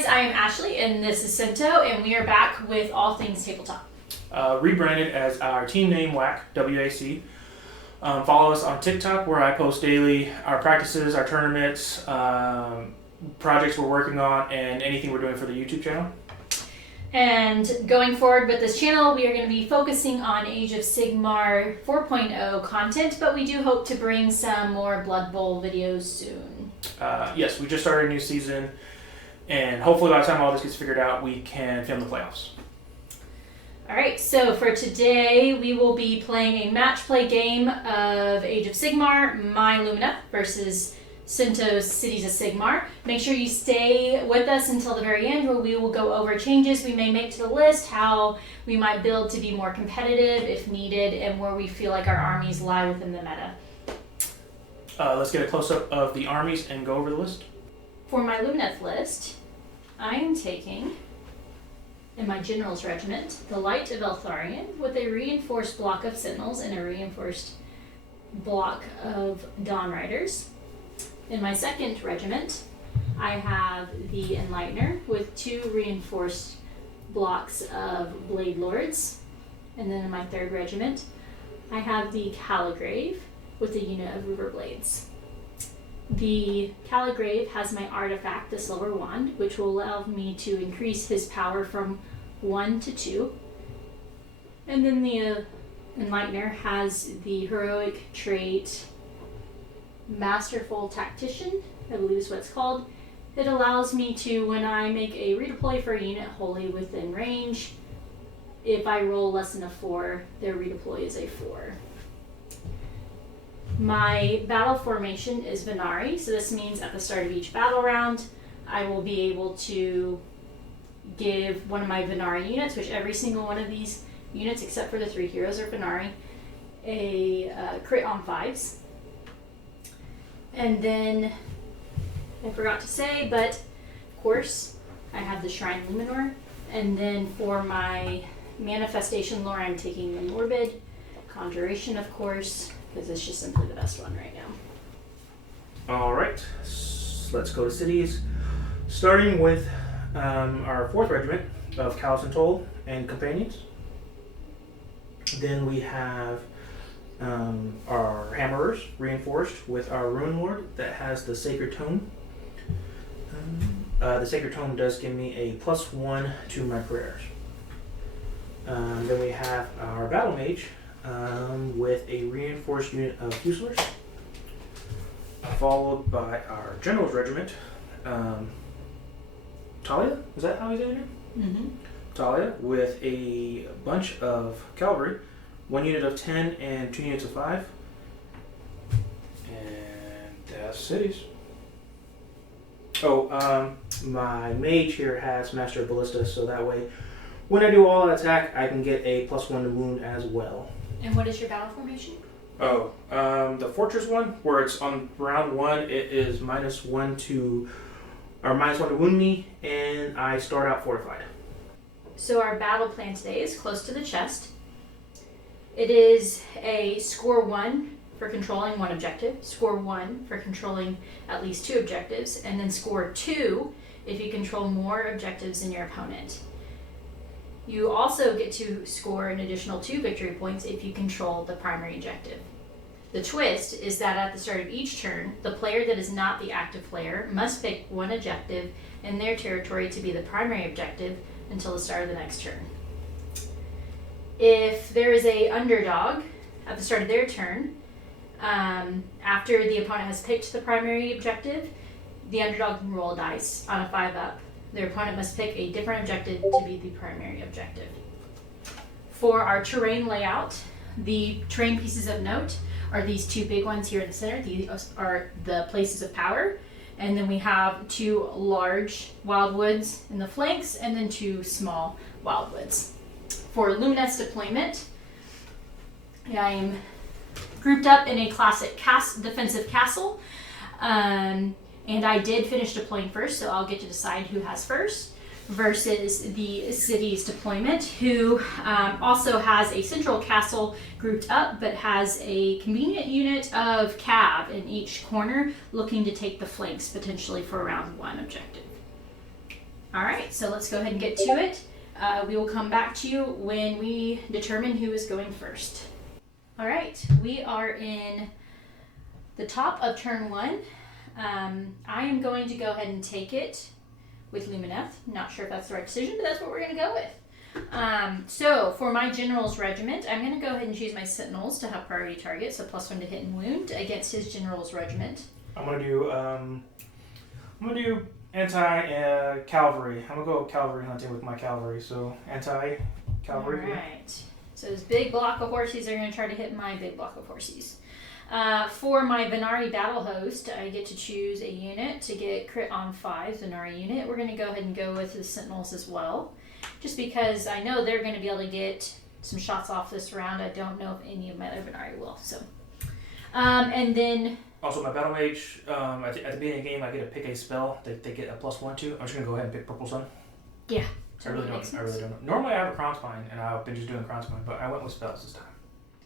guys, I am Ashlee and this is Cinto, and we are back with all things tabletop. Rebranded as our team name W.A.C, W.A.C. Follow us on TikTok where I post daily our practices, our tournaments, projects we're working on, and anything we're doing for the YouTube channel. And going forward with this channel, we are going to be focusing on Age of Sigmar 4.0 content, but we do hope to bring some more Blood Bowl videos soon. Yes, we just started a new season, and hopefully by the time all this gets figured out, we can film the playoffs. Alright, so for today, we will be playing a match play game of Age of Sigmar, my Lumineth versus Cinto's Cities of Sigmar. Make sure you stay with us until the very end, where we will go over changes we may make to the list, how we might build to be more competitive if needed, and where we feel like our armies lie within the meta. Let's get a close-up of the armies and go over the list. For my Lumineth list, I am taking, in my General's Regiment, the Light of Eltharion with a reinforced block of Sentinels and a reinforced block of Dawn Riders. In my second regiment, I have the Enlightener with 2 reinforced blocks of Blade Lords. And then in my third regiment, I have the Caligrave with a unit of River Blades. The Caligrave has my artifact, the Silver Wand, which will allow me to increase his power from 1 to 2. And then the Enlightener has the heroic trait Masterful Tactician, I believe is what it's called. It allows me to, when I make a redeploy for a unit wholly within range, if I roll less than a 4, their redeploy is a 4. My battle formation is Venari, so this means at the start of each battle round, I will be able to give one of my Venari units, which every single one of these units, except for the 3 heroes, are Venari, a crit on 5s. And then, I forgot to say, but of course, I have the Shrine Luminor. And then for my Manifestation lore, I'm taking the Morbid, Conjuration, of course, because it's just simply the best one right now. Alright, let's go to cities. Starting with our 4th regiment of Callous and Toll and companions. Then we have our Hammerers reinforced with our Ruin Lord that has the Sacred Tome. The Sacred Tome does give me a +1 to my prayers. Then we have our Battle Mage with a reinforced unit of Fusiliers, followed by our General's Regiment. Talia? Is that how he's in here? Mm-hmm. Talia with a bunch of cavalry, 1 unit of 10 and 2 units of 5. And that's cities. Oh, my mage here has Master of Ballista, so that way when I do all attack, I can get a +1 to wound as well. And what is your battle formation? Oh, the Fortress one, where it's on round 1, it is -1 to wound me, and I start out fortified. So our battle plan today is close to the chest. It is a score 1 for controlling 1 objective, score 1 for controlling at least 2 objectives, and then score 2 if you control more objectives than your opponent. You also get to score an additional 2 victory points if you control the primary objective. The twist is that at the start of each turn, the player that is not the active player must pick 1 objective in their territory to be the primary objective until the start of the next turn. If there is a underdog at the start of their turn, after the opponent has picked the primary objective, the underdog can roll a dice on a 5-up. Their opponent must pick a different objective to be the primary objective. For our terrain layout, the terrain pieces of note are these 2 big ones here in the center. These are the places of power. And then we have 2 large wildwoods in the flanks and then 2 small wildwoods. For Lumineth's deployment, I am grouped up in a classic defensive castle. And I did finish deploying first, so I'll get to decide who has first, versus the city's deployment, who also has a central castle grouped up, but has a convenient unit of cav in each corner, looking to take the flanks potentially for round 1 objective. All right, so let's go ahead and get to it. We will come back to you when we determine who is going first. All right, we are in the top of turn 1. I am going to go ahead and take it with Lumineth. Not sure if that's the right decision, but that's what we're going to go with. So for my General's Regiment, I'm going to go ahead and choose my Sentinels to have priority target, so +1 to hit and wound against his General's Regiment. I'm going to do anti-cavalry. I'm going to go cavalry hunting with my cavalry, so anti-cavalry. All right. So this big block of horses are going to try to hit my big block of horses. For my Venari Battle Host, I get to choose a unit to get crit on 5, Venari unit. We're going to go ahead and go with the Sentinels as well, just because I know they're going to be able to get some shots off this round. I don't know if any of my other Venari will. So, and then... Also, my Battle Mage, at the beginning of the game, I get to pick a spell that they get a +1 to. I'm just going to go ahead and pick Purple Sun. Yeah. I really don't know. Normally I have a Crown Spine, and I've been just doing Crown Spine, but I went with spells this time.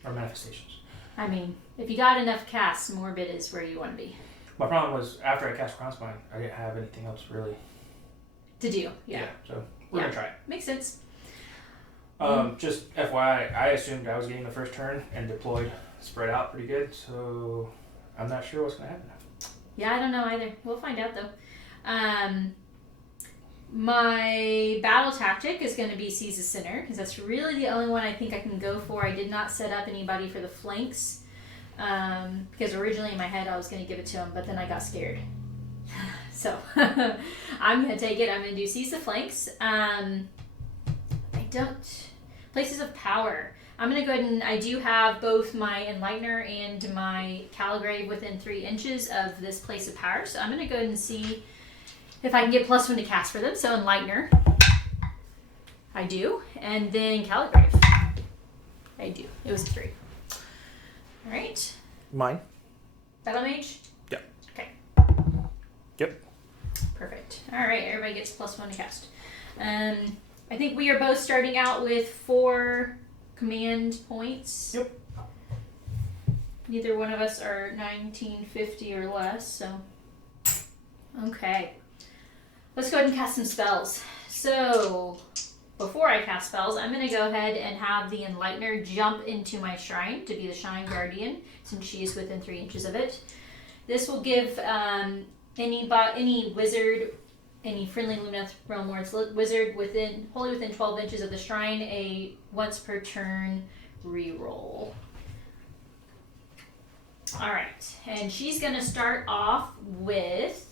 Or manifestations. I mean, if you got enough casts, Morbid is where you want to be. My problem was, after I cast Crown Spine, I didn't have anything else really. To do, yeah. So, we're going to try it. Makes sense. Just FYI, I assumed I was getting the first turn and deployed spread out pretty good, so I'm not sure what's going to happen. Yeah, I don't know either. We'll find out, though. My battle tactic is going to be Seize the Center, because that's really the only one I think I can go for. I did not set up anybody for the flanks, because originally in my head I was going to give it to him, but then I got scared. So, I'm going to take it. I'm going to do Seize the Flanks. Places of Power. I'm going to go ahead and I do have both my Enlightener and my Caligrave within 3 inches of this place of power, so I'm going to go ahead and see if I can get +1 to cast for them. So Enlightener, I do. And then Caligrave, I do. It was a 3. All right. Mine? Battle Mage? Yep. Okay. Yep. Perfect. All right, everybody gets +1 to cast. I think we are both starting out with 4 command points. Yep. Neither one of us are 1950 or less, so. Okay. Let's go ahead and cast some spells. So, before I cast spells, I'm going to go ahead and have the Enlightener jump into my shrine to be the Shrine Guardian, since she is within 3 inches of it. This will give any wizard, any friendly Lumineth Realm Lord's wizard wholly within 12 inches of the shrine a once per turn reroll. Alright, and she's going to start off with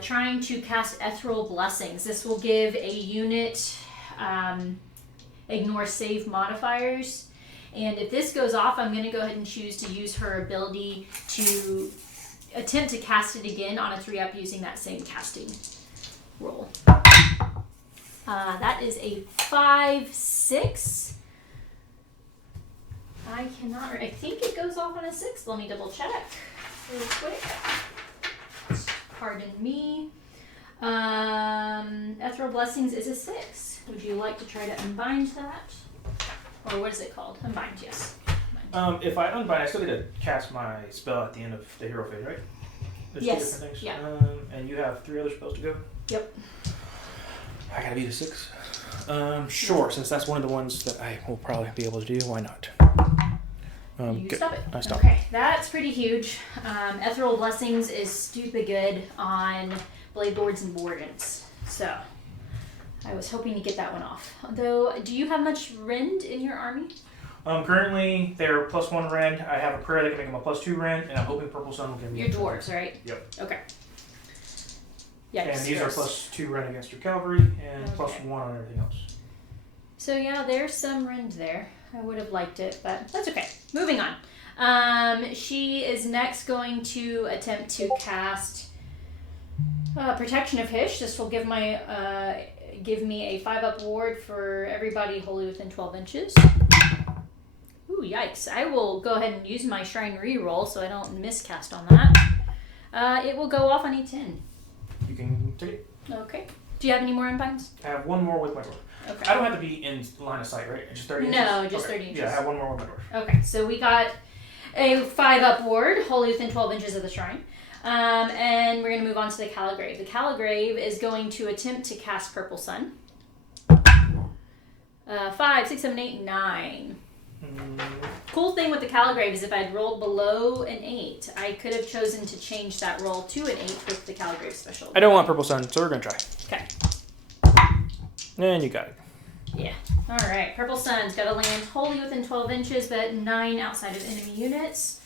trying to cast Ethereal Blessings. This will give a unit ignore save modifiers. And if this goes off, I'm going to go ahead and choose to use her ability to attempt to cast it again on a 3-up using that same casting roll. That is a 5-6. I think it goes off on a 6. Let me double check real quick. Pardon me. Ethereal Blessings is a 6. Would you like to try to unbind that? Or what is it called? Unbind, yes. If I unbind, I still get to cast my spell at the end of the hero phase, right? There's yes. 2 different things. Yeah. And you have 3 other spells to go? Yep. I gotta be the 6. Sure, since that's one of the ones that I will probably be able to do, why not? You stop it. I stop. Okay, that's pretty huge. Ethereal Blessings is stupid good on Blade Lords and Wardens. So, I was hoping to get that one off. Although, do you have much Rend in your army? Currently, they're +1 Rend. I have a prayer that can make them a +2 Rend, and I'm hoping Purple Sun will give me your dwarves, right? Yep. Okay. Yeah. And these are +2 Rend against your cavalry, and +1 on everything else. So yeah, there's some Rend there. I would have liked it, but that's okay. Moving on. She is next going to attempt to cast Protection of Hysh. This will give me a 5-up ward for everybody wholly within 12 inches. Ooh, yikes. I will go ahead and use my Shrine reroll so I don't miscast on that. It will go off on a 10. You can take it. Okay. Do you have any more unbinds? I have 1 more with my dwarf. Okay. I don't have to be in line of sight, right? Just 30 inches? No, just 30 inches. Yeah, I have 1 more with my dwarf. Okay, so we got a 5-up ward, wholly within 12 inches of the shrine. And we're going to move on to the Caligrave. The Caligrave is going to attempt to cast Purple Sun. 5, 6, 7, 8, 9. Cool thing with the Caligrave is if I'd rolled below an 8, I could have chosen to change that roll to an 8 with the Caligrave special. I don't want Purple Sun, so we're going to try. Okay. And you got it. Yeah. All right. Purple Sun's got to land wholly within 12 inches, but 9 outside of enemy units.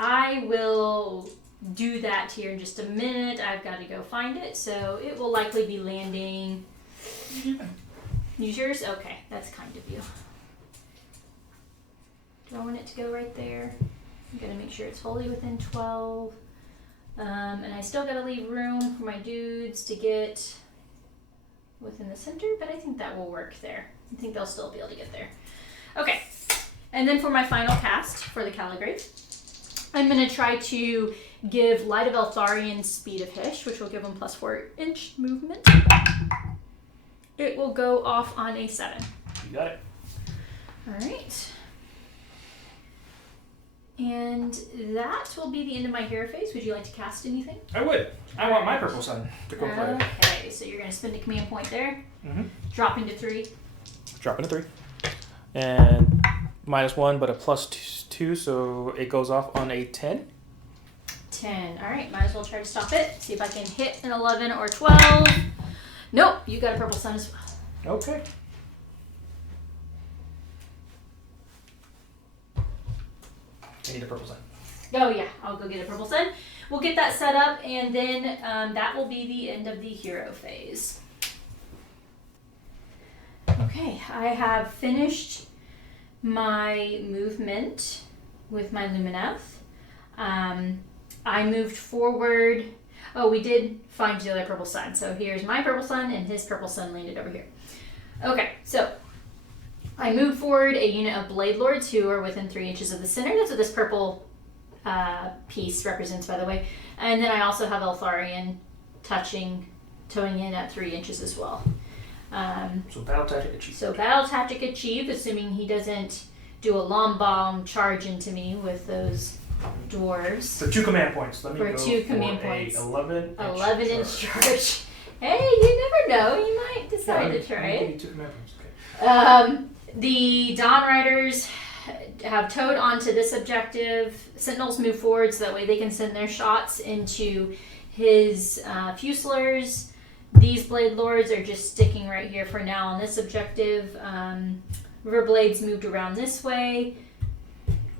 I will do that here in just a minute. I've got to go find it, so it will likely be landing. Use yours? Okay, that's kind of you. Do I want it to go right there? I'm going to make sure it's wholly within 12. And I still got to leave room for my dudes to get within the center, but I think that will work there. I think they'll still be able to get there. Okay, and then for my final cast for the Caligrave, I'm going to try to give Light of Eltharion Speed of Hish, which will give him plus 4-inch movement. It will go off on a 7. You got it. All right. And that will be the end of my hero phase. Would you like to cast anything? I would. I want my Purple Sun to go play. Okay, so you're going to spend a command point there. Mm-hmm. Dropping to 3. Dropping to 3. And -1, but a +2, so it goes off on a 10. 10. All right, might as well try to stop it. See if I can hit an 11 or 12. Nope, you got a Purple Sun as well. Okay. I need a Purple Sun. Oh yeah, I'll go get a Purple Sun. We'll get that set up, and then that will be the end of the hero phase. Okay, I have finished my movement with my Lumineth. I moved forward. Oh, we did find the other Purple Sun. So here's my Purple Sun, and his Purple Sun landed over here. Okay, so I moved forward a unit of Blade Lords who are within 3 inches of the center. That's what this purple piece represents, by the way. And then I also have Eltharion towing in at 3 inches as well. So battle tactic achieved. So battle tactic achieved, assuming he doesn't do a long bomb charge into me with those dwarves. For 2 command points. Let me For go 2 for command points. 11-inch charge. Hey, you never know. You might decide to try it. 2 command points. Okay. The Dawn Riders have towed onto this objective. Sentinels move forward so that way they can send their shots into his Fusiliers. These Blade Lords are just sticking right here for now on this objective. Riverblades moved around this way.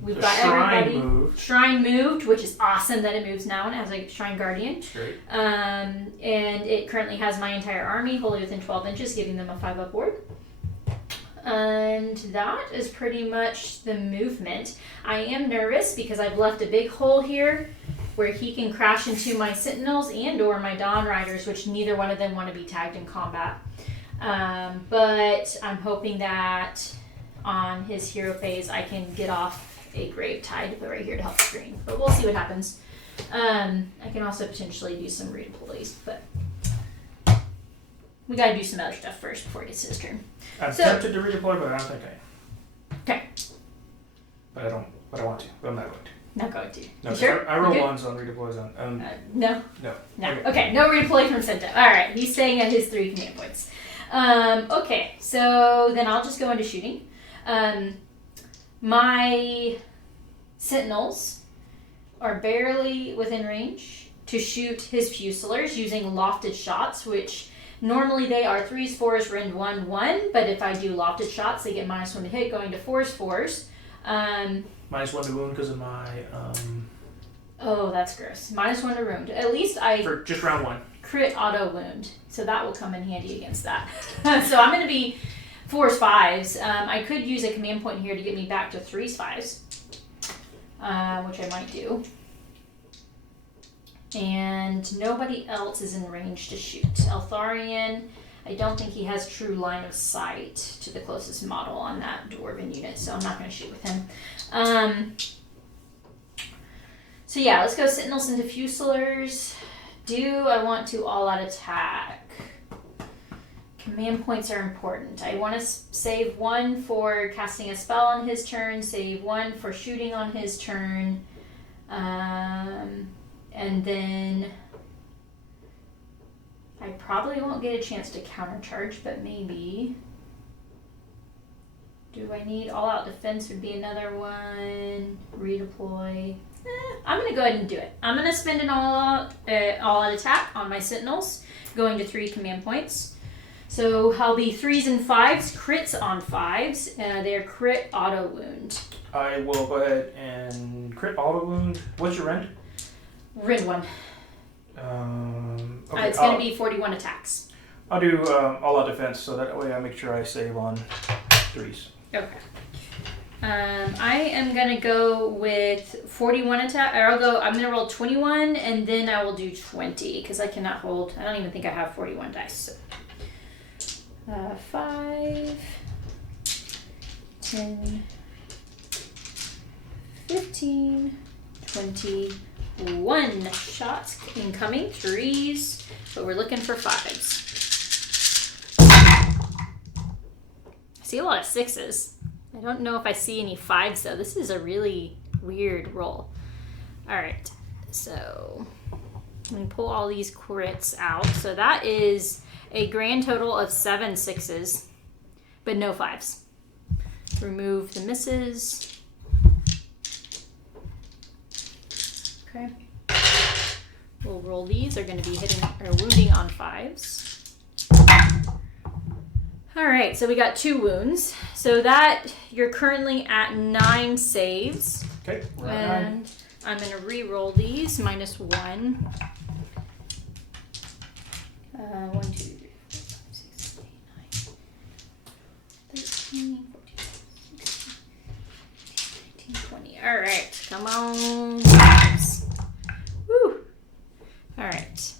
We've got everybody. Shrine moved, which is awesome that it moves now and has a Shrine Guardian. Great. And it currently has my entire army wholly within 12 inches, giving them a 5-up ward. And that is pretty much the movement. I am nervous because I've left a big hole here where he can crash into my Sentinels and or my Dawn Riders, which neither one of them want to be tagged in combat. But I'm hoping that on his hero phase I can get off a Grave Tide to put right here to help screen. But we'll see what happens. I can also potentially do some redeploys, but we gotta do some other stuff first before it gets to his turn. I'm tempted to redeploy, but I don't think I am. Okay. But I want to. But I'm not going to. Not going to. No, you sure? I roll 1s on redeploys on. No. No. Okay, no redeploy from Cinto. Alright, he's staying at his 3 command points. Okay, so then I'll just go into shooting. My Sentinels are barely within range to shoot his Fusiliers using lofted shots, which normally they are 3s, 4s, rend 1, 1, but if I do lofted shots, they get -1 to hit, going to 4s, 4s. -1 to wound because of my. Oh, that's gross. -1 to wound. At least I. For just round 1. Crit auto wound, so that will come in handy against that. So I'm going to be 4s, 5s. I could use a command point here to get me back to 3s, 5s, which I might do. And nobody else is in range to shoot. Eltharion, I don't think he has true line of sight to the closest model on that Dwarven unit, so I'm not going to shoot with him. So yeah, let's go Sentinels into Fusiliers. Do I want to all-out attack? Command points are important. I want to save 1 for casting a spell on his turn, save 1 for shooting on his turn, and then I probably won't get a chance to countercharge, but maybe. Do I need all-out defense would be another one. Redeploy. I'm going to go ahead and do it. I'm going to spend an all-out attack on my Sentinels, going to 3 command points. So I'll be 3s and 5s, crits on 5s. They're crit auto wound. I will go ahead and crit auto wound. What's your rend? Rend 1. Okay, it's going to be 41 attacks. I'll do all-out defense, so that way I make sure I save on 3s. Okay. I am going to go with 41 attack, or I'm going to roll 21, and then I will do 20, because I cannot hold, I don't even think I have 41 dice. So. 5, 10, 15, 21 shots incoming, 3s, but we're looking for 5s. I see a lot of 6s. I don't know if I see any 5s though. This is a really weird roll. Alright, so let me pull all these crits out. So that is a grand total of 7 6s, but no 5s. Remove the misses. Okay. We'll roll these. They're going to be hitting or wounding on 5s. All right, so we got 2 wounds. So that you're currently at 9 saves. Okay. And I'm going to re-roll these, -1. 1, 2, 3, 4, 5, 6, 7, 8, 9, 13, 14, 16, 18, 19, 20. All right, come on, guys. Woo. All right.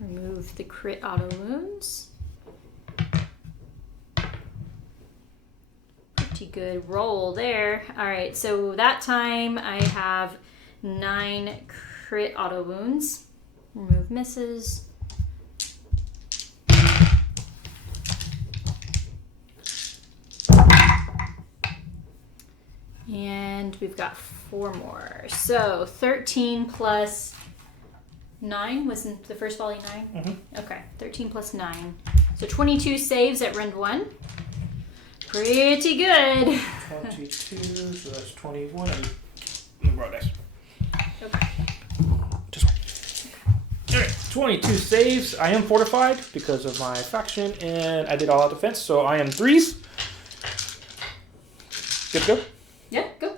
Remove the crit auto wounds. Pretty good roll there. All right, so that time I have 9 crit auto wounds. Remove misses. And we've got 4 more. So 13 plus 9, wasn't the first volley 9? Mm-hmm. Okay, 13 plus 9. So 22 saves at rend 1. Pretty good. 22, so that's 21. And roll dice. Okay. Just one. Alright, 22 saves. I am fortified because of my faction, and I did all out defense, so I am 3s. Good to go? Yeah, go.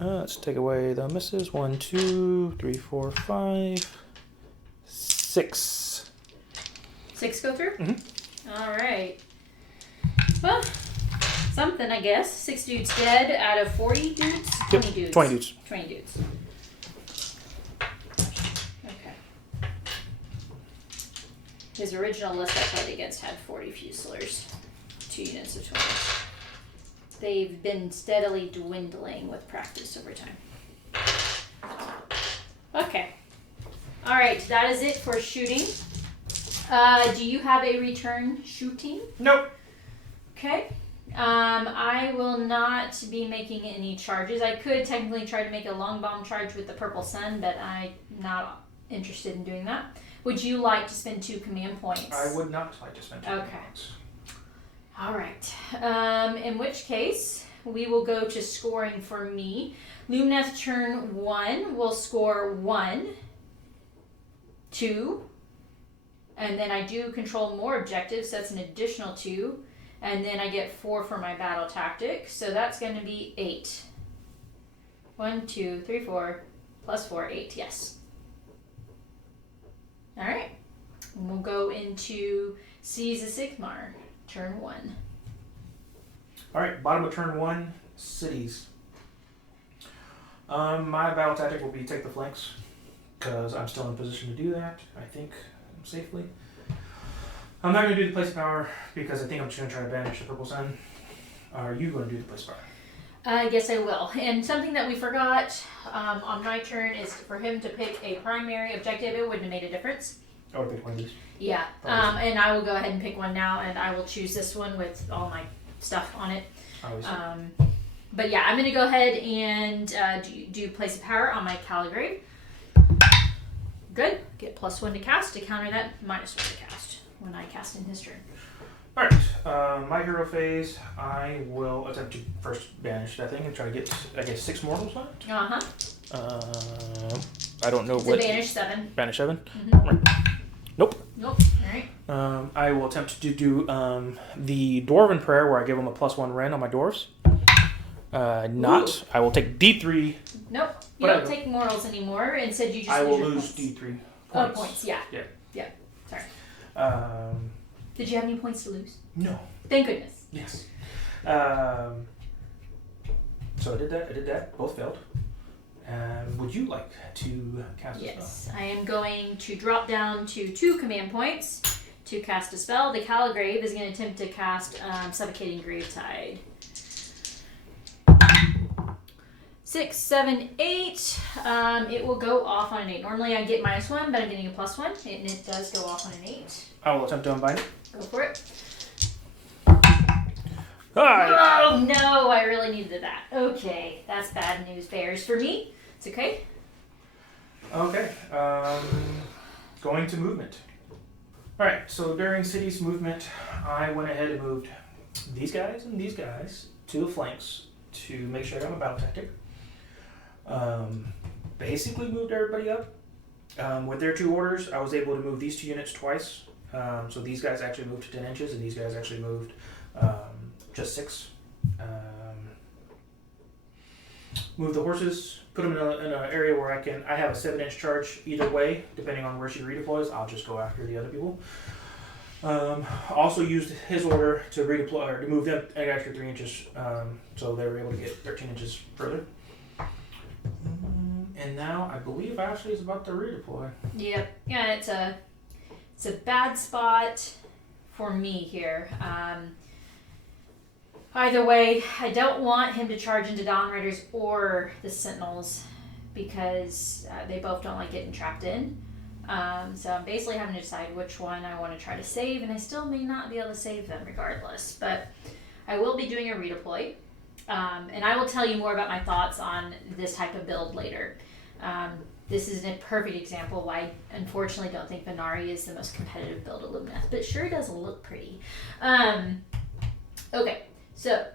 Let's take away the misses. 1, 2, 3, 4, 5, 6. 6 go through? Mm-hmm. All right. Well, something, I guess. 6 dudes dead out of 40 dudes? 20 dudes. 20 dudes. 20 dudes. Okay. His original list I played against had 40 Fusilers. 2 units of 20. They've been steadily dwindling with practice over time. Okay. All right, that is it for shooting. Do you have a return shooting? Nope. Okay. I will not be making any charges. I could technically try to make a long bomb charge with the purple sun, but I'm not interested in doing that. Would you like to spend 2 command points? I would not like to spend 2 Okay. points. All right. In which case, we will go to scoring for me. Lumineth turn 1 will score 1, 2, and then I do control more objectives, so that's an additional 2, and then I get 4 for my battle tactic, so that's going to be 8. 1, 2, 3, 4, plus 4, 8, yes. All right. And we'll go into Age of Sigmar. Turn 1. Alright, bottom of turn 1, cities. My battle tactic will be take the flanks, because I'm still in a position to do that, I think, safely. I'm not going to do the place of power, because I think I'm just going to try to banish the purple sun. Are you going to do the place of power? Yes, I will. And something that we forgot on my turn is for him to pick a primary objective. It wouldn't have made a difference. I would pick one of these. Yeah, and I will go ahead and pick one now, and I will choose this one with all my stuff on it. But yeah, I'm going to go ahead and do place a power on my Caligrave. Good. Get +1 to cast to counter that -1 to cast when I cast in his turn. Alright, my hero phase, I will attempt to first banish that thing and try to get, I guess, 6 mortals on it. I don't know it's what. It's a banish 7. Banish 7? Mm-hmm. Right. Nope. Alright. I will attempt to do the Dwarven Prayer where I give them a +1 rend on my dwarves. Not. Ooh. I will take D3. Nope. You don't take mortals anymore. Instead, you just I will lose lose D3 points. Oh, points. Yeah. Yeah. Sorry. Did you have any points to lose? No. Thank goodness. Yes. So I did that. Both failed. Would you like to cast a spell? Yes. I am going to drop down to 2 command points to cast a spell. The Caligrave is going to attempt to cast Suffocating Gravetide. 6, 7, 8. It will go off on an 8. Normally I get -1, but I'm getting a +1, and it does go off on an 8. I will attempt to unbind it. Go for it. Hi. Oh no, I really needed that. Okay, that's bad news bears for me. It's okay. Okay, going to movement. Alright, so during City's movement, I went ahead and moved these guys and these guys to the flanks to make sure I got my battle tactic. Basically moved everybody up. With their 2 orders, I was able to move these 2 units twice. So these guys actually moved to 10 inches, and these guys actually moved just 6. Move the horses, put them in an area where I have a 7-inch charge either way, depending on where she redeploys. I'll just go after the other people. Also used his order to redeploy, or to move them an extra 3 inches, so they were able to get 13 inches further. And now I believe Ashlee is about to redeploy. Yep. Yeah, it's a bad spot for me here. Either way, I don't want him to charge into Dawn Riders or the Sentinels because they both don't like getting trapped in. So I'm basically having to decide which one I want to try to save, and I still may not be able to save them regardless. But I will be doing a redeploy, and I will tell you more about my thoughts on this type of build later. This is a perfect example why I unfortunately don't think Venari is the most competitive build of Lumineth, but it sure does look pretty. Okay, so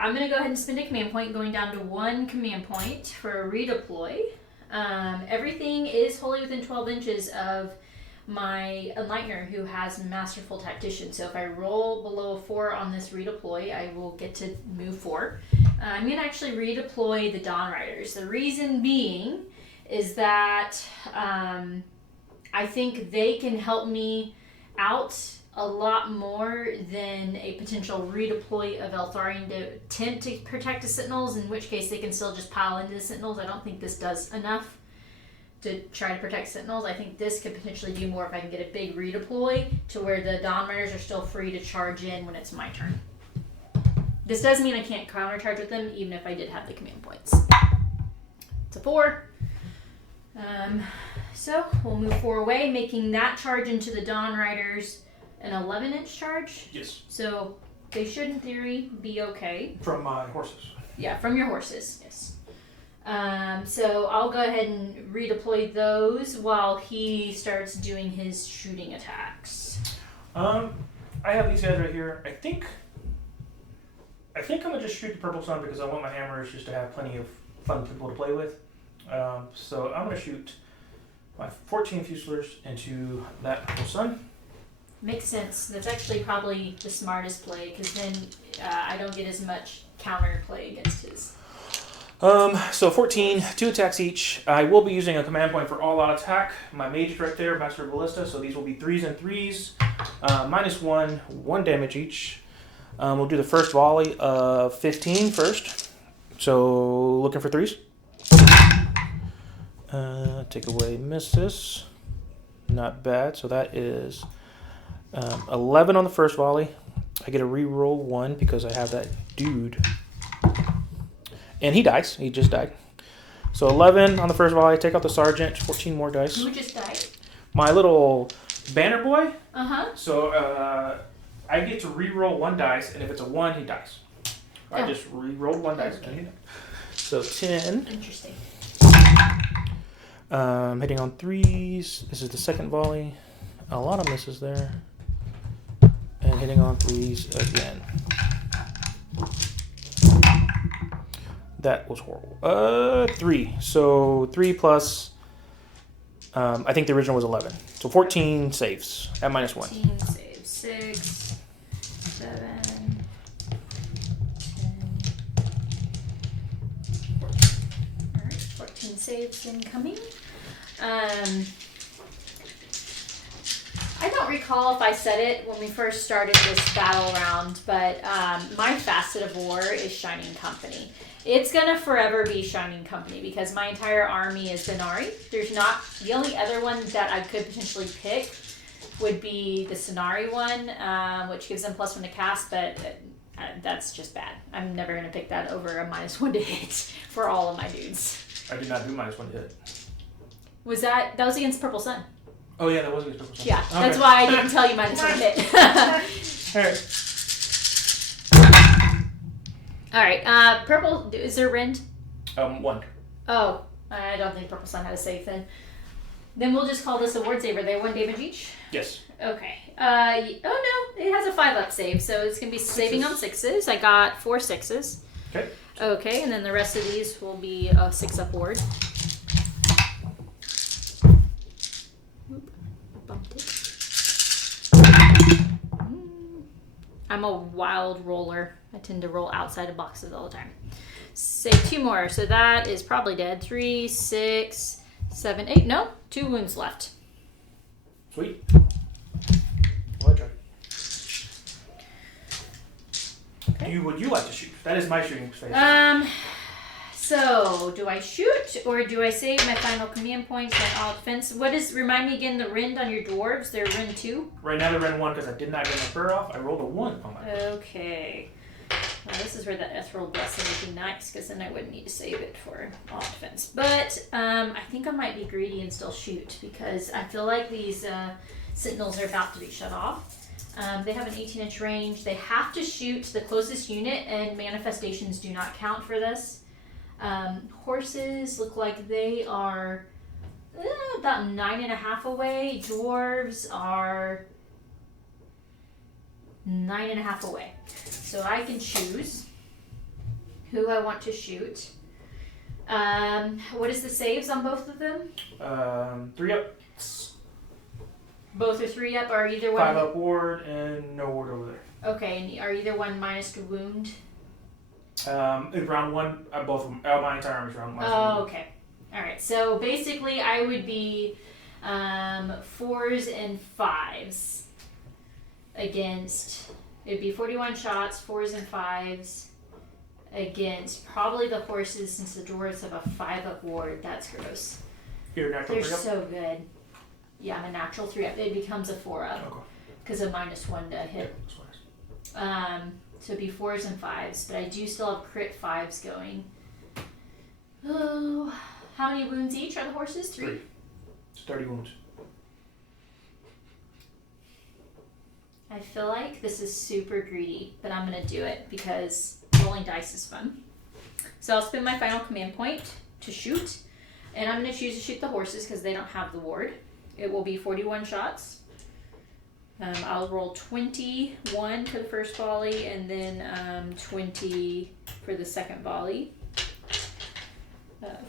I'm going to go ahead and spend a command point, going down to 1 command point for a redeploy. Everything is wholly within 12 inches of my Enlightener, who has Masterful Tactician. So if I roll below a 4 on this redeploy, I will get to move 4. I'm going to actually redeploy the Dawn Riders. The reason being is that I think they can help me out a lot more than a potential redeploy of Eltharion to attempt to protect the Sentinels, in which case they can still just pile into the Sentinels. I don't think this does enough to try to protect Sentinels. I think this could potentially do more if I can get a big redeploy to where the Dawn Riders are still free to charge in when it's my turn. This does mean I can't countercharge with them, even if I did have the command points. It's a 4. So we'll move 4 away, making that charge into the Dawn Riders an 11-inch charge. Yes. So they should, in theory, be okay. From my horses. Yeah, from your horses, yes. So I'll go ahead and redeploy those while he starts doing his shooting attacks. I have these guys right here. I think I'm gonna just shoot the purple sun because I want my hammers just to have plenty of fun people to play with. So I'm gonna shoot my 14 Fuselers into that purple sun. Makes sense. That's actually probably the smartest play because then I don't get as much counter play against his. So 14, 2 attacks each. I will be using a command point for all out attack. My mage is right there, Master of Ballista, so these will be 3s and 3s. -1, 1 damage each. We'll do the first volley of 15 first. So looking for 3s. Take away misses. Not bad. So that is 11 on the first volley. I get a reroll 1 because I have that dude. And he dies. He just died. So 11 on the first volley. Take out the sergeant. 14 more dice. Who just died? my little banner boy. So I get to re-roll 1 dice, and if it's a 1, he dies. I just re-rolled 1 dice. Okay. So 10. Interesting. Hitting on 3s. This is the second volley. A lot of misses there. And hitting on 3s again. That was horrible. 3. So 3 plus. I think the original was 11. So 14 saves at -1. 14 saves. 6, 7, 10, 14. Alright, 14 saves incoming. I don't recall if I said it when we first started this battle round, but my facet of war is Shining Company. It's gonna forever be Shining Company because my entire army is Denari. There's not, the only other one that I could potentially pick would be the Sonari one, which gives them +1 to cast, but that's just bad. I'm never gonna pick that over a -1 to hit for all of my dudes. I did not do -1 to hit. That was against Purple Sun? Oh yeah, that was against Purple Sun. Yeah, okay. That's why I didn't tell you -1 to hit. Alright. Alright, Purple, is there Rend? 1. Oh, I don't think Purple Sun had a save then. Then we'll just call this a ward saver. They're 1 damage each? Yes. Okay. Oh no, it has a 5-up save, so it's going to be saving on 6s. I got 4 6s. Okay. Okay, and then the rest of these will be a 6-up ward. Oop, bumped it. I'm a wild roller. I tend to roll outside of boxes all the time. Save 2 more, so that is probably dead. 3, 6, 7, 8. No, 2 wounds left. Sweet. Well, try. Okay. Would you like to shoot? That is my shooting space. So do I shoot or do I save my final command points, my all defense? Remind me again the rend on your dwarves? They're rend 2? Right now they're rend 1 because I did not get my fur off. I rolled a 1 on my Okay. Well, this is where the ethereal blessing would be nice because then I wouldn't need to save it for all defense. But I think I might be greedy and still shoot because I feel like these sentinels are about to be shut off. They have an 18-inch range. They have to shoot the closest unit, and manifestations do not count for this. Horses look like they are about 9.5 away. Dwarves are 9.5 away. So I can choose who I want to shoot. What is the saves on both of them? 3 up. Both are 3 up, or either one? 5 up ward and no ward over there. Okay, and are either one -2 wound? In round 1, both of them. My entire army's round 1. Oh, okay. Alright, so basically I would be 4s and 5s against, it'd be 41 shots, 4s and 5s against probably the horses since the dwarves have a 5-up ward. That's gross. You're natural They're 3 up? so good. Yeah, I'm a natural 3-up. It becomes a 4-up because of -1 to hit. So it'd be 4s and 5s, but I do still have crit 5s going. Oh, how many wounds each are the horses? 3? It's 30 wounds. I feel like this is super greedy, but I'm going to do it because rolling dice is fun. So I'll spend my final command point to shoot, and I'm going to choose to shoot the horses because they don't have the ward. It will be 41 shots. I'll roll 21 for the first volley and then 20 for the second volley.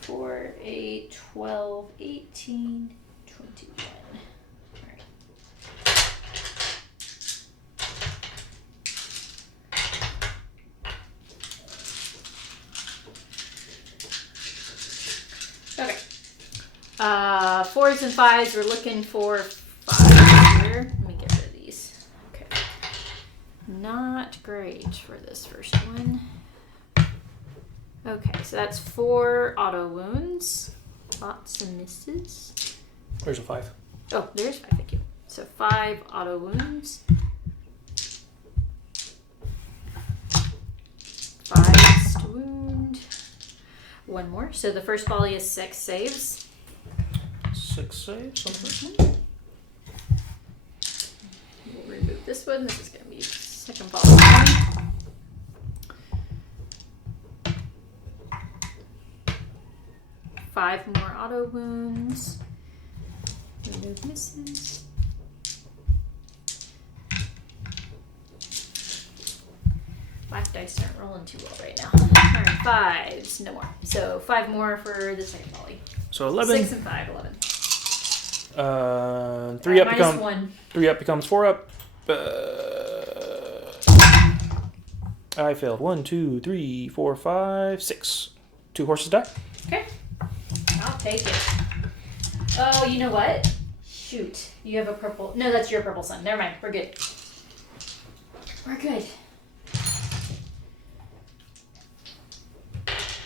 4, 8, 12, 18, 21. All right. Okay. 4s and 5s, we're looking for 5 here. Let me get rid of these. Okay. Not great for this first one. Okay, so that's 4 auto wounds. Lots of misses. There's a 5. Oh, there's 5, thank you. So 5 auto wounds. 5 to wound. 1 more. So the first volley is 6 saves. 6 saves on the first one. remove this one. This is going to be second ball. 5 more auto wounds. Remove misses. Black dice aren't rolling too well right now. Alright, 5s, no more. So 5 more for the second volley. So 11. 6 and 5, 11. 3 up minus becomes 1. 3 up becomes 4 up. I failed. 1, 2, 3, 4, 5, 6. 2 horses die. Okay. I'll take it. Oh, you know what? Shoot. You have a purple. No, that's your purple sun. Never mind. We're good. We're good.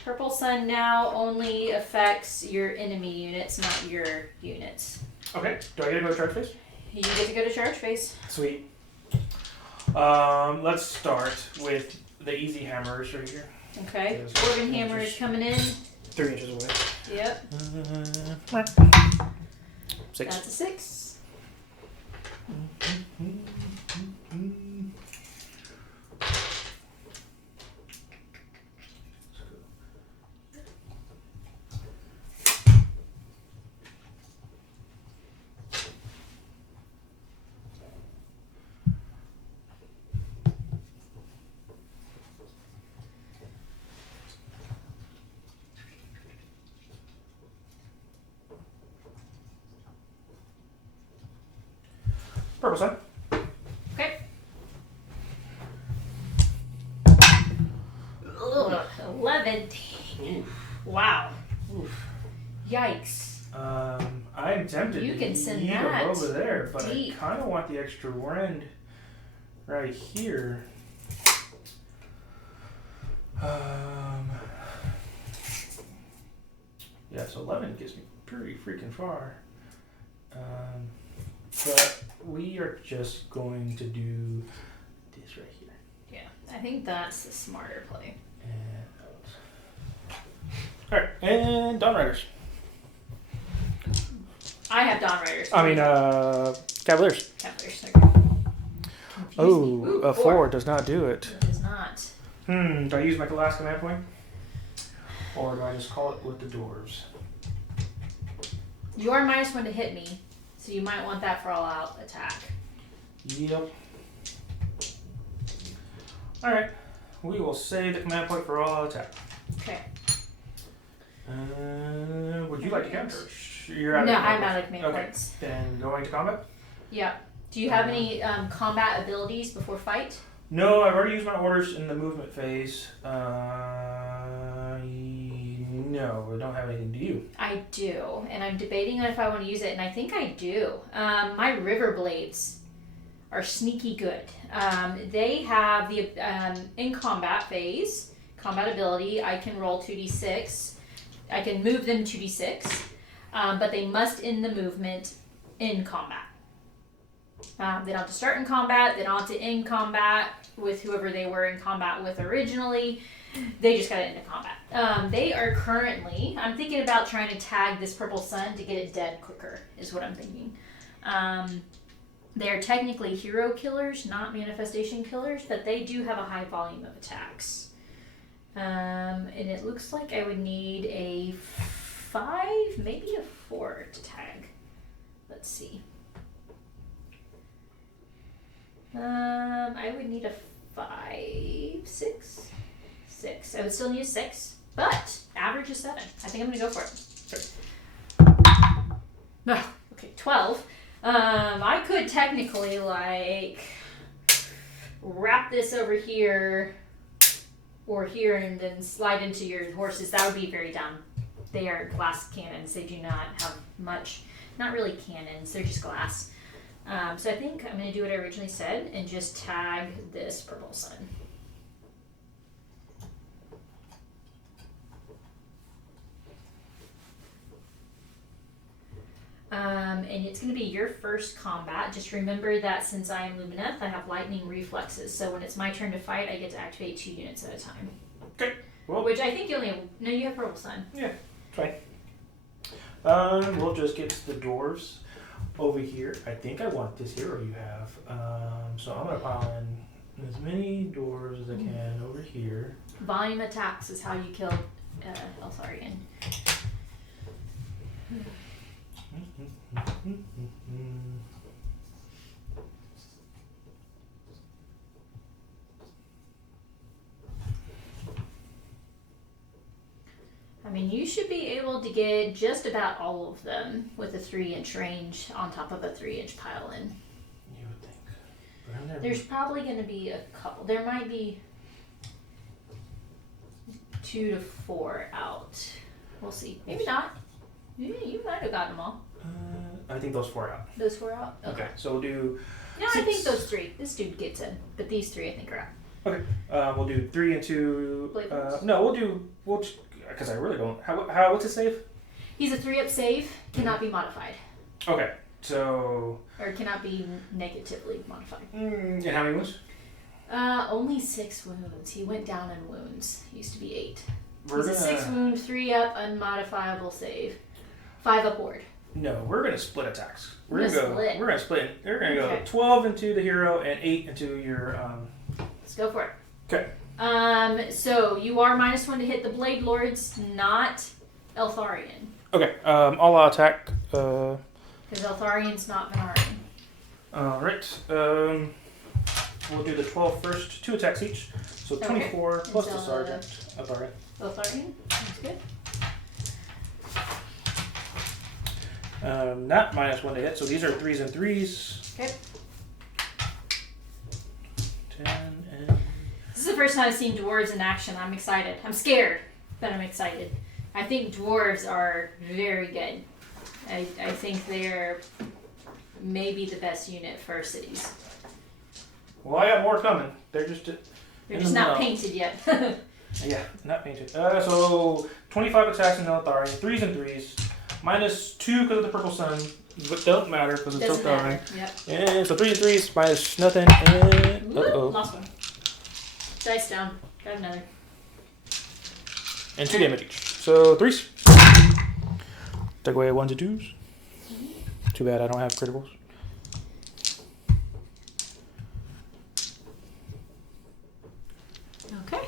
Purple sun now only affects your enemy units, not your units. Okay. Do I get to go to charge phase? You get to go to charge phase. Sweet. Let's start with the easy hammers right here. Okay. Organ hammer is coming in. 3 inches away. Yep. 6. That's a 6. Purple sun. Okay. Ugh, 11. Wow. Oof. Yikes. I'm tempted You to can send yeet that them over there, but deep. I kind of want the extra rend right here. Yeah, so 11 gets me pretty freaking far. But we are just going to do this right here. Yeah, I think that's the smarter play. Alright, and Dawn Riders. I have Dawn Riders. Cavaliers. Cavaliers. Okay. Oh, a 4 does not do it. It does not. Do I use my last command point? Or do I just call it with the dwarves? You are -1 to hit me, so you might want that for all out attack. Yep. Alright, we will save the command point for all out attack. Okay. Would you like to counter? You're out No, of command I'm out of points. command Okay. points. Then going to combat? Yeah. Do you have any combat abilities before fight? No, I've already used my orders in the movement phase. No, I don't have anything. Do you? I do, and I'm debating on if I want to use it, and I think I do. My River Blades are sneaky good. They have the in combat phase, combat ability, I can roll 2d6. I can move them 2d6, but they must end the movement in combat. They don't have to start in combat, they don't have to end combat with whoever they were in combat with originally. They just got to end in combat. They are currently, I'm thinking about trying to tag this purple sun to get it dead quicker, is what I'm thinking. They are technically hero killers, not manifestation killers, but they do have a high volume of attacks. And it looks like I would need a 5, maybe a 4 to tag. Let's see. I would need a 5, 6. 6. I would still need a 6, but average is 7. I think I'm gonna go for it. No, okay, 12. I could technically like wrap this over here or here and then slide into your horses. That would be very dumb. They are glass cannons. They do not have much, not really cannons. They're just glass. So I think I'm gonna do what I originally said and just tag this purple sun. And it's going to be your first combat. Just remember that since I am Lumineth, I have lightning reflexes. So when it's my turn to fight, I get to activate 2 units at a time. Okay. Well, which I think you only have, no, you have Purple Sun. Yeah, fine. We'll just get to the dwarves. over here. I think I want this hero you have. So I'm gonna pile in as many dwarves as I can over here. Volume attacks is how you kill Eltharion. I mean, you should be able to get just about all of them with a 3-inch range on top of a 3-inch pile in. You would think. But There's probably going to be a couple. There might be 2 to 4 out. We'll see. Maybe not. You might have gotten them all. I think those 4 out. Those 4 out? Okay, so we'll do. No, I think those 3. This dude gets in, but these 3 I think are out. Okay, we'll do 3 and 2. Blade No, we'll because I really don't. How what's his save? He's a 3-up save, cannot be modified. Okay, so. Or cannot be negatively modified. And how many wounds? Only 6 wounds. He went down in wounds. Used to be 8. We're He's a 6 wound, 3-up, unmodifiable save. 5-up ward. No, we're gonna split attacks. We're gonna split. We're gonna split. We're gonna Okay. go 12 into the hero and 8 into your. Let's go for it. Okay. So you are -1 to hit the Blade Lords, not Eltharion. Okay. All out attack. Because Eltharion's not Venarian. All right. We'll do the 12 first. 2 attacks each. So 24 plus the sergeant. Eltharion. Eltharion. That's good. Not -1 to hit. So these are 3s and 3s. Okay. 10 and. This is the first time I've seen dwarves in action. I'm excited. I'm scared, but I'm excited. I think dwarves are very good. I think they're maybe the best unit for cities. Well, I got more coming. They're just. They're just not painted yet. Yeah, not painted. So 25 attacks in Eltharion, 3s and 3s, -2 because of the purple sun, but don't matter because it's Doesn't Eltharion. matter. Yep. And so 3 and 3s minus nothing, and Lost one. Dice down. Got another. and 2 damage each. So 3s. Take away 1s and 2s. Too bad I don't have criticals. Okay.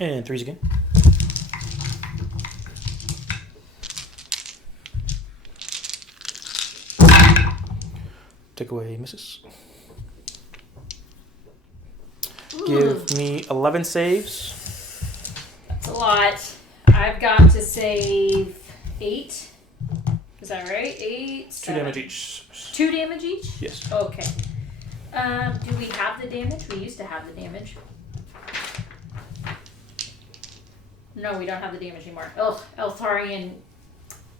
And 3s again. Take away misses. Ooh. Give me 11 saves. That's a lot. I've got to save 8. Is that right? 8. 2 damage each. 2 damage each? Yes. Okay. Do we have the damage? We used to have the damage. No, we don't have the damage anymore. Oh, Eltharion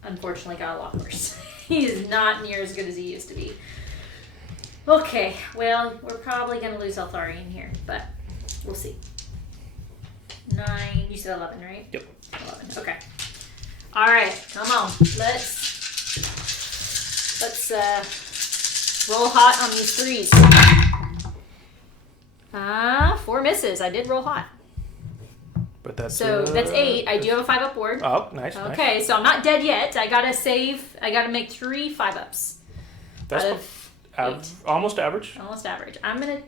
unfortunately got a lot worse. He is not near as good as he used to be. Okay, well, we're probably going to lose Eltharion here, but we'll see. 9, you said 11, right? Yep. 11, okay. Alright, come on. Let's roll hot on these 3s. 4 misses. I did roll hot. But that's That's 8. I do have a 5-up ward. Oh, nice. Okay, Nice. so I'm not dead yet. I gotta save. I gotta make 3 5-ups. That's out of 8. almost average. Almost average. I'm gonna.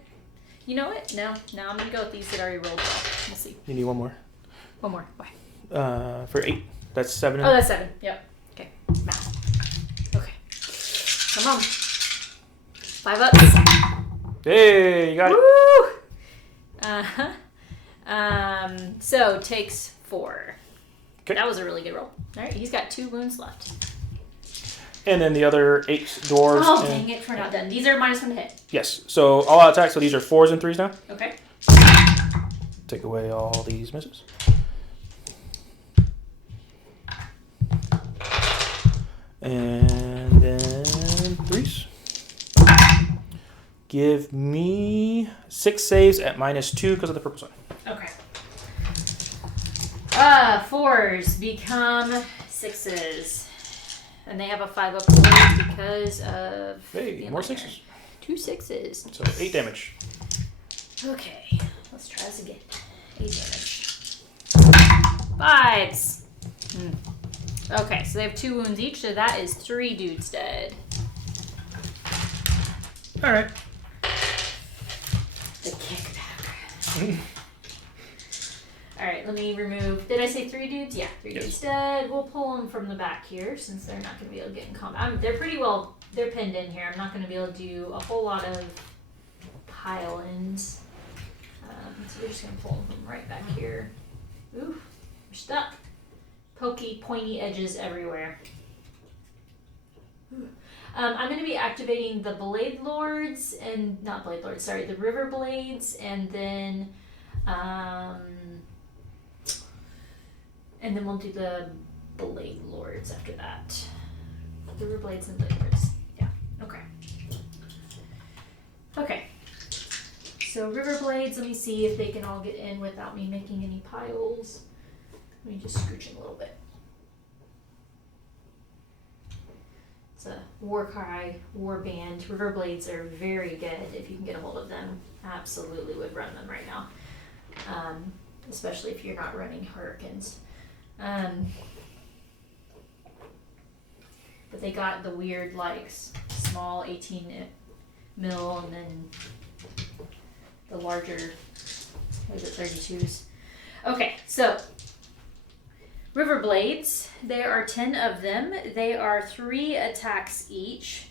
You know what? No, I'm gonna go with these that already rolled well. We'll see. You need one more. One more. Why? For 8. That's 7. Oh, that's 7. Yep. Okay. Math. Okay. Come on. 5-ups. Hey, you got it. Woo! So takes 4. Okay. That was a really good roll. All right, he's got 2 wounds left. And then the other 8 dwarves. Oh, and, dang it, we're not done. These are -1 to hit. Yes. So all out attack. So these are 4s and 3s now. Okay. Take away all these misses. And then 3s. Give me 6 saves at -2 because of the purple sun. Okay. 4s become 6s. And they have a 5-up ward because of Hey, the more aligner. 6s. 2 6s. So 8 damage. Okay, let's try this again. 8 damage. 5s. Okay, so they have 2 wounds each, so that is 3 dudes dead. All right. The kickback. Alright, let me remove. Did I say 3 dudes? Yeah, 3 dudes dead. We'll pull them from the back here since they're not going to be able to get in combat. They're pretty well. They're pinned in here. I'm not going to be able to do a whole lot of pile ins. So we're just going to pull them from right back here. Ooh, we're stuck. Pokey, pointy edges everywhere. I'm going to be activating the Blade Lords and not Blade Lords. Sorry, the River Blades, and then we'll do the Blade Lords after that. The River Blades and Blade Lords. Yeah. Okay. Okay. So River Blades. Let me see if they can all get in without me making any piles. Let me just scooch in a little bit. It's a war cry, war band. River Blades are very good if you can get a hold of them. Absolutely would run them right now. Especially if you're not running Hurricanes. But they got the weird, like, small 18 mil and then the larger, what is it, 32s. Okay, so River Blades, there are 10 of them. They are 3 attacks each.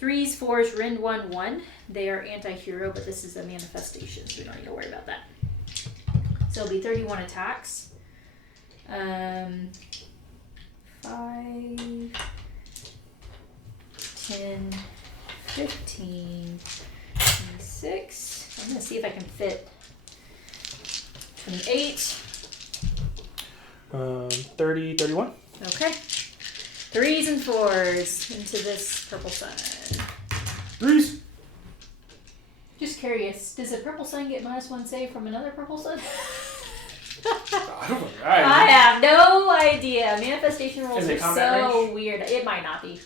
3s, 4s, rend 1/1. They are anti-hero, but this is a manifestation, so we don't need to worry about that. So it'll be 31 attacks. 5, 10, 15, 26. I'm going to see if I can fit 28. 30, 31. Okay. 3s and 4s into this purple sun. 3s. Just curious, does a purple sun get -1 save from another purple sun? I have no idea. Manifestation rolls are so weird. It might not be.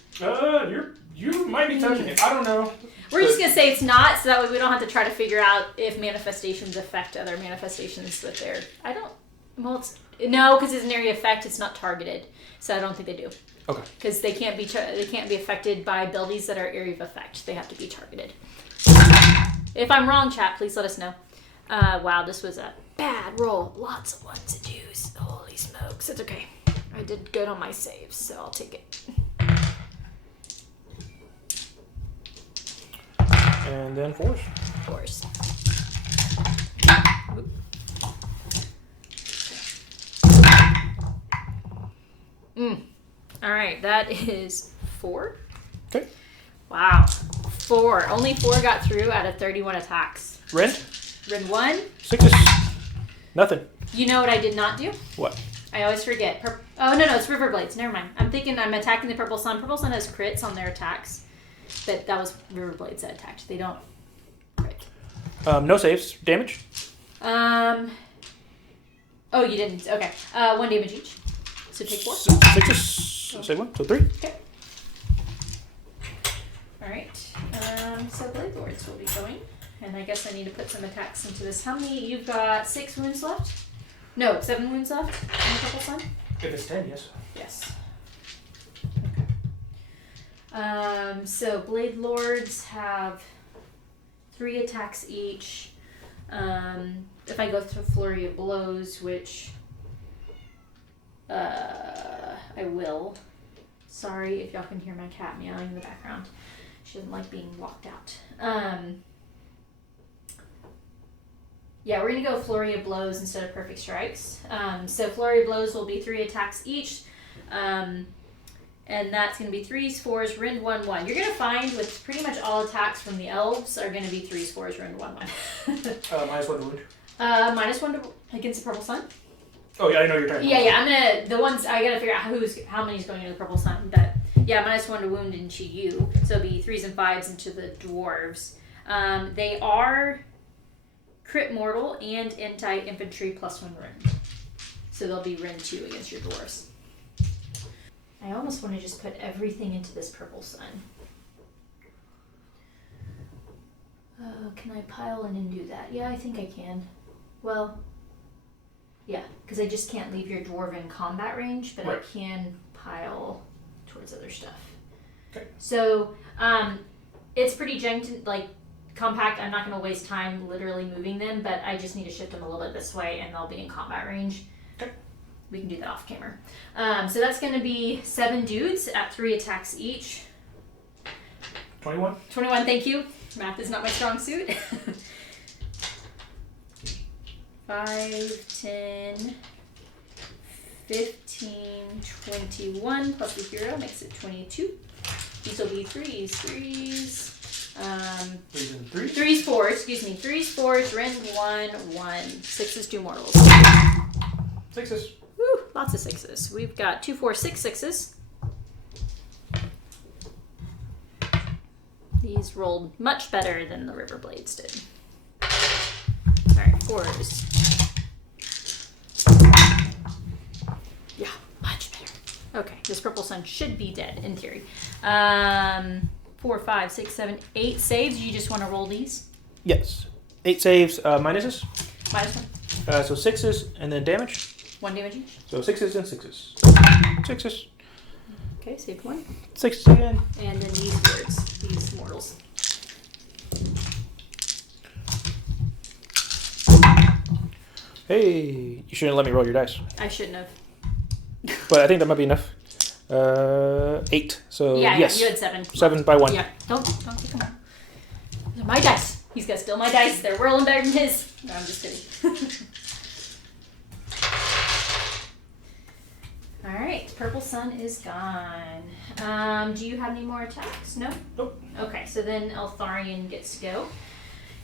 You might be touching it. I don't know. We're just gonna say it's not, so that way we don't have to try to figure out if manifestations affect other manifestations with their. I don't. Well, no, because it's an area effect. It's not targeted, so I don't think they do. Okay. Because they can't be affected by abilities that are area of effect. They have to be targeted. If I'm wrong, chat, please let us know. Wow, this was a bad roll. Lots of 1s and 2s. Holy smokes. It's okay. I did good on my saves, so I'll take it. And then 4s. 4s. All right, that is 4. Okay. Wow. 4. Only 4 got through out of 31 attacks. Rend? Rend 1. 6s. Nothing. You know what I did not do? What? I always forget. Oh, no, it's River Blades. Never mind. I'm thinking I'm attacking the Purple Sun. Purple Sun has crits on their attacks. But that was River Blades that attacked. They don't crit. No saves. Damage? Oh, you didn't. Okay. 1 damage each. So take 4. 6s. Say 1. So 3. Okay. Alright. So Blade Lords will be going. And I guess I need to put some attacks into this. How many? You've got 6 wounds left? No, 7 wounds left in the Purple Sun? If it's 10, yes. Yes. Okay. So Blade Lords have 3 attacks each. If I go through Flurry of Blows, which I will. Sorry if y'all can hear my cat meowing in the background. She doesn't like being locked out. Yeah, we're going to go Flurry of Blows instead of Perfect Strikes. So Flurry of Blows will be 3 attacks each. And that's going to be 3s, 4s, rend 1/1. You're going to find with pretty much all attacks from the elves are going to be 3s, 4s, rend 1/1. -1 to wound. -1 to against the Purple Sun. Oh yeah, I know you're talking. Yeah. I'm gonna the ones I gotta figure out how many's going into the Purple Sun. But yeah, -1 to wound into you. So it'll be 3s and 5s into the dwarves. They are crit mortal and anti-infantry +1 rend. So they'll be rend 2 against your dwarves. I almost want to just put everything into this Purple Sun. Can I pile in and do that? Yeah, I think I can. Well, yeah, because I just can't leave your dwarf in combat range, but right. I can pile towards other stuff. Okay. So, It's pretty compact. I'm not going to waste time literally moving them, but I just need to shift them a little bit this way and they'll be in combat range. Okay. We can do that off camera. So that's going to be 7 dudes at 3 attacks each. 21. 21, thank you. Math is not my strong suit. 5, 10, 15, 21 plus the hero makes it 22. These will be 3s. 3s, 4s, excuse me. 3s, 4s, rend 1, 1. 6s, 2 mortals. 6s. Woo, lots of 6s. We've got 2, 4, 6 6s. These rolled much better than the River Blades did. Alright, 4s. Yeah, much better. Okay, this purple sun should be dead in theory. 4, 5, 6, 7, 8 saves. You just want to roll these? Yes. 8 saves, minuses. -1. So 6s and then damage. 1 damage each. So 6s and 6s. 6s. Okay, saved 1. 6s again. And then these words, these mortals. Hey, you shouldn't let me roll your dice. I shouldn't have. But I think that might be enough. 8. So Yeah, yes. you had 7. 7 by 1. Yeah, don't take them out. They're my dice. He's got still my dice. They're whirling better than his. No, I'm just kidding. All right, purple sun is gone. Do you have any more attacks? No? Nope. Okay, so then Eltharion gets to go.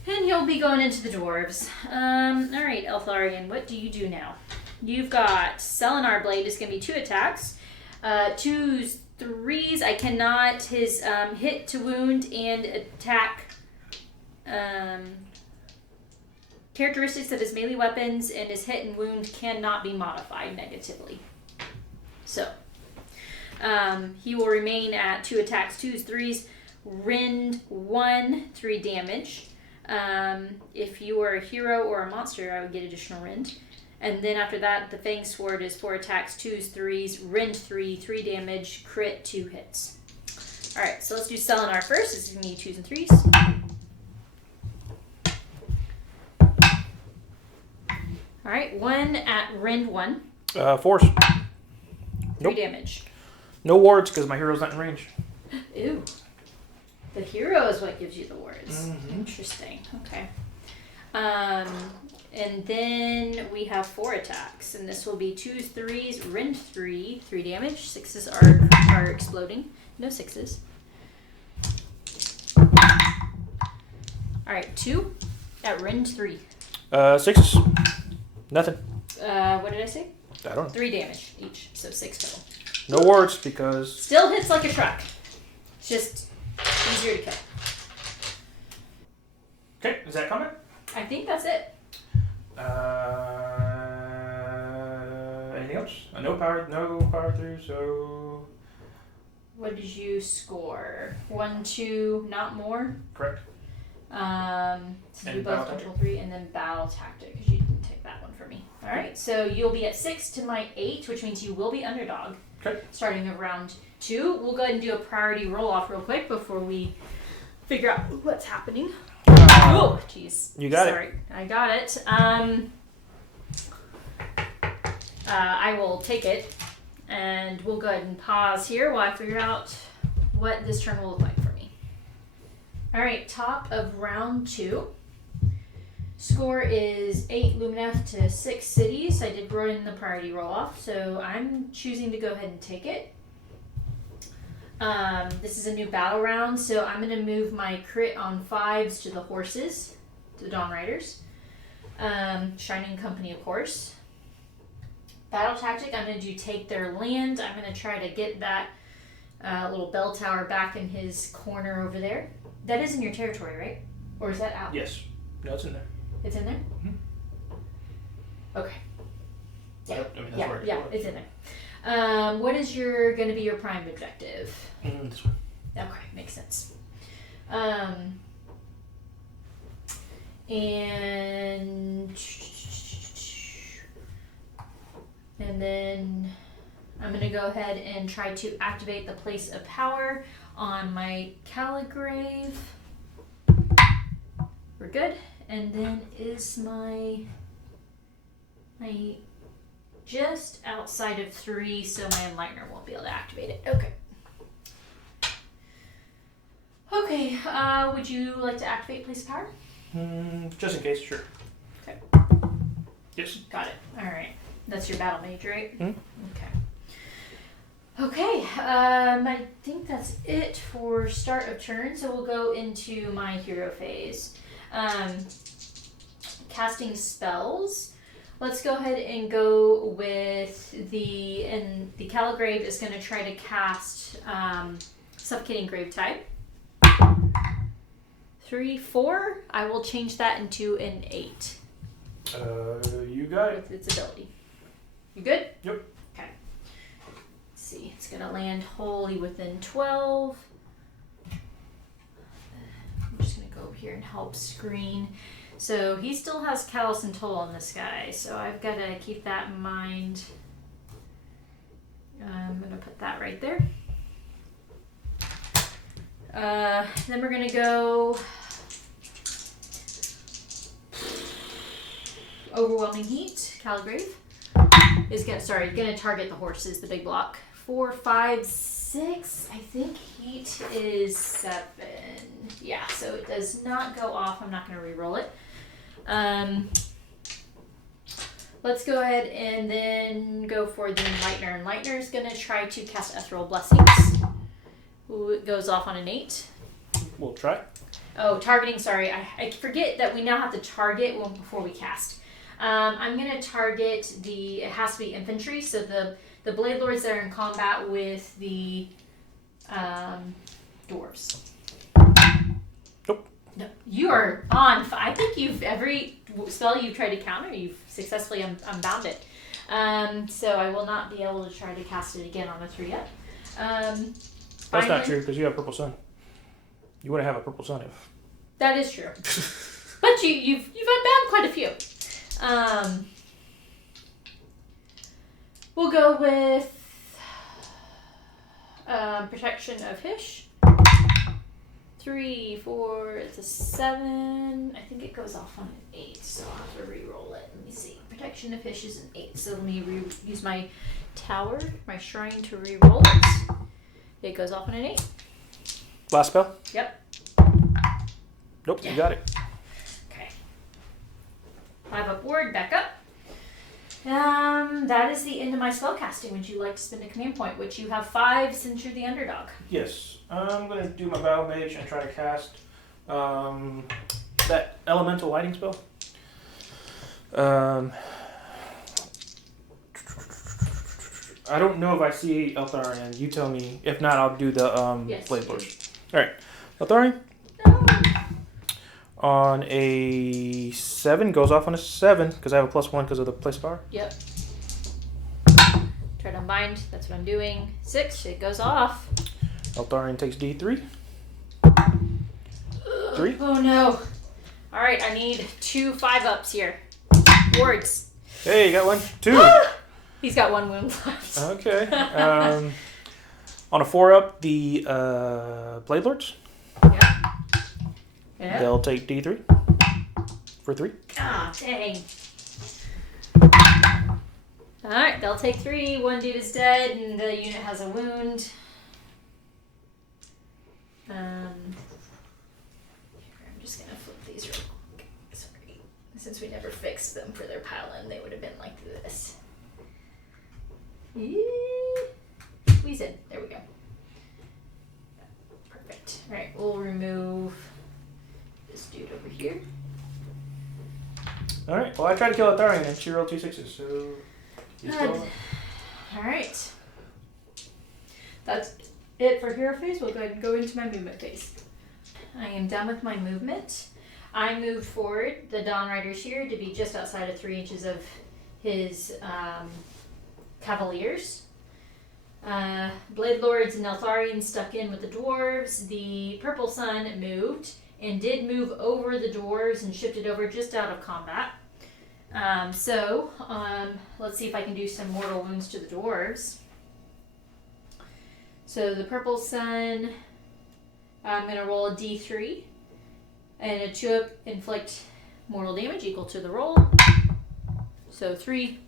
And he'll be going into the dwarves. All right, Eltharion, what do you do now? You've got Selenar Blade is going to be 2 attacks. 2s, 3s. I cannot. His hit to wound and attack characteristics of his melee weapons and his hit and wound cannot be modified negatively. So, he will remain at 2 attacks, 2s, 3s, rend 1, 3 damage. If you are a hero or a monster, I would get additional rend. And then after that, the Fang Sword is 4 attacks, 2s, 3s, rend 3, 3 damage, crit 2 hits. Alright, so let's do Selenar first. This is going to be 2s and 3s. Alright, 1 at rend 1. 4s. 3 Nope. damage. No wards because my hero's not in range. Ew. The hero is what gives you the wards. Mm-hmm. Interesting. Okay. And then we have 4 attacks, and this will be 2s, 3s, rend 3, 3 damage. 6s are exploding. No 6s. All right, 2 at rend 3. 6s. Nothing. What did I say? I don't know. 3 damage each, so 6 total. No wards because... Still hits like a truck. It's just easier to kill. Okay, is that coming? I think that's it. Anything else? No power 3, so... What did you score? 1, 2, not more? Correct. So you And both battle control 3 and then battle tactic because you didn't take that one for me. All right, so you'll be at 6 to my 8, which means you will be underdog. Okay. Starting at round 2, we'll go ahead and do a priority roll off real quick before we figure out what's happening. Oh, jeez. You got it. Sorry, I got it. I will take it, and we'll go ahead and pause here while I figure out what this turn will look like for me. All right, top of round 2. Score is 8 Lumineth to 6 cities. I did run the priority roll off, so I'm choosing to go ahead and take it. This is a new battle round, so I'm going to move my crit on 5s to the horses, to the Dawn Riders. Shining Company, of course. Battle tactic, I'm going to do take their land. I'm going to try to get that little bell tower back in his corner over there. That is in your territory, right? Or is that out? Yes. No, it's in there. It's in there? Mm-hmm. Okay. Yeah, I mean, that's where it's in there. What is going to be your prime objective? This one. Okay, makes sense. And then I'm going to go ahead and try to activate the place of power on my Caligrave. We're good. And then is my just outside of 3, so my Enlightener won't be able to activate it. Okay. Okay, would you like to activate Place of Power? Just in case, sure. Okay. Yes. Got it. Alright. That's your battle mage, right? Mm-hmm. Okay. Okay, I think that's it for start of turn, so we'll go into my hero phase. Casting spells. Let's go ahead and go with the Caligrave is going to try to cast Suffocating Gravetide. 3, 4. I will change that into an 8. You got it. With its ability. You good? Yep. Okay. Let's see. It's going to land wholly within 12. I'm just going to go over here and help screen. So he still has Callous and Toll on this guy, so I've got to keep that in mind. I'm going to put that right there. Then we're going to go Overwhelming Heat. Caligrave is going to target the horses, the big block. 4, 5, 6. I think heat is 7. Yeah, so it does not go off. I'm not going to re-roll it. Let's go ahead and then go for the Enlightener. Enlightener is going to try to cast Ethereal Blessings. Ooh, it goes off on an 8. We'll try. Oh, targeting, sorry. I forget that we now have to target one before we cast. I'm going to target it has to be infantry, so the Blade Lords that are in combat with the dwarves. Nope. No, you are on. I think every spell you've tried to counter, you've successfully unbound it. So I will not be able to try to cast it again on a 3-up. That's not true because you have Purple Sun. You wouldn't have a Purple Sun if. That is true. But you've unbound quite a few. We'll go with Protection of Hish. 3, 4, it's a 7. I think it goes off on an 8, so I'll have to re-roll it. Let me see. Protection of Hish is an 8, so let me use my tower, my shrine to re-roll it. It goes off on an 8. Last spell? Yep. Nope, yeah. You got it. Okay. 5 upward, back up. That is the end of my spell casting. Would you like to spend a command point, which you have 5 since you're the underdog? Yes. I'm going to do my Battle Mage and try to cast that Elemental Lighting spell. I don't know if I see Eltharion. You tell me. If not, I'll do the yes, Blade Lords. Alright. Eltharion? No. On a 7. Goes off on a 7 because I have a +1 because of the Place of Power. Yep. Try to unbind. That's what I'm doing. 6. It goes off. Eltharion takes D3. 3. Oh no. Alright, I need 2 5-ups here. Wards. Hey, you got 1. 2. He's got 1 wound left. Okay. On a 4-up, the Blade Lords. Yeah. They'll take D3 for 3. Ah, dang. Alright, they'll take 3. 1 dude is dead, and the unit has a wound. I'm just gonna flip these real quick. Sorry. Since we never fixed them for their pile-in, they would have been like this. Squeeze in. There we go. Perfect. Alright, we'll remove this dude over here. Alright, well I tried to kill Eltharion and she rolled 2 6s, so he's still alive. Alright. That's it for hero phase. We'll go ahead and go into my movement phase. I am done with my movement. I moved forward the Dawn Rider's here to be just outside of 3 inches of his Cavaliers. Blade Lords and Eltharion stuck in with the dwarves. The Purple Sun moved and did move over the dwarves and shifted over just out of combat. Let's see if I can do some mortal wounds to the dwarves. So the Purple Sun I'm going to roll a d3. And a 2-up inflict mortal damage equal to the roll. So 3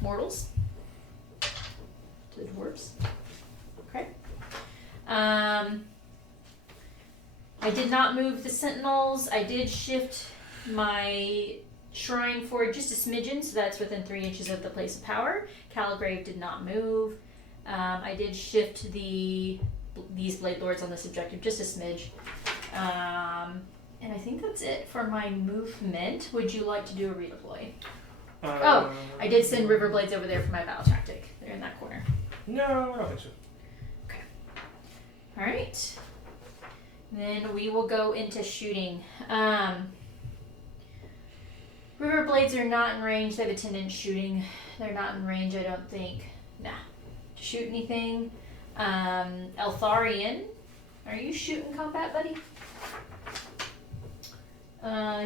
mortals to the dwarves. Okay. I did not move the sentinels. I did shift my shrine forward just a smidgen, so that's within 3 inches of the place of power. Caligrave did not move. I did shift these blade lords on this objective just a smidge. And I think that's it for my movement. Would you like to do a redeploy? I did send River Blades over there for my battle tactic. They're in that corner. No, I don't think so. Okay. All right. Then we will go into shooting. River Blades are not in range. They have a 10-inch shooting. They're not in range, I don't think. Nah. To shoot anything. Eltharion. Are you shooting combat, buddy?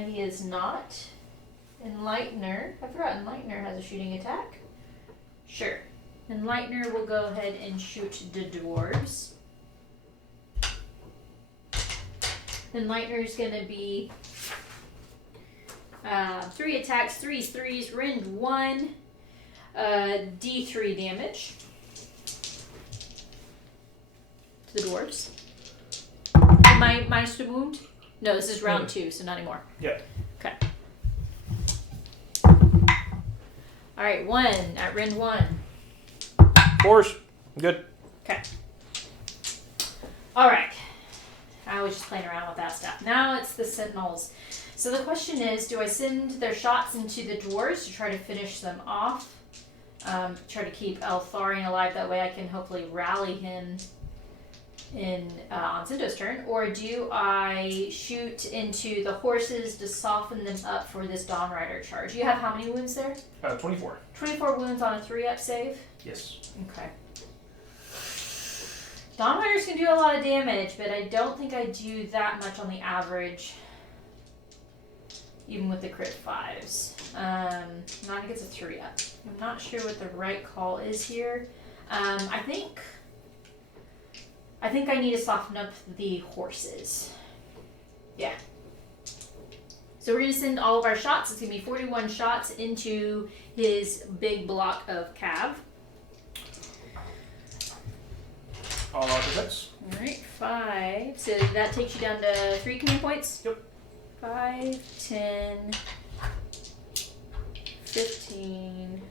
He is not. Enlightener. I forgot Enlightener has a shooting attack. Sure. Enlightener will go ahead and shoot the dwarves. Enlightener is going to be 3 attacks, 3s, rend 1, d3 damage to the dwarves. Minus the wound? No, this is round 2, so not anymore. Yeah. Okay. Alright, 1 at rend 1. Force. Good. Okay. Alright. I was just playing around with that stuff. Now it's the sentinels. So the question is, do I send their shots into the dwarves to try to finish them off? Try to keep Eltharion alive, that way I can hopefully rally him on Cinto's turn, or do I shoot into the horses to soften them up for this Dawn Rider charge? You have how many wounds there? 24. 24 wounds on a 3-up save? Yes. Okay. Dawn Riders can do a lot of damage, but I don't think I do that much on the average, even with the crit 5s. Not against a 3-up. I'm not sure what the right call is here. I think I need to soften up the horses. Yeah. So we're going to send all of our shots. It's going to be 41 shots into his big block of cav. All defense. Alright, 5. So that takes you down to 3 command points? Yep. 5, 10, 15,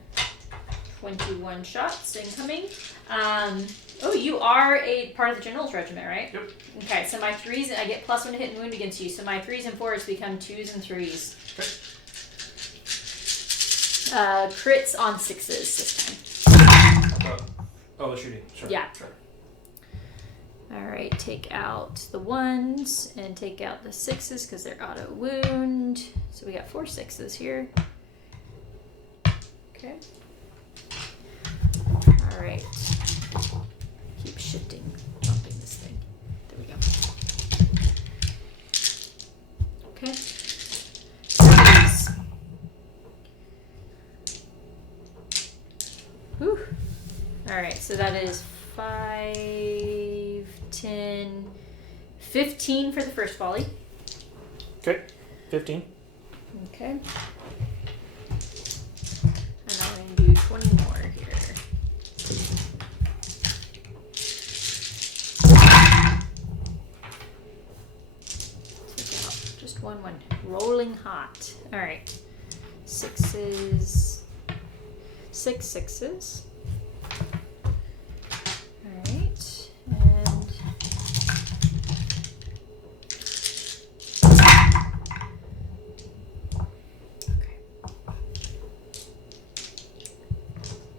21 shots incoming. Oh, you are a part of the General's Regiment, right? Yep. Okay, so my 3s, I get +1 to hit and wound against you, so my 3s and 4s become 2s and 3s. Okay. Crits on 6s this time. The shooting. Sure. Yeah. Sure. Alright, take out the 1s and take out the 6s because they're auto wound. So we got 4 6s here. Okay. Alright. Keep shifting, bumping this thing. There we go. Okay. Nice. Whew. Alright, so that is 5, 10, 15 for the first volley. Okay. 15. Okay. And I'm going to do 20 more here. Take out just one. Rolling hot. Alright. 6s. 6 6s. Alright. And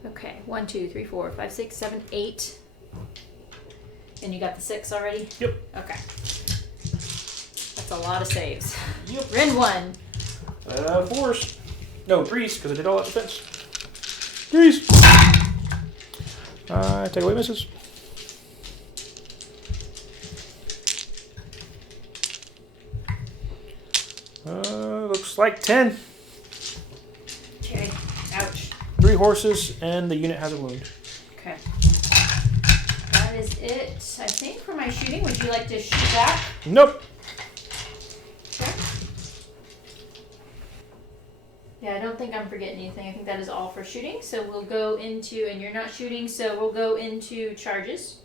okay. 1, 2, 3, 4, 5, 6, 7, 8. And you got the 6 already? Yep. Okay. That's a lot of saves. Yep. Ren 1. 4s. No, 3s, because I did all that defense. 3s. Take away misses. Looks like 10. Okay. Ouch. 3 horses, and the unit has a wound. Okay. That is it, I think, for my shooting. Would you like to shoot back? Nope. Okay. Yeah, I don't think I'm forgetting anything. I think that is all for shooting. So we'll go into, and you're not shooting, so we'll go into charges.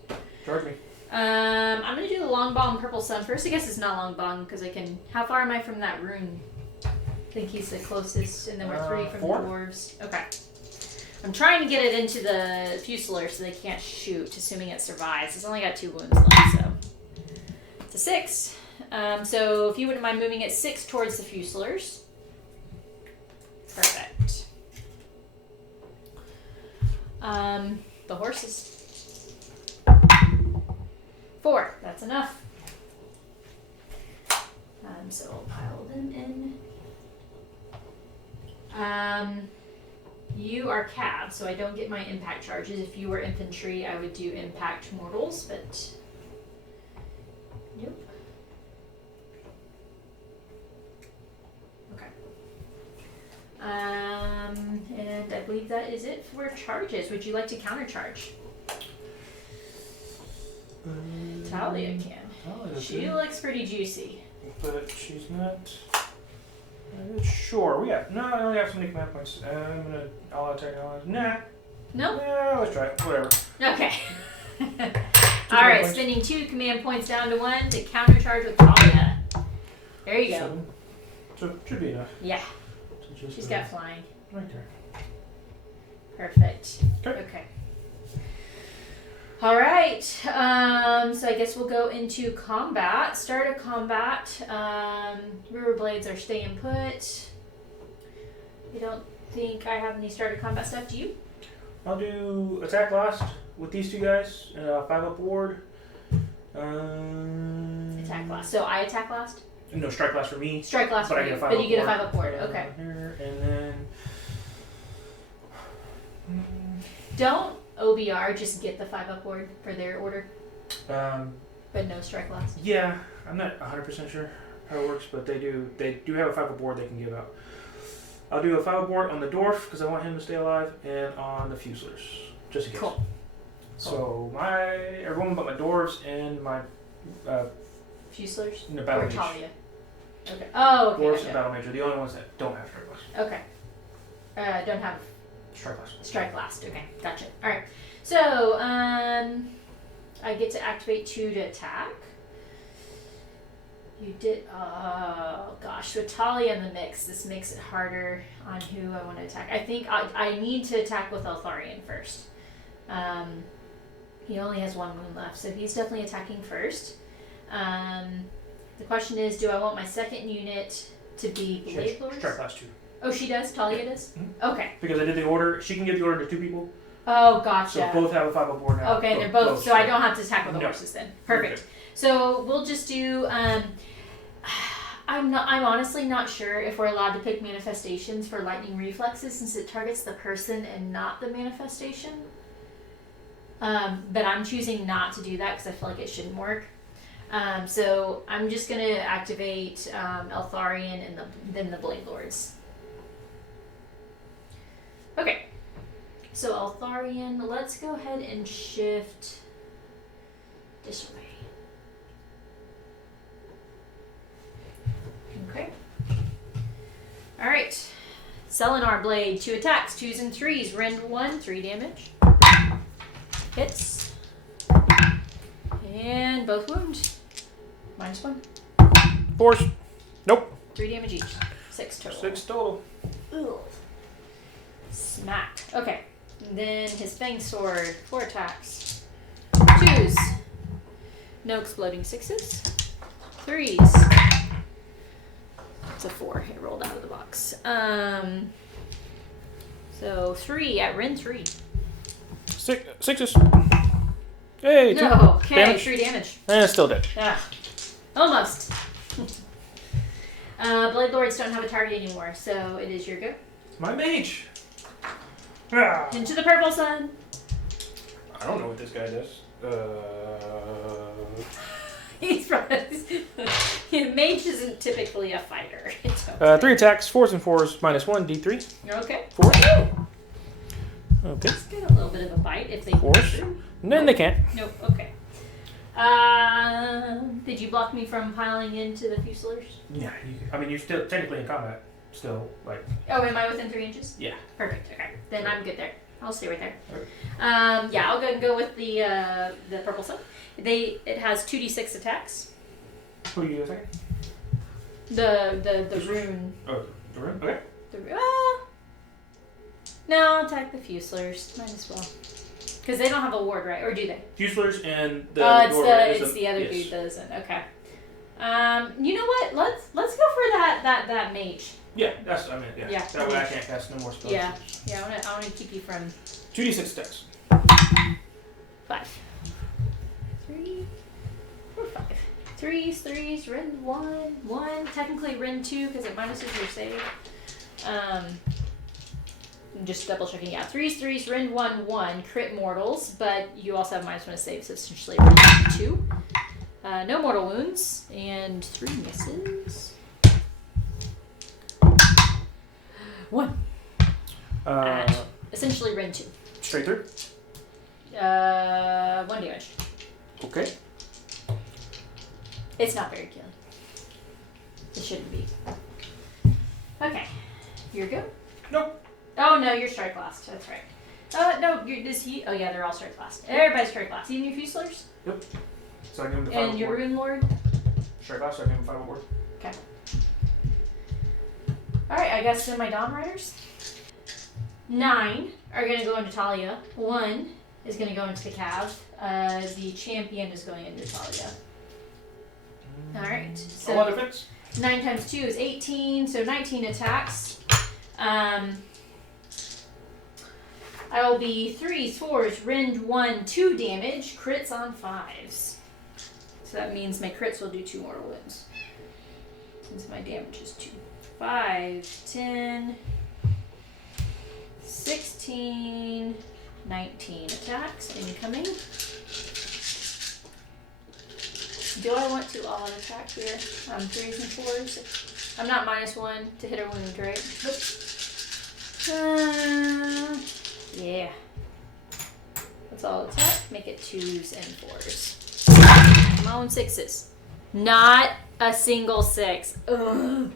Charge me. I'm going to do the long bomb purple sun first. I guess it's not long bomb because I can... How far am I from that rune? I think he's the closest, and then we're 3 from 4. the dwarves. Okay. I'm trying to get it into the Fusilier so they can't shoot, assuming it survives. It's only got 2 wounds left, so... It's a 6. So if you wouldn't mind moving it 6 towards the Fusiliers. Perfect. The horses. 4. That's enough. So I'll pile them in. You are cav, so I don't get my impact charges. If you were infantry, I would do impact mortals, but nope. Okay. And I believe that is it for charges. Would you like to countercharge? Talia can. She looks pretty juicy. But she's not. Sure. I only have so many command points. I'll attack allies. Nah. No? Yeah, let's try it. Whatever. Okay. Alright, spending 2 command points down to 1 to countercharge with Talia. There you go. 7. So it should be enough. Yeah. So She's got flying. Right there. Perfect. Okay. Alright. So I guess we'll go into combat. Start of combat. River Blades are staying put. I don't think I have any start of combat stuff. Do you? I'll do attack last with these 2 guys. 5 up ward. Attack last. So I attack last? No, strike last for me. Strike last but for I get you, a 5 but up you get a ward. 5 up ward. Okay. Here, and then... Don't OBR just get the 5 up ward for their order? But no strike last? Yeah, I'm not 100% sure how it works, but they do have a 5 up ward they can give out. I'll do a 5 up ward on the dwarf because I want him to stay alive, and on the Fusiliers, just in case. Cool. So everyone but my dwarves and my Fusiliers? No, battle or mage. Talia? Okay. Oh, okay. Dwarves Gotcha. and battle mage are the only ones that don't have strike last. Okay. Don't have Strike last. strike last. Okay, gotcha. All right. So, I get to activate 2 to attack. You did. Oh gosh, with Talia in the mix, this makes it harder on who I want to attack. I think I need to attack with Eltharion first. He only has 1 wound left, so he's definitely attacking first. The question is, do I want my second unit to be Blade Lords? Strike last 2. Oh, she does? Talia does? Mm-hmm. Okay. Because I did the order, she can give the order to 2 people. Oh, gotcha. So both have a 5 up board now. Okay, they're both, so I don't have to attack with the No. horses then. Perfect. So we'll just do, I'm honestly not sure if we're allowed to pick manifestations for lightning reflexes since it targets the person and not the manifestation. But I'm choosing not to do that because I feel like it shouldn't work. So I'm just going to activate Eltharion and then the Blade Lords. Okay. So Eltharion, let's go ahead and shift this way. Okay. Alright. Selenar Blade, 2 attacks, 2s and 3s. Rend 1, 3 damage. Hits. And both wound. -1. Force. Nope. 3 damage each. 6 total. 6 total. Ugh. Smack. Okay. And then his Fang Sword, 4 attacks. 2s. No exploding 6s. 3s. It's a 4. It rolled out of the box. So 3 at Ren 3. 6s. Hey, 2 No. Okay. damage. 3 damage. And it's still dead. Ah. Almost. Blade Lords don't have a target anymore, so it is your go. My mage. Ah. Into the purple sun. I don't know what this guy does. He's probably... Mage isn't typically a fighter. 3 attacks, 4s and 4s, -1, D3. Okay. 4. Okay. Let's get a little bit of a bite if they Force. through. And then they can't. Nope. Okay. Did you block me from piling into the Fusiliers? Yeah, I mean, you're still technically in combat. Still, like. Oh, am I within 3 inches? Yeah. Perfect. Okay, then I'm good there. I'll stay right there. Okay. Yeah, I'll go and go with the purple stuff. It has 2d6 attacks. Who are you using? The rune. Oh, the rune. Okay. No, I'll attack the Fusiliers. Might as well. Because they don't have a ward, right? Or do they? Fusilers and the. It's the other dude that isn't. Okay. You know what? Let's go for that mage. Yeah, that's. I mean, yeah. Yeah. That way I can't cast no more spells. Yeah. I want to keep you from. 2d6 attacks. 5. 3, 4, 5. Threes, rend 1. Technically rend 2 because it minuses your save. Just double checking. Yeah, 3s, rend 1, crit mortals, but you also have -1 to save, so essentially rend 2. No mortal wounds, and 3 misses. 1. Essentially rend 2. Straight through. 1 damage. Okay. It's not very killing. It shouldn't be. Okay. You're good? Nope. Oh, no, you're strike last. That's right. No, is he? Oh, yeah, they're all strike last. Everybody's strike last. Even your Fusiliers? Yep. So I give him the 5 And your ward. Rune Lord? Straight last, so I give him 5 ward. Okay. Alright, I guess then my Dawn Riders. 9 are going to go into Talia. 1 is going to go into the Cav. The champion is going into Talia. Alright. So a lot of defense. 9 times 2 is 18, so 19 attacks. I will be 3s, 4s, rend 1, 2 damage, crits on 5s. So that means my crits will do 2 mortal wounds. Since my damage is 2. 5, 10, 16, 19 attacks incoming. Do I want to all attack here? 3s and 4s. I'm not -1 to hit a wound, right? Nope. Yeah. That's all attack. Make it 2s and 4s. Come on, 6s. Not a single 6. Ugh.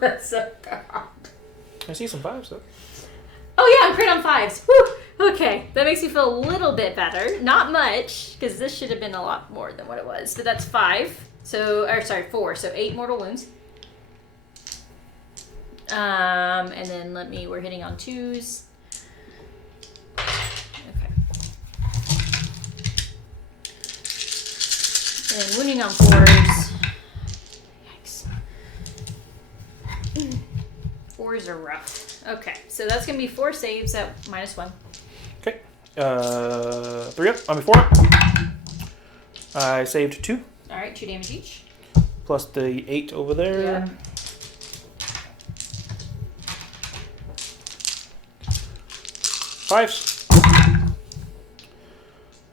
That's so bad. I see some 5s though. Oh yeah, I'm crit on 5s. Whew. Okay, that makes me feel a little bit better. Not much, because this should have been a lot more than what it was. But that's 5. So, or sorry, 4. So 8 mortal wounds. And then we're hitting on 2s. Okay. And wounding on 4s. Yikes. 4s are rough. Okay, so that's going to be 4 saves at -1. Okay. 3 up. I mean 4 up. I saved 2. Alright, 2 damage each. Plus the 8 over there. Yeah. 5s.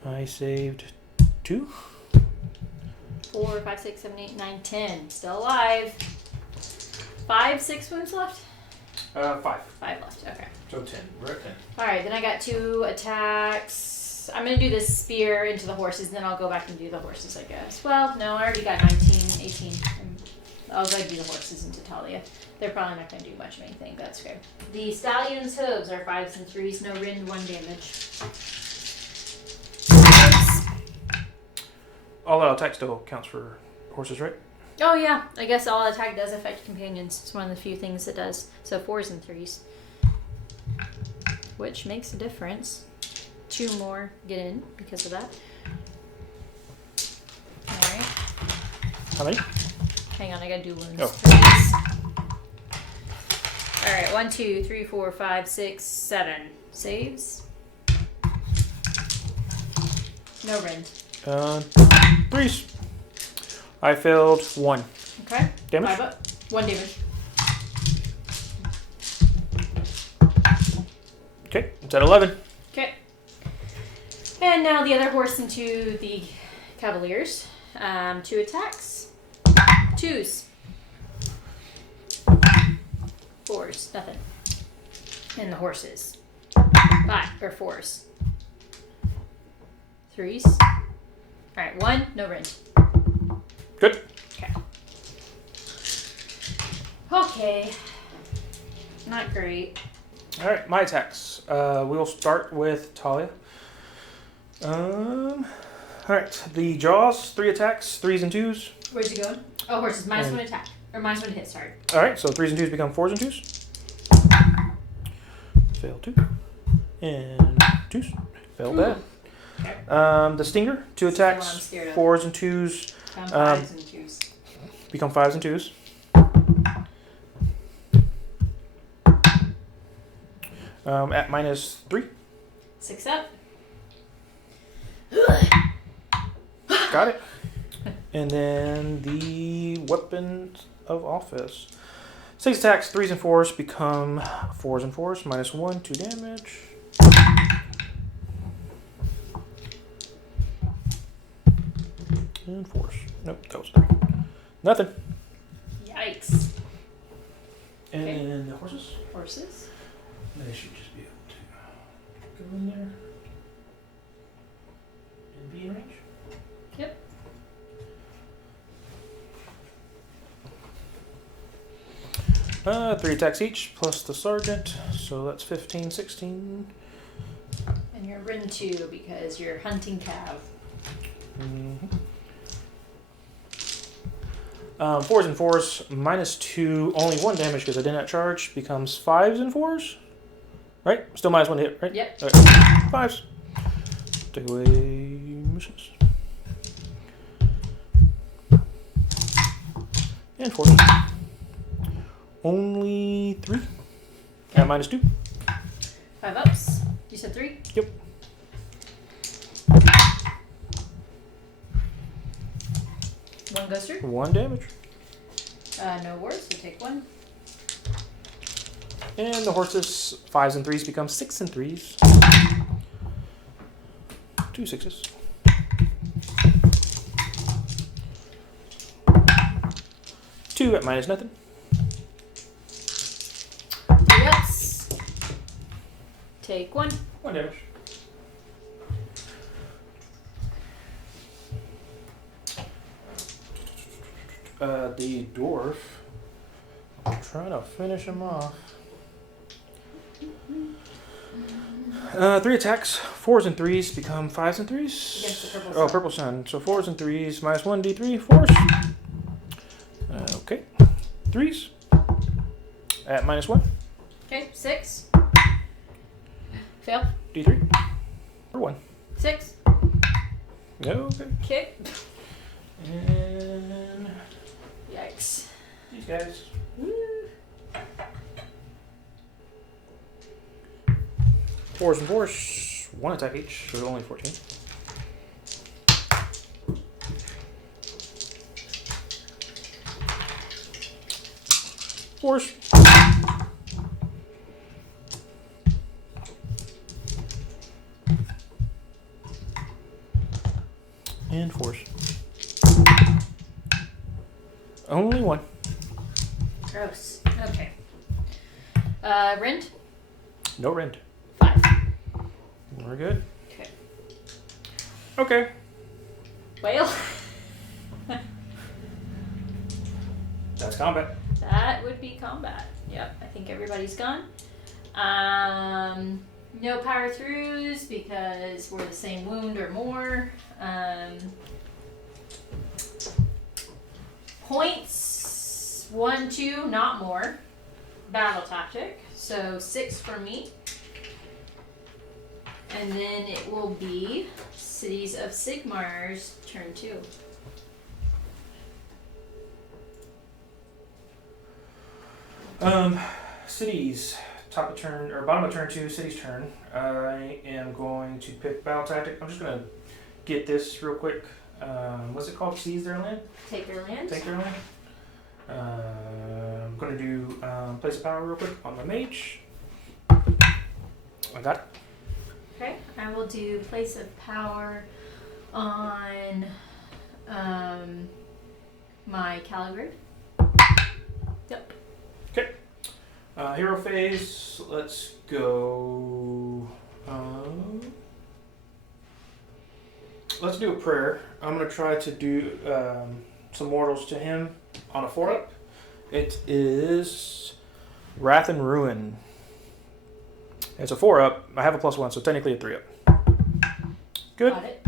I saved 2. 4, 5, 6, 7, 8, 9, 10. Still alive. 5, 6 wounds left? 5. 5 left, okay. So 10. We're at 10. Alright, then I got 2 attacks. I'm going to do this spear into the horses, then I'll go back and do the horses, I guess. Well, no, I already got 19, 18. I'll go do the horses into Talia. They're probably not going to do much of anything, that's okay. The stallion's hooves are 5s and 3s, no rend 1 damage. All that attack still counts for horses, right? Oh yeah, I guess all attack does affect companions. It's one of the few things it does. So 4s and 3s. Which makes a difference. 2 more get in because of that. Alright. How many? Hang on, I gotta do wounds. Oh. 3s. Alright, 1, 2, 3, 4, 5, 6, 7. Saves. No rend. 3s. I failed 1. Okay. Damage? 5 up. 1 damage. Okay, it's at 11. Okay. And now the other horse into the Cavaliers. 2 attacks. 2s. 4s. Nothing. And the horses. 5 or 4s. 3s. Alright, 1, no rend. Good. Okay. Okay. Not great. All right, my attacks. We'll start with Talia. All right, the jaws, 3 attacks, 3s and 2s. Where's he going? Oh, horses. Minus 1 attack. Or minus 1 hit, sorry. All right, so 3s and 2s become 4s and 2s. Fail 2. And 2s. Fail that. Okay. The stinger, 2 attacks, 4s and 2s. Become 5s and 2s. Become 5s and 2s. At minus 3. 6 up. Got it. And then the weapons of office. 6 attacks, 3s and 4s become 4s and 4s. Minus 1, 2 damage. And 4s. Nope, that was 3. Nothing. Yikes. And the horses? Horses. They should just be able to go in there and be in range. Yep. Three attacks each, plus the sergeant, so that's 15, 16. And you're rend 2 because you're hunting cav. Mm-hmm. 4s and 4s, minus 2, only 1 damage because I did not charge, becomes 5s and 4s. Right? Still minus 1 to hit, right? Yep. Right. 5s. Take away missions. And 4s. Only 3. And minus 2. 5 ups. You said 3? Yep. One goes through. 1 damage. No words, so take 1. And the horses, 5s and 3s become 6 and 3s. 2 6s. Two at minus nothing. 3 ups. Take 1. 1 damage. The dwarf. I'm trying to finish him off. 3 attacks, 4s and 3s become 5s and 3s. Against the purple Oh, sun. purple sun. So 4s and 3s, minus 1 d3, 4s. Okay. 3s. At minus 1. Okay, 6. Fail. D3. Or 1. 6. Okay. Kick. And Yikes. these guys. Woo. 4s and 4s, 1 attack each, so only 14. Fours. And 4s. Only 1. Gross. Okay. Rend? No rend. 5. We're good. Okay. Okay. Whale? That's combat. That would be combat. Yep, I think everybody's gone. No power throughs because we're the same wound or more. Points 1, 2, not more. Battle tactic. So 6 for me. And then it will be Cities of Sigmar's turn 2. Cities. Top of turn, or bottom of turn 2, city's turn. I am going to pick battle tactic. I'm just going to get this real quick. What's it called? Seize their land? Take their land. Take their land. I'm going to do place of power real quick on my mage. I got it. Okay, I will do place of power on my Caligrid. Yep. Okay. Hero phase. Let's go. let's do a prayer. I'm gonna try to do some mortals to him on a 4-up. It is Wrath and Ruin. It's a 4-up. I have a +1, so technically a 3-up. Good. Got it.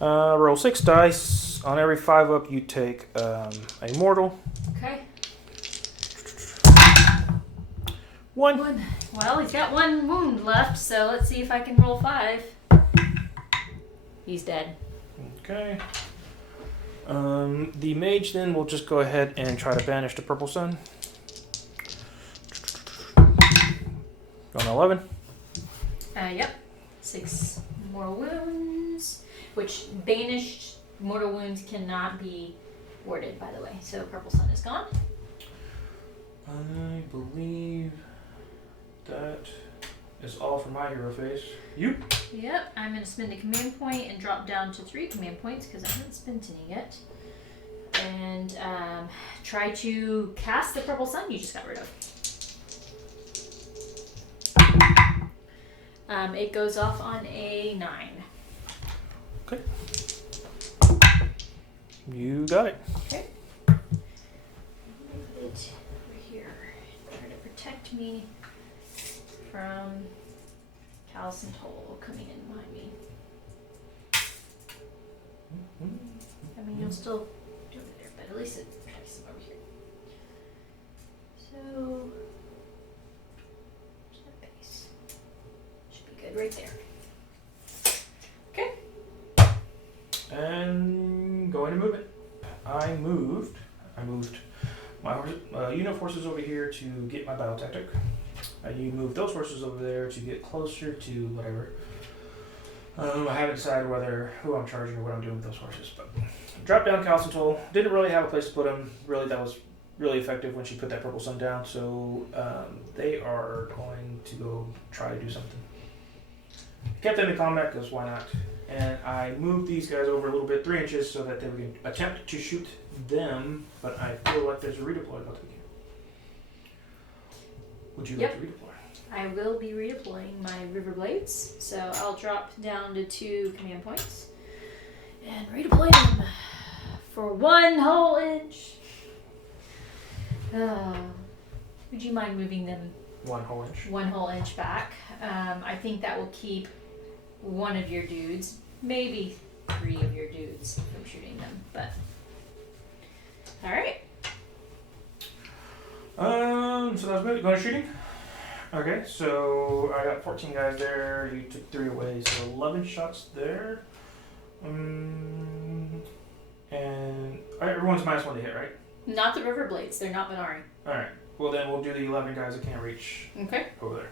Roll 6 dice. On every 5-up, you take a mortal. Okay. 1. Well, he's got 1 wound left, so let's see if I can roll 5. He's dead. Okay. The mage then will just go ahead and try to banish the purple sun. Going 11. Yep. 6 mortal wounds, which banished mortal wounds cannot be warded, by the way. So purple sun is gone. I believe that is all for my hero phase. You? Yep. I'm going to spend a command point and drop down to 3 command points because I haven't spent any yet. And try to cast the purple sun you just got rid of. It goes off on a 9. Okay. You got it. Okay. Move it over here. Try to protect me from Callus and Toll coming in behind me. I mean, you'll still do it there, but at least it protects them over here. So, there's that base. Should be good right there. Okay. And going to move it. I moved my unit of forces over here to get my battle tactic. You move those forces over there to get closer to whatever. I haven't decided who I'm charging or what I'm doing with those forces, but drop down Calcitol. Didn't really have a place to put them. Really, that was really effective when she put that purple sun down. So they are going to go try to do something. Kept them in combat because why not? And I moved these guys over a little bit, 3 inches, so that they would attempt to shoot them. But I feel like there's a redeploy about to begin. Would you like to redeploy? I will be redeploying my River Blades, so I'll drop down to 2 command points and redeploy them for 1 whole inch. Would you mind moving them 1 whole inch? 1 whole inch back? I think that will keep 1 of your dudes, maybe 3 of your dudes from shooting them, but all right. So that's good. Going to shooting? Okay, so I got 14 guys there. You took 3 away, so 11 shots there. And everyone's -1 to hit, right? Not the River Blades. They're not Minari. Alright, well then we'll do the 11 guys that can't reach Okay. over there.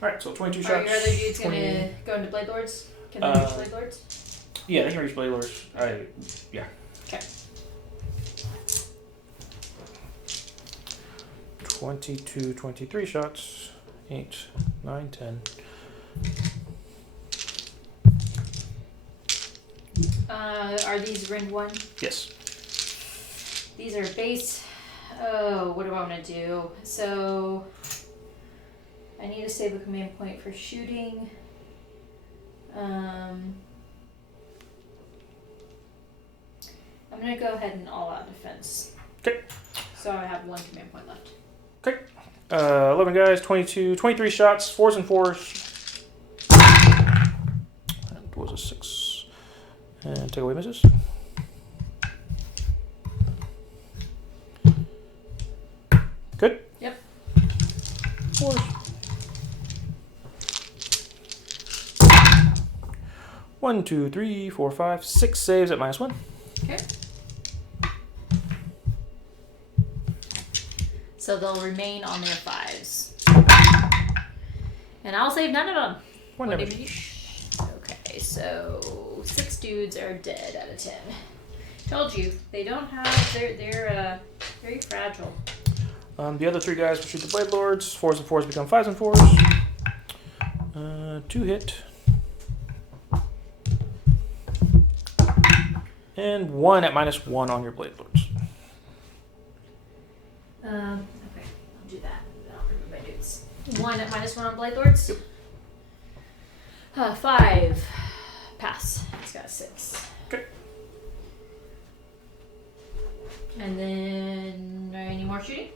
Alright, so 22 shots. Are your other dudes going to go into Blade Lords? Can they reach Blade Lords? Yeah, they can reach Blade Lords. Yeah. Okay. 22, 23 shots. 8, 9, 10. Are these Rend 1? Yes. These are base. Oh, what do I want to do? So, I need to save a command point for shooting. I'm going to go ahead and all-out defense. Okay. So I have 1 command point left. Okay. 11 guys, 22, 23 shots, 4s and 4s. And was a 6. And take away misses. Good? Yep. 4s. 1, 2, 3, 4, 5, 6 saves at -1. Okay. So they'll remain on their 5s. And I'll save none of them. One damage. Okay, so 6 dudes are dead out of 10. Told you, they don't have, they're very fragile. The other 3 guys will shoot the Blade Lords. 4s and 4s become 5s and 4s. 2 hit. And 1 at -1 on your Blade Lords. Okay, I'll do that. I'll remove my dudes. 1 at -1 on Blade Lords? Yep. 5. Pass. He's got 6. Okay. And then, any more shooting?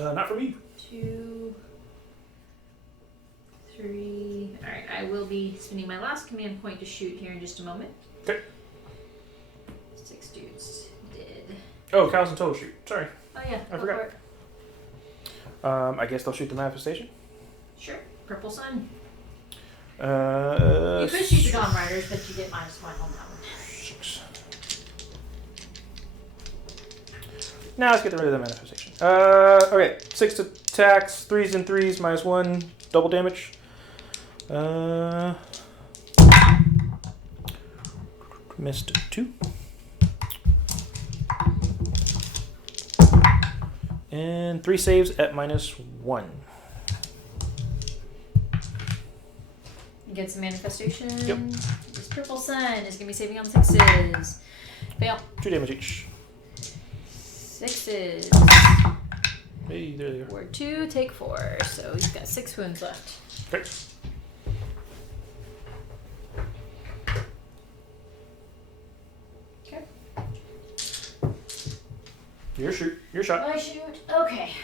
Not for me. 2, 3. Alright, I will be spending my last command point to shoot here in just a moment. Okay. 6 dudes dead. Oh, cows and toes shoot. Sorry. Oh yeah, I go forgot. for it. I guess they'll shoot the manifestation. Sure. Purple sun. You You could shoot the Dawn Riders, but you get -1 on that one. 6. Now let's get rid of the manifestation. Okay, 6 attacks, 3s and 3s, -1, double damage. Missed 2. And 3 saves at -1. You get some manifestation. Yep. This purple sun is gonna be saving on 6s. Fail. 2 damage each. 6s. Hey, there they are. Ward 2, take 4. So he's got 6 wounds left. Okay. Okay. Your shot. I shoot. Okay.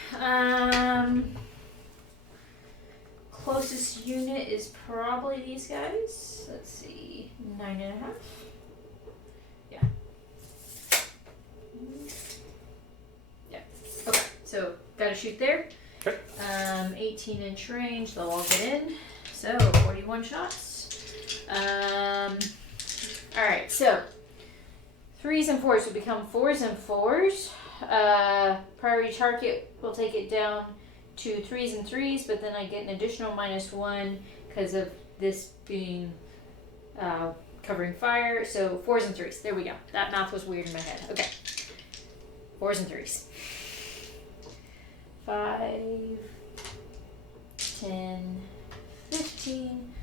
Closest unit is probably these guys. Let's see. 9.5. Yeah. Yeah. Okay. So gotta shoot there. Okay. 18-inch range. They'll all get in. So 41 shots. All right. So 3s and 4s will become 4s and 4s. Priority target will take it down to 3s and 3s, but then I get an additional -1 because of this being covering fire. So 4s and 3s. There we go. That math was weird in my head. Okay. 4s and 3s. 5, 10, 15,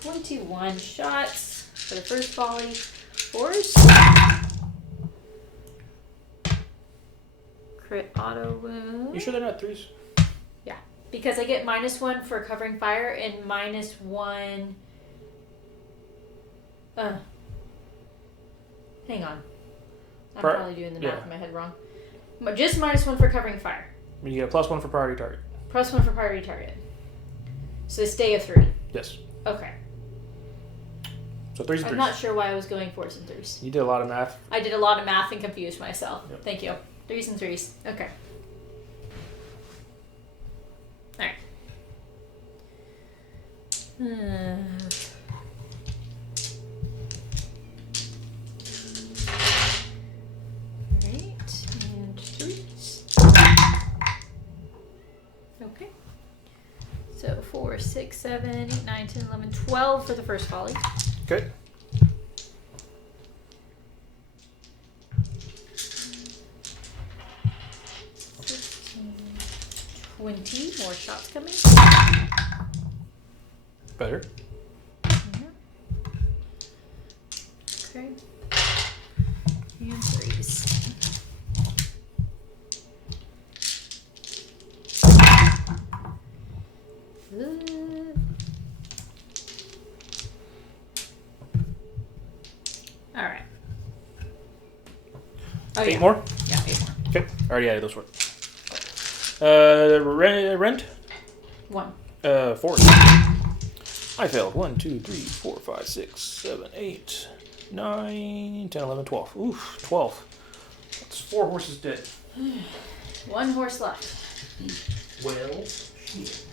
21 shots for the first volley. 4s. Crit auto wound. You sure they're not 3s? Because I get -1 for covering fire and -1. Hang on. I'm probably doing the math in my head wrong. But just -1 for covering fire. You get a +1 for priority target. +1 for priority target. So a stay of 3. Yes. Okay. So 3s and 3s. I'm not sure why I was going 4s and 3s. You did a lot of math. I did a lot of math and confused myself. Yep. Thank you. 3s and 3s. Okay. Alright. Alright, and 3s. Okay. So 4, 6, 7, 8, 9, 10, 11, 12 for the first volley. Okay. 20 more shots coming. Better. Okay. And 3s. All right. Oh, 8 yeah. more? Yeah, 8 more. Okay. Already added those four. Rent? 1. 4. I failed. 1, 2, 3, 4, 5, 6, 7, 8, 9, 10, 11, 12. Oof, 12. That's 4 horses dead. 1 horse left. Well, shit.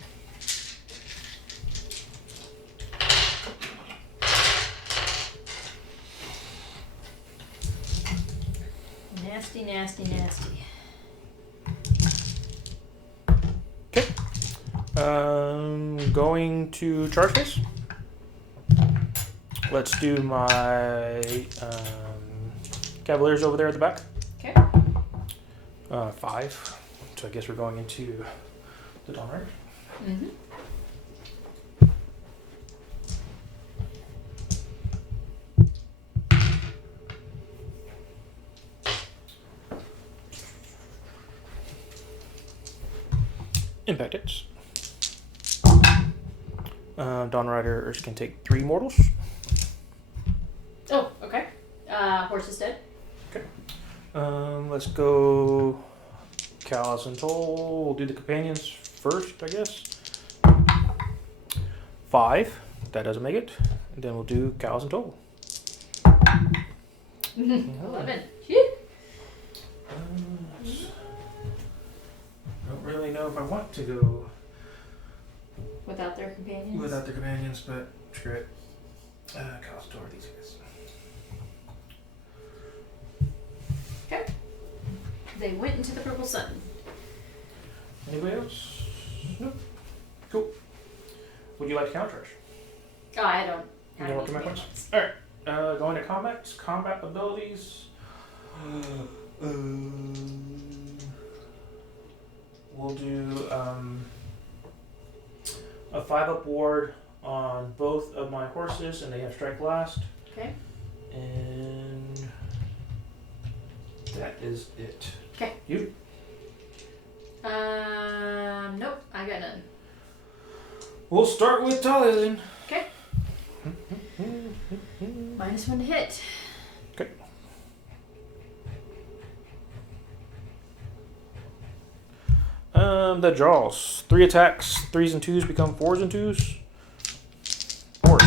Nasty, nasty, nasty. Okay. Going to charge phase. Let's do my Cavaliers over there at the back. Okay. 5. So I guess we're going into the Dawn Rider. Mm-hmm. Impact hits. Dawn Riders can take 3 mortals. horse is dead. Let's go Callus and Toll. We'll do the companions first, I guess. 5. That doesn't make it. And then we'll do Callus and Toll. 11. Phew. I don't really know if I want to go Without their companions? without the companions, but screw it. Callus and Toll are these guys. Okay. They went into the purple sun. Anybody else? Nope. Cool. Would you like to count trash? Oh, I don't. You don't want to my points? Alright. Going to combat. Combat abilities. We'll do a 5-up ward on both of my horses, and they have strike last. Okay. And that is it. Okay. You? Nope, I got none. We'll start with Talia then. Okay. -1 to hit. Okay. That draws. 3 attacks, 3s and 2s become 4s and 2s. 4s.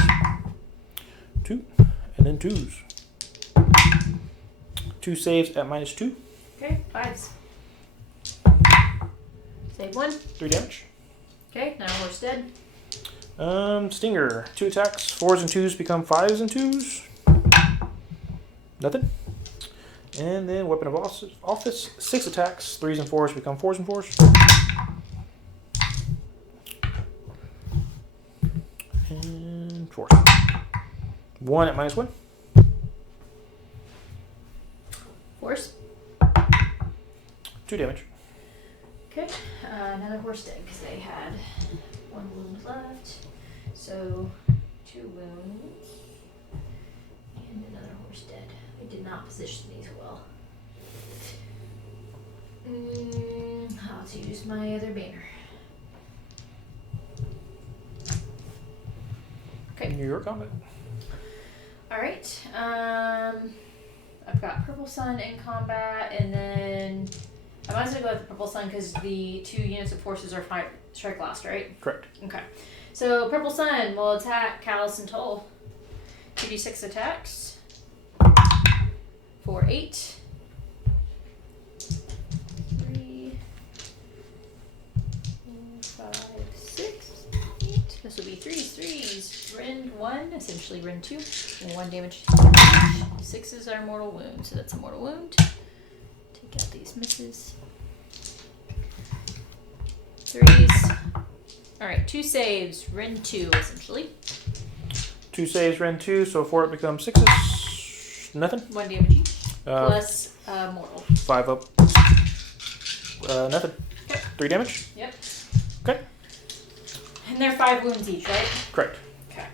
2, and then 2s. 2 saves at -2. Okay, 5s. Save 1. 3 damage. Okay, now horse dead. Stinger. 2 attacks, 4s and 2s become 5s and 2s. Nothing. And then Weapon of Office. 6 attacks, 3s and 4s become 4s and 4s. And 4s. 1 at -1. Horse. 2 damage. Okay, another horse dead because they had 1 wound left. So 2 wounds. And another horse dead. I did not position these well. I'll have to use my other banner. Okay. New York combat. Alright, I've got Purple Sun in combat, and then I might as well go with the Purple Sun because the 2 units of forces are strike last, right? Correct. Okay. So Purple Sun will attack Callus and Toll. 2d6 attacks. 4, 8. 3, 4, 5, 6, 8. This will be 3s. Rend 1, essentially Rend 2. And 1 damage. 6s are mortal wound, so that's a mortal wound. Take out these misses. 3s. Alright, 2 saves, Rend 2 essentially. 2 saves, Ren 2, so 4 it becomes 6s. Nothing. 1 damage each. Plus mortal. 5 up. Nothing. Okay. 3 damage? Yep. Okay. And they're 5 wounds each, right? Correct. Okay.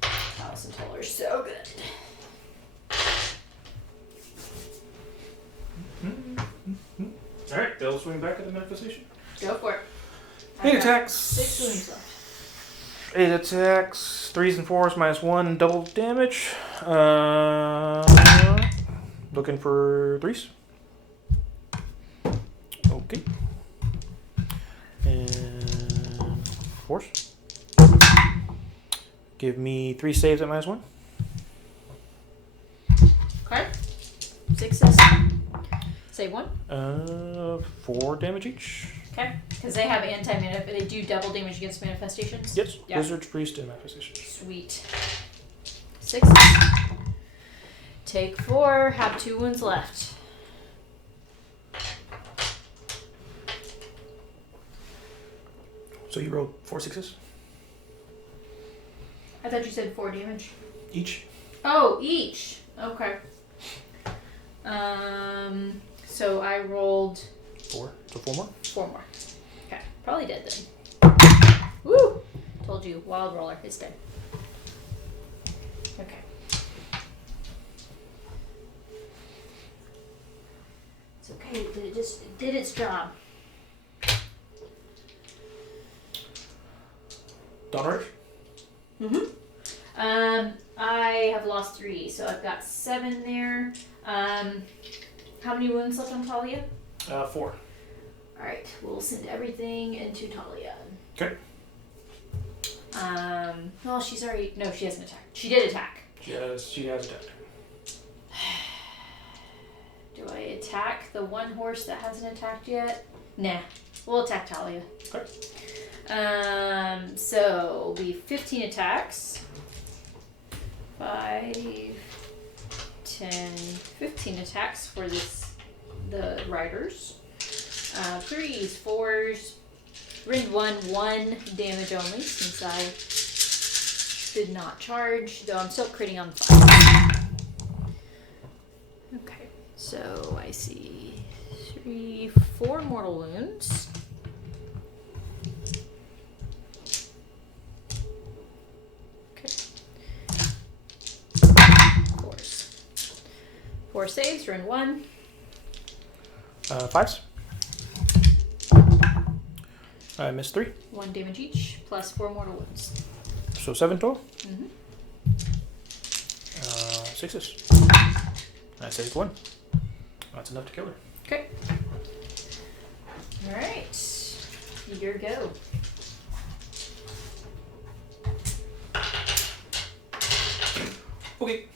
Callus and Toll are so good. Alright, they'll swing back at the manifestation. Go for it. 8 attacks. 6 wounds left. 8 attacks, 3s and 4s -1, double damage. Looking for 3s. Okay. And 4s. Give me 3 saves at -1. Okay. 6s. Save 1. 4 damage each. Okay. Because they have they do double damage against manifestations. Yes, Yeah. Wizard's Priest and manifestations. Sweet. 6. Take 4. Have 2 wounds left. So you rolled 4 6s I thought you said 4 damage. each. Oh, each. Okay. So I rolled 4, so 4 more. 4 more. Okay. Probably dead then. Woo! Told you, wild roller is dead. Okay. It's okay. It did its job. Donner. I have lost 3, so I've got 7 there. How many wounds left on Talia? 4. Alright, we'll send everything into Talia. Okay. Well, she's already... No, she hasn't attacked. She did attack. She has attacked. Do I attack the one horse that hasn't attacked yet? Nah. We'll attack Talia. Okay. So it'll be 15 attacks. 5, 10, 15 attacks for the riders. 3s, 4s. Rend 1 damage only since I did not charge, though I'm still critting on 5. Okay, so I see 3, 4 mortal wounds. Okay. 4s. 4 saves, rend 1. 5s. I missed 3. 1 damage each, plus 4 mortal wounds. So 7 total. Mm-hmm. 6s. I saved 1. That's enough to kill her. Okay. Alright. Your go. Okay.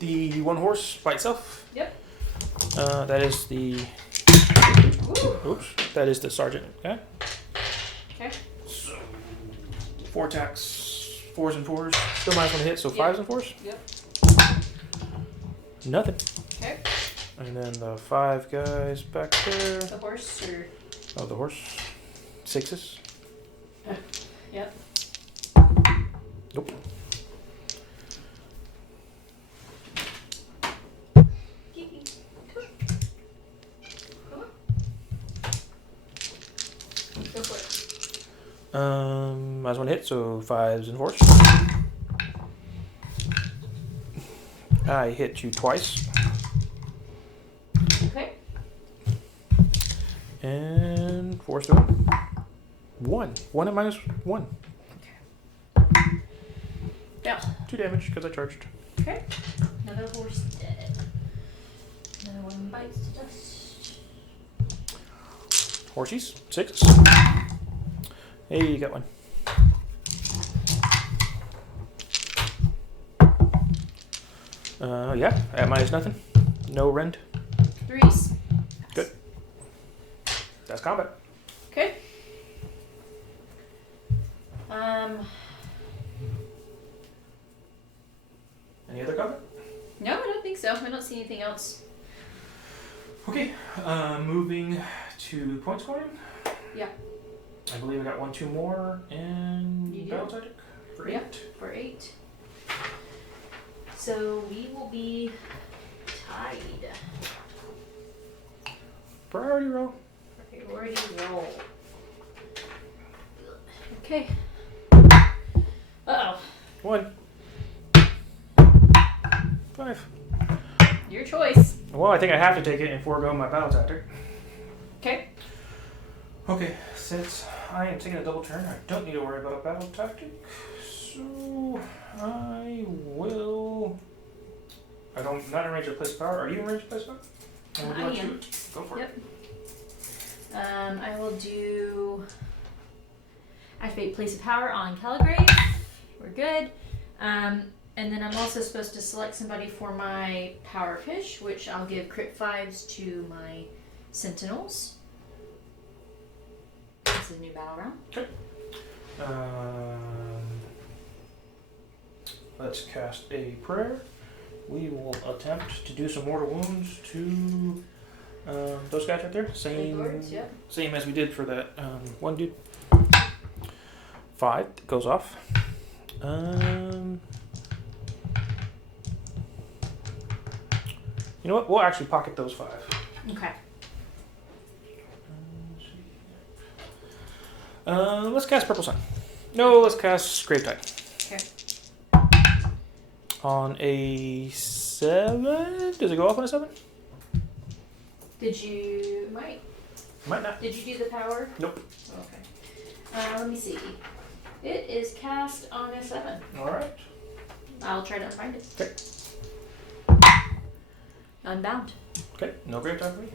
The one horse by itself. Yep. That is the... Ooh. Oops. That is the sergeant. Okay. Okay. So 4 attacks, 4s and 4s. Still minus 1 hit, so 5s and 4s. Yep. Nothing. Okay. And then the 5 guys back there. The horse or... Oh, the horse. 6s. Yep. Nope. Go for it. Minus 1 hit, so 5s and 4s. I hit you twice. Okay. And 4 still. 1. 1 and minus 1. Yeah. 2 damage because I charged. Okay. Another horse dead. Another one bites to dust. Horsies. 6. Hey, you got one. Yeah, at minus nothing. No rend. 3s. Good. That's combat. Okay. Any other combat? No, I don't think so. I don't see anything else. Okay, moving to point scoring. Yeah. I believe I got 1, 2 more, and You do. battle tactic for 8. Yep, for 8. So we will be tied. Priority roll. Priority roll. Okay. Uh-oh. 1. 5. Your choice. Well, I think I have to take it and forego my battle tactic. Okay. Okay, since I am taking a double turn, I don't need to worry about a battle tactic. So I will. Not in range of place of power. Are you in range of place of power? And would you I like to am. do it? Go for Yep. it. I will do activate place of power on Caligrave. We're good. And then I'm also supposed to select somebody for my power fish, which I'll give crit 5s to my sentinels. This is a new battle round. Okay. Let's cast a prayer. We will attempt to do some mortal wounds to those guys right there. Same as we did for that one dude. 5 goes off. You know what? We'll actually pocket those 5. Okay. Let's cast Purple Sun. No, let's cast Grave Tide. Okay. On a 7? Does it go off on a 7? Did you... Might not. Did you do the power? Nope. Okay. Let me see. It is cast on a 7. Alright. I'll try to find it. Okay. Unbound. Okay, no grave time for me.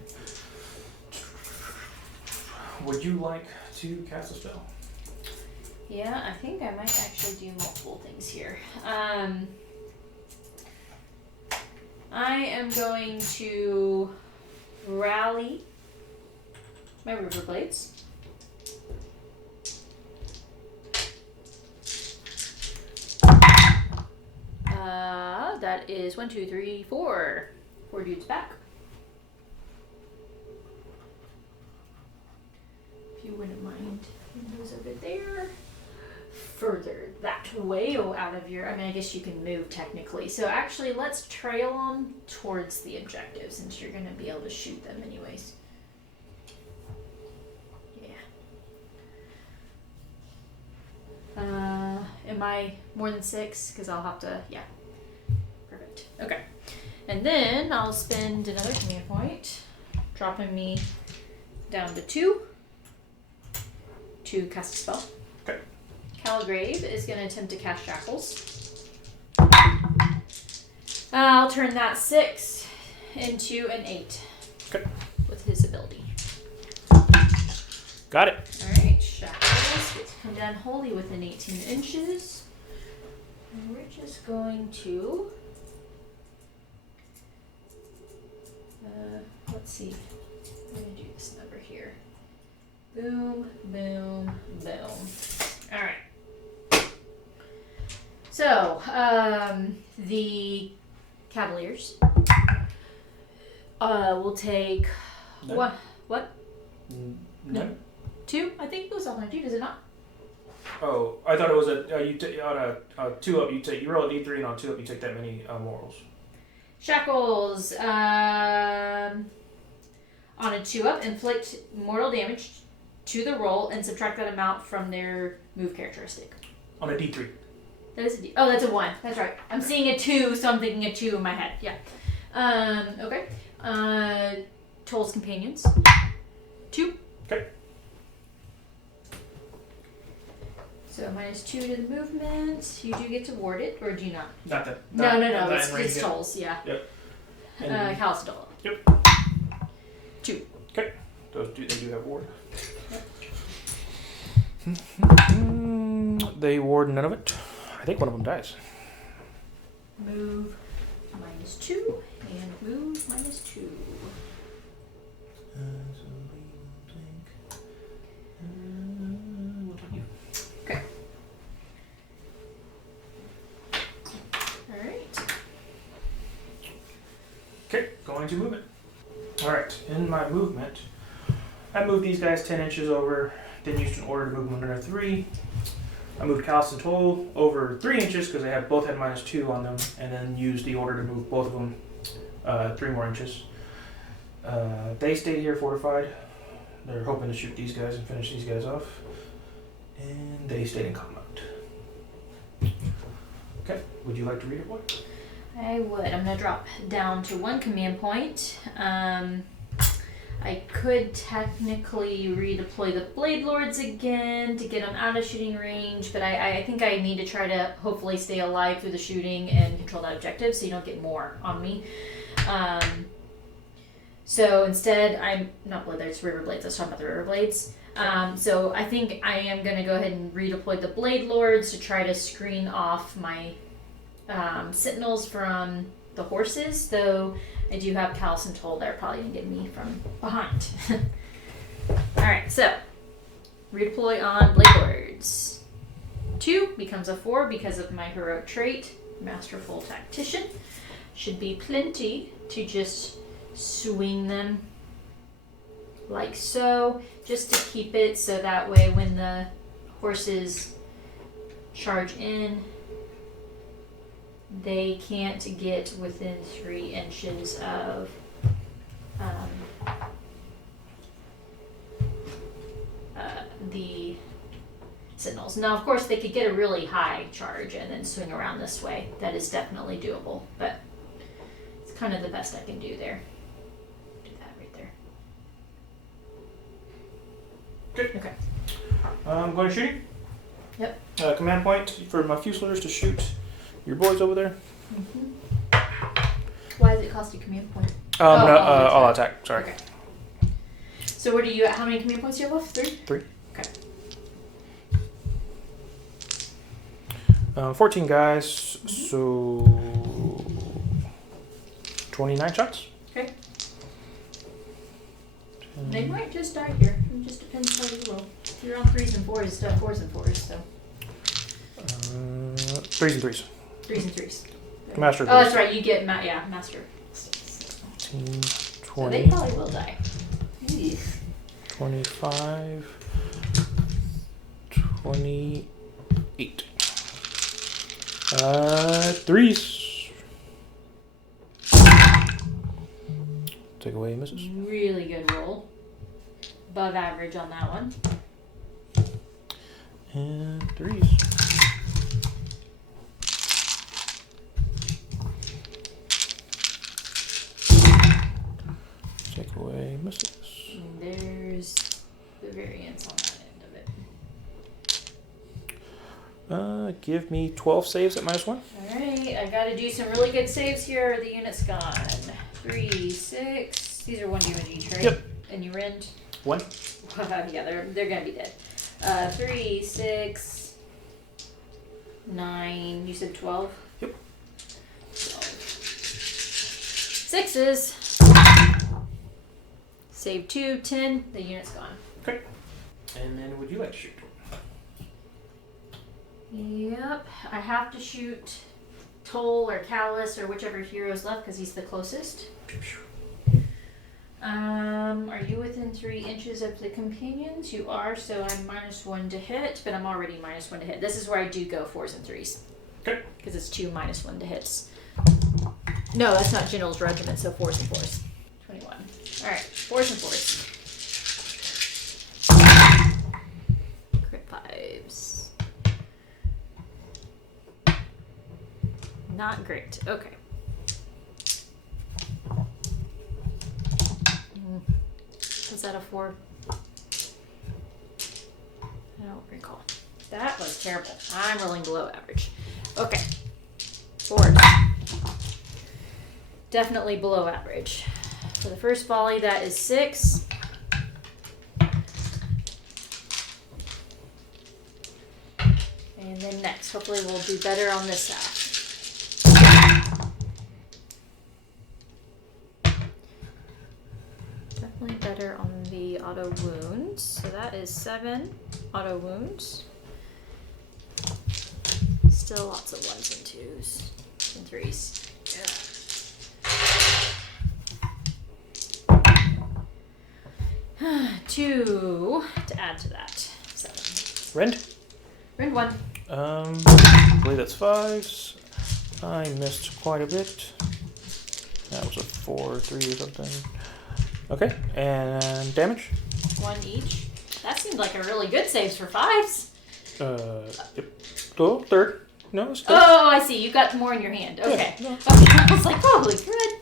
Would you like to cast a spell? Yeah, I think I might actually do multiple things here. I am going to rally my river blades. That is 1, 2, 3, 4. 4 dudes back. If you wouldn't mind putting those over there. Further that way out of your, I mean, I guess you can move technically. So actually, let's trail them towards the objective since you're going to be able to shoot them anyways. Yeah. Am I more than 6? Because I'll have to, yeah. Perfect. Okay. And then I'll spend another command point, dropping me down to 2 to cast a spell. Okay. Calgrave is going to attempt to cast Shackles. I'll turn that 6 into an 8. Okay. With his ability. Got it. Alright, Shackles gets to come down wholly within 18 inches. And we're just going to... let's see. I'm going to do this number here. Boom, boom, boom. Alright. So, the Cavaliers will take... None. What? None? 2? I think it was all 2, does it not? Oh, I thought it was on a 2 up. You roll a d3, and on 2 up you take that many morals. Shackles, on a 2 up, inflict mortal damage to the roll and subtract that amount from their move characteristic. On a d3. That is a D. Oh, that's a 1. That's right. I'm seeing a 2, so I'm thinking a 2 in my head. Yeah. Okay. Toll's companions. 2. Okay. So -2 to the movement. You do get to ward it, or do you not? Not that. No. It's Toll's, yeah. Yep. Calistodola. Yep. 2. Okay. They do have ward. Yep. They ward none of it. I think one of them dies. Move -2 and move -2. Okay. Alright. Okay, going to movement. Alright, in my movement, I moved these guys 10 inches over, then used an order to move them another 3. I moved Callus and Toll over 3 inches because they both had -2 on them, and then used the order to move both of them 3 more inches. They stayed here fortified. They're hoping to shoot these guys and finish these guys off. And they stayed in combat. Okay, would you like to read it, boy? I would. I'm going to drop down to 1 command point. I could technically redeploy the Blade Lords again to get them out of shooting range, but I think I need to try to hopefully stay alive through the shooting and control that objective so you don't get more on me. So instead, I'm not Blade Lords, River Blades. Let's talk about the River Blades. So I think I am going to go ahead and redeploy the Blade Lords to try to screen off my Sentinels from the horses, though I do have Callus and Toll there, probably going to get me from behind. Alright, so redeploy on Blade Lords. 2 becomes a 4 because of my heroic trait, Masterful Tactician. Should be plenty to just swing them like so, just to keep it so that way when the horses charge in, they can't get within 3 inches of the Sentinels. Now, of course, they could get a really high charge and then swing around this way. That is definitely doable, but it's kind of the best I can do there. Do that right there. Good. Okay. I'm going to shoot. Yep. Command point for my Fusiliers to shoot your boys over there. Why does it cost you command point? No, that's all right. attack. Sorry. Okay. So what are you at? How many command points do you have left? 3? 3. Okay. 14 guys, so 29 shots. Okay. They might just die here. It just depends how you roll. You're on 3s and 4s, 4s and 4s, so. 3s and 3s. 3s and 3s. Master. Oh, that's right. You get master. 15, 20. So they probably will die. Eesh. 25, 28. 3s. Take away misses. Really good roll. Above average on that one. And 3s. Take away misses. And there's the variance on that end of it. Give me 12 saves at -1. Alright, I gotta do some really good saves here or the unit's gone. 3, 6. These are 1 damage each, right? Yep. And you rend? 1. Yeah, they're gonna be dead. 3, 6, 9. You said 12? Yep. 12. 6s. Save 2, 10. The unit's gone. Okay. And then would you like to shoot? Yep. I have to shoot Toll or Callus or whichever hero's left because he's the closest. Are you within 3 inches of the companions? You are, so I'm -1 to hit, but I'm already -1 to hit. This is where I do go 4s and 3s. Okay. Because it's 2 -1 to hits. No, that's not General's Regiment, so 4s and 4s. 21. Alright, 4s and 4s. Crit 5s. Not great. Okay. Was that a 4? I don't recall. That was terrible. I'm rolling below average. Okay. 4s. Definitely below average. For the first volley, that is 6. And then next, hopefully we'll do better on this half. Definitely better on the auto wounds. So that is 7 auto wounds. Still lots of 1s and 2s and 3s. Yeah. 2 to add to that. 7. Rend? Rend 1. I believe that's 5s. I missed quite a bit. That was a 4, 3 or something. Okay, and damage? 1 each. That seemed like a really good saves for 5s. Yep. Oh, 3rd. No, it's 3rd. Oh, I see. You got more in your hand. Okay. Yeah, no. Okay. I was like, holy good.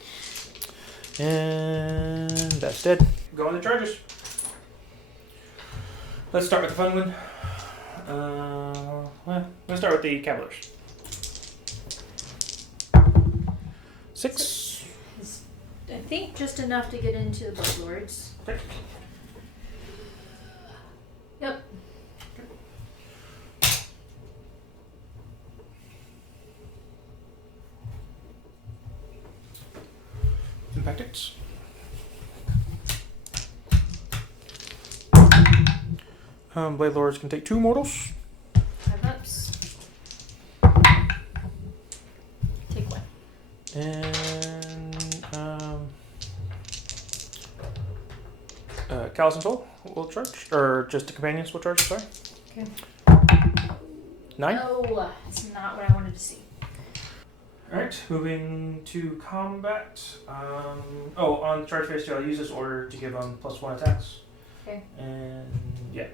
And that's dead. Go on the charges. Let's start with the fun one. Well, let's start with the Cavaliers. 6. I think just enough to get into the Bloodlords. Okay. Yep. Impact hits. Blade Lords can take 2 mortals. 5 ups. Take 1. And Callus and Toll will charge, or just the companions will charge. Sorry. Okay. 9. No, that's not what I wanted to see. All right, moving to combat. On the charge phase 2, I'll use this order to give them +1 attacks. Okay. And yeah,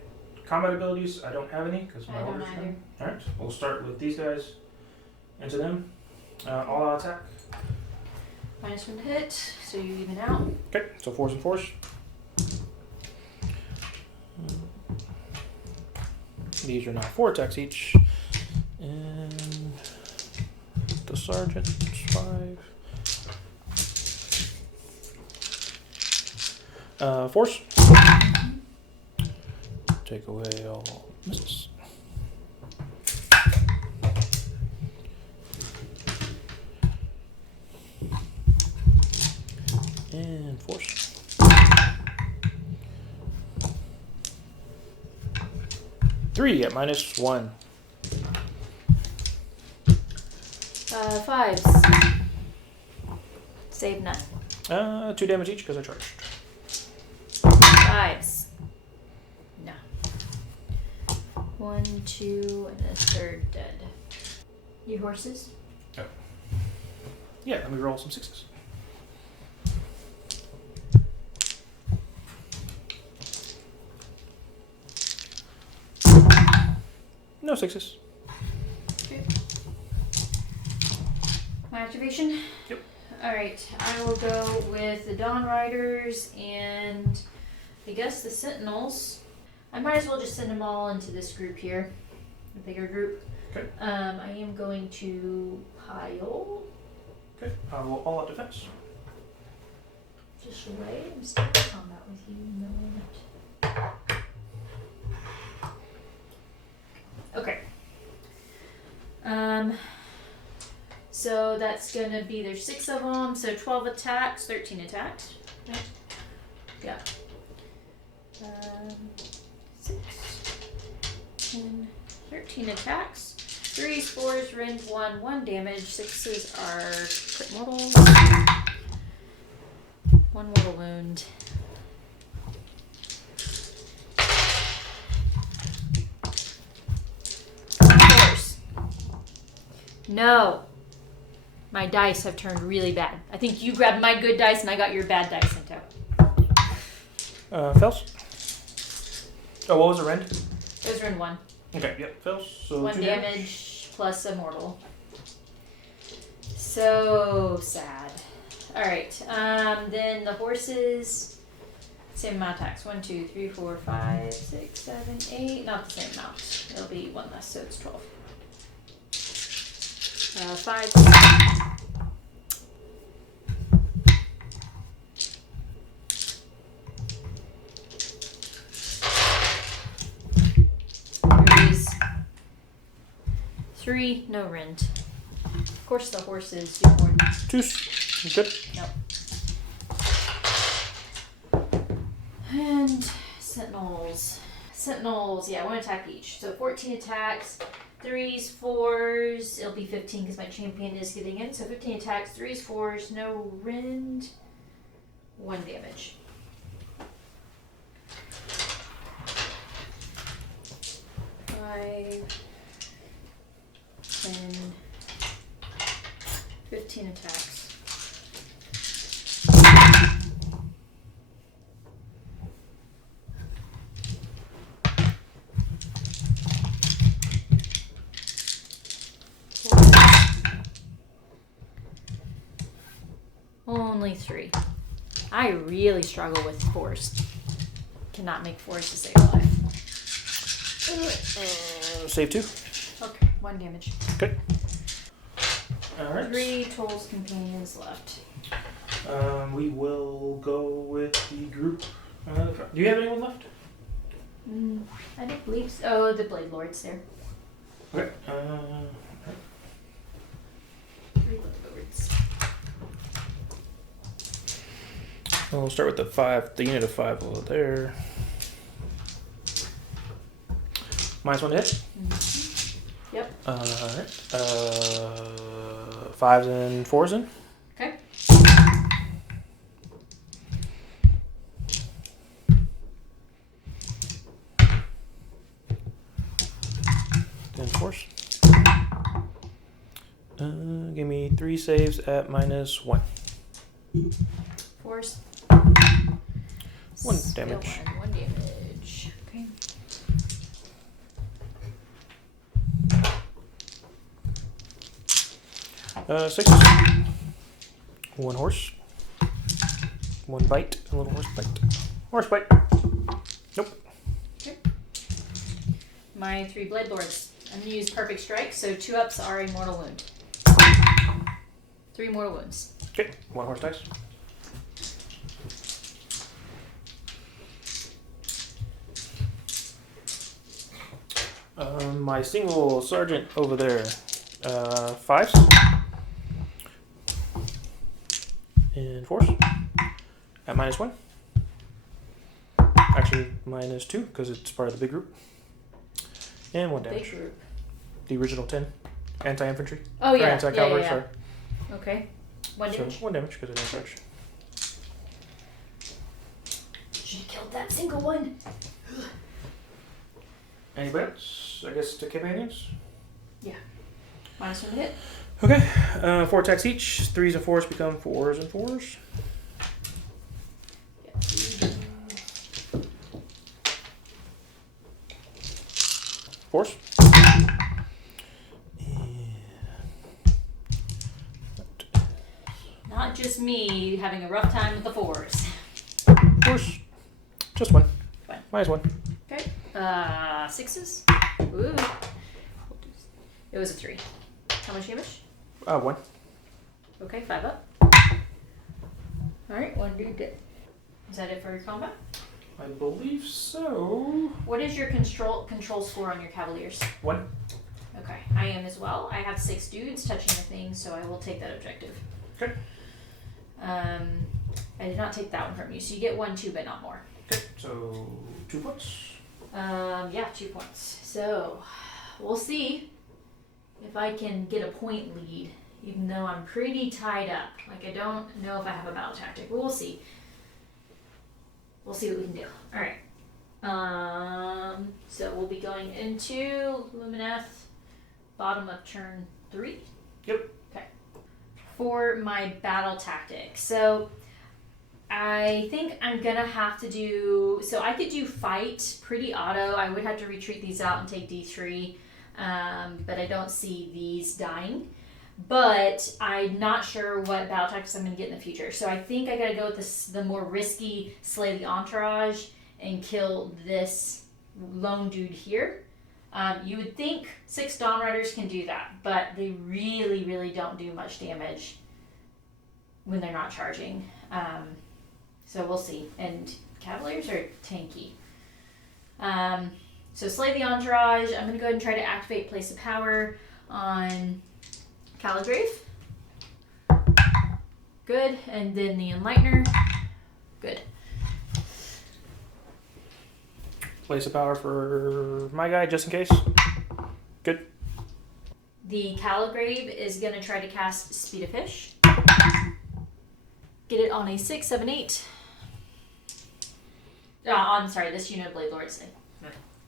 combat abilities. I don't have any because my I don't order's either. done. All right, we'll start with these guys. Into them. All out attack. -1 to hit, so you even out. Okay, so 4s and 4s. These are now 4 attacks each. And sergeant. 5. Force. Take away all misses. And force. 3 at -1. 5s. Save none. 2 damage each because I charged. 5s. No. 1, 2, and a third dead. You horses? Oh. Yeah, let me roll some 6s. No 6s. Okay. My activation? Yep. Alright, I will go with the Dawn Riders and I guess the Sentinels. I might as well just send them all into this group here, the bigger group. Okay. I am going to pile Okay. I will all out defense. just away. I'm still in combat with you. No, we're not. Okay. So that's gonna be, there's 6 of them, so 12 attacks, 13 attacks, right? Yeah. 6, 10, 13 attacks. 3s, 4s, rend 1 damage. 6s are crit mortals. 1 mortal wound. No. My dice have turned really bad. I think you grabbed my good dice and I got your bad dice, Cinto. Fails. Oh, what was the rend? It was rend 1. Okay, yep, fails. So 1 2 damage plus a mortal. So sad. Alright, then the horses, same amount of attacks. 1, 2, 3, 4, 5, 6, 7, 8. Not the same amount. It'll be 1 less, so it's 12. 5. Threes. 3, no rend. Of course the horses do more. 2s. Good. Nope. And Sentinels. Sentinels, yeah, 1 attack each. So 14 attacks. 3s, 4s, it'll be 15 because my champion is getting in. So 15 attacks, 3s, 4s, no rend, 1 damage. Five, 10, 15 attacks. Only 3. I really struggle with 4s. Cannot make 4s to save life. Save 2. Okay, 1 damage. Good. Alright. 3 Toll's companions left. We will go with the group. Do you have anyone left? I don't believe so. Oh, the Blade Lord's there. Okay. 3 Blade Lords. We'll start with the 5. The unit of 5 over there. -1 to hit. Yep. Alright. 5s and 4s in. Okay. Then force. Give me 3 saves at -1. Force. 1 damage. 1 damage. Okay. Six. 1 horse. 1 bite. A little horse bite. Horse bite. Nope. Okay. My 3 Blade Lords. I'm going to use Perfect Strike, so 2 ups are a mortal wound. 3 more wounds. Okay, 1 horse dice. My single sergeant over there, 5s and 4s at -1. Actually, -2 because it's part of the big group. And 1 damage. Big group. The original 10 anti-infantry. Oh or yeah. anti-cavalry. Yeah. Sorry. Okay. 1 So damage. 1 damage because I didn't charge. Should have killed that single one. Anybody else? I guess the companions. -1 to hit. Okay, 4 attacks each. 3s and 4s become 4s and 4s. Force. Not just me having a rough time with the 4s. Force. Just 1. Fine. -1. Okay. 6s. Ooh. It was a 3. How much damage? 1. Okay, 5 up. Alright, 1 dude dead. Is that it for your combat? I believe so. What is your control score on your Cavaliers? 1. Okay, I am as well. I have 6 dudes touching the thing, so I will take that objective. Okay. I did not take that one from you, so you get 1, 2, but not more. Okay, so 2 points. Yeah, 2 points. So, we'll see if I can get a point lead, even though I'm pretty tied up. Like, I don't know if I have a battle tactic, but we'll see. We'll see what we can do. Alright. So we'll be going into Lumineth, bottom of turn 3. Yep. Okay. For my battle tactic. So I think I'm gonna have to do, so I could do fight pretty auto. I would have to retreat these out and take D3, but I don't see these dying. But I'm not sure what battle tactics I'm going to get in the future. So I think I got to go with the more risky slay the entourage and kill this lone dude here. You would think 6 Dawn Riders can do that, but they really, really don't do much damage when they're not charging. So we'll see. And Cavaliers are tanky. So slay the entourage. I'm going to go ahead and try to activate Place of Power on Caligrave. Good. And then the Enlightener. Good. Place of power for my guy, just in case. Good. The Caligrave is going to try to cast Speed of Fish. Get it on a 6, 7, 8. I'm sorry, this Unit of Blade Lords thing.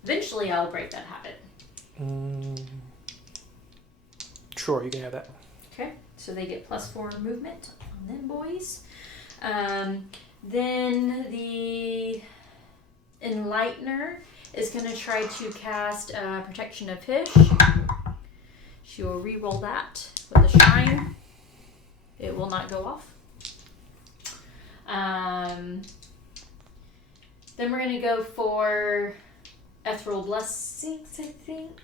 Eventually I'll break that habit. Sure, you can have that. Okay, so they get +4 movement on them boys. Then the Enlightener is going to try to cast Protection of Fish. She will re-roll that with a Shine. It will not go off. Then we're going to go for Ethereal Blessings, I think.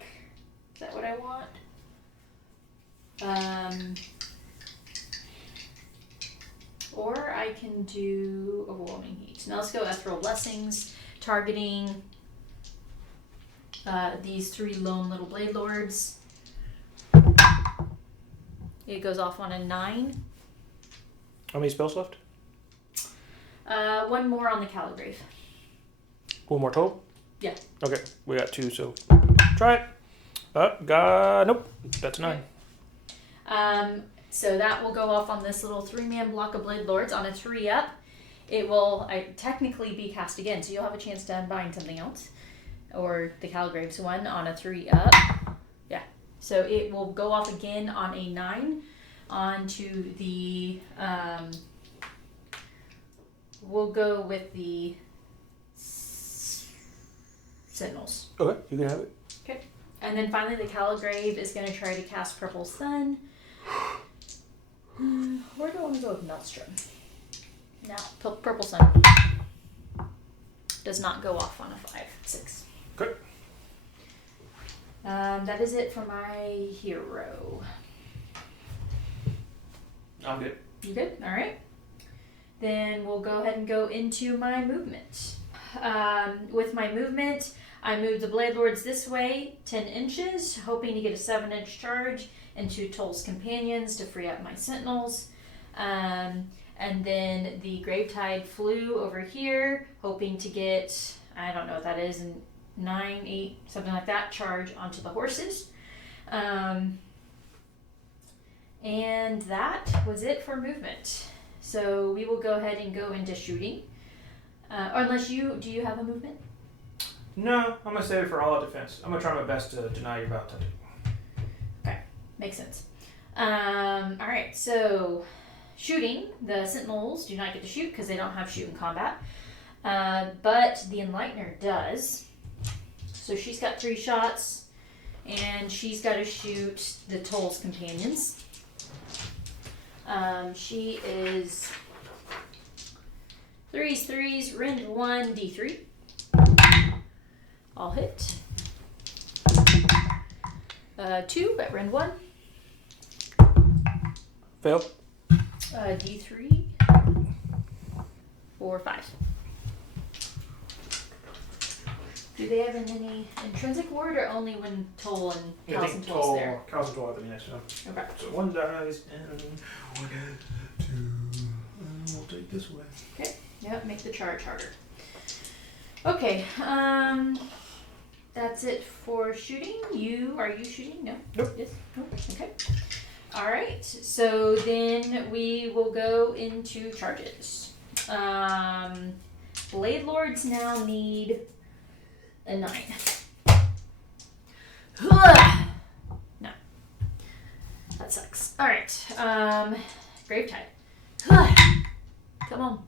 Is that what I want? Or I can do Overwhelming Heat. Now let's go Ethereal Blessings, targeting these 3 lone little Blade Lords. It goes off on a 9. How many spells left? 1 more on the Caligrave. 1 more total? Yeah. Okay, we got 2, so try it. Nope, that's a 9. So that will go off on this little 3-man block of Blade Lords on a 3-up. It will technically be cast again, so you'll have a chance to unbind something else. Or the Caligrave's one on a 3-up. Yeah. So it will go off again on a 9 onto the, we'll go with the Sentinels. Okay, you can have it. Okay. And then finally the Caligrave is going to try to cast Purple Sun. Where do I want to go with Maelstrom? Now, Purple Sun does not go off on a 5, 6. Good. That is it for my hero. I'm good. You good? All right. Then we'll go ahead and go into my movement. With my movement, I move the Blade Lords this way 10 inches, hoping to get a 7-inch charge into Toll's Companions to free up my Sentinels. And then the Gravetide flew over here, hoping to get, I don't know what that is, 9, 8, something like that, charge onto the horses. And that was it for movement. So we will go ahead and go into shooting. Or unless do you have a movement? No, I'm going to save it for all out defense. I'm going to try my best to deny your battle tactic. Okay, makes sense. Alright, so shooting, the Sentinels do not get to shoot because they don't have shoot in combat. But the Enlightener does. So she's got 3 shots, and she's got to shoot the Toll's Companions. She is 3s, rend 1, d3. I'll hit. 2 at rend 1. Fail. D3. 4, 5. Do they have any intrinsic ward or only when Toll and Cows and Toll's there? Cows and Toll have the next one. Okay. So 1 dies and 1, 2. And we'll take this way. Okay. Yep, make the charge harder. Okay. That's it for shooting. Are you shooting? No? Nope. Yes? Nope. Okay. Alright. So then we will go into charges. Blade Lords now need a 9. No. That sucks. Alright. Gravetide. Come on.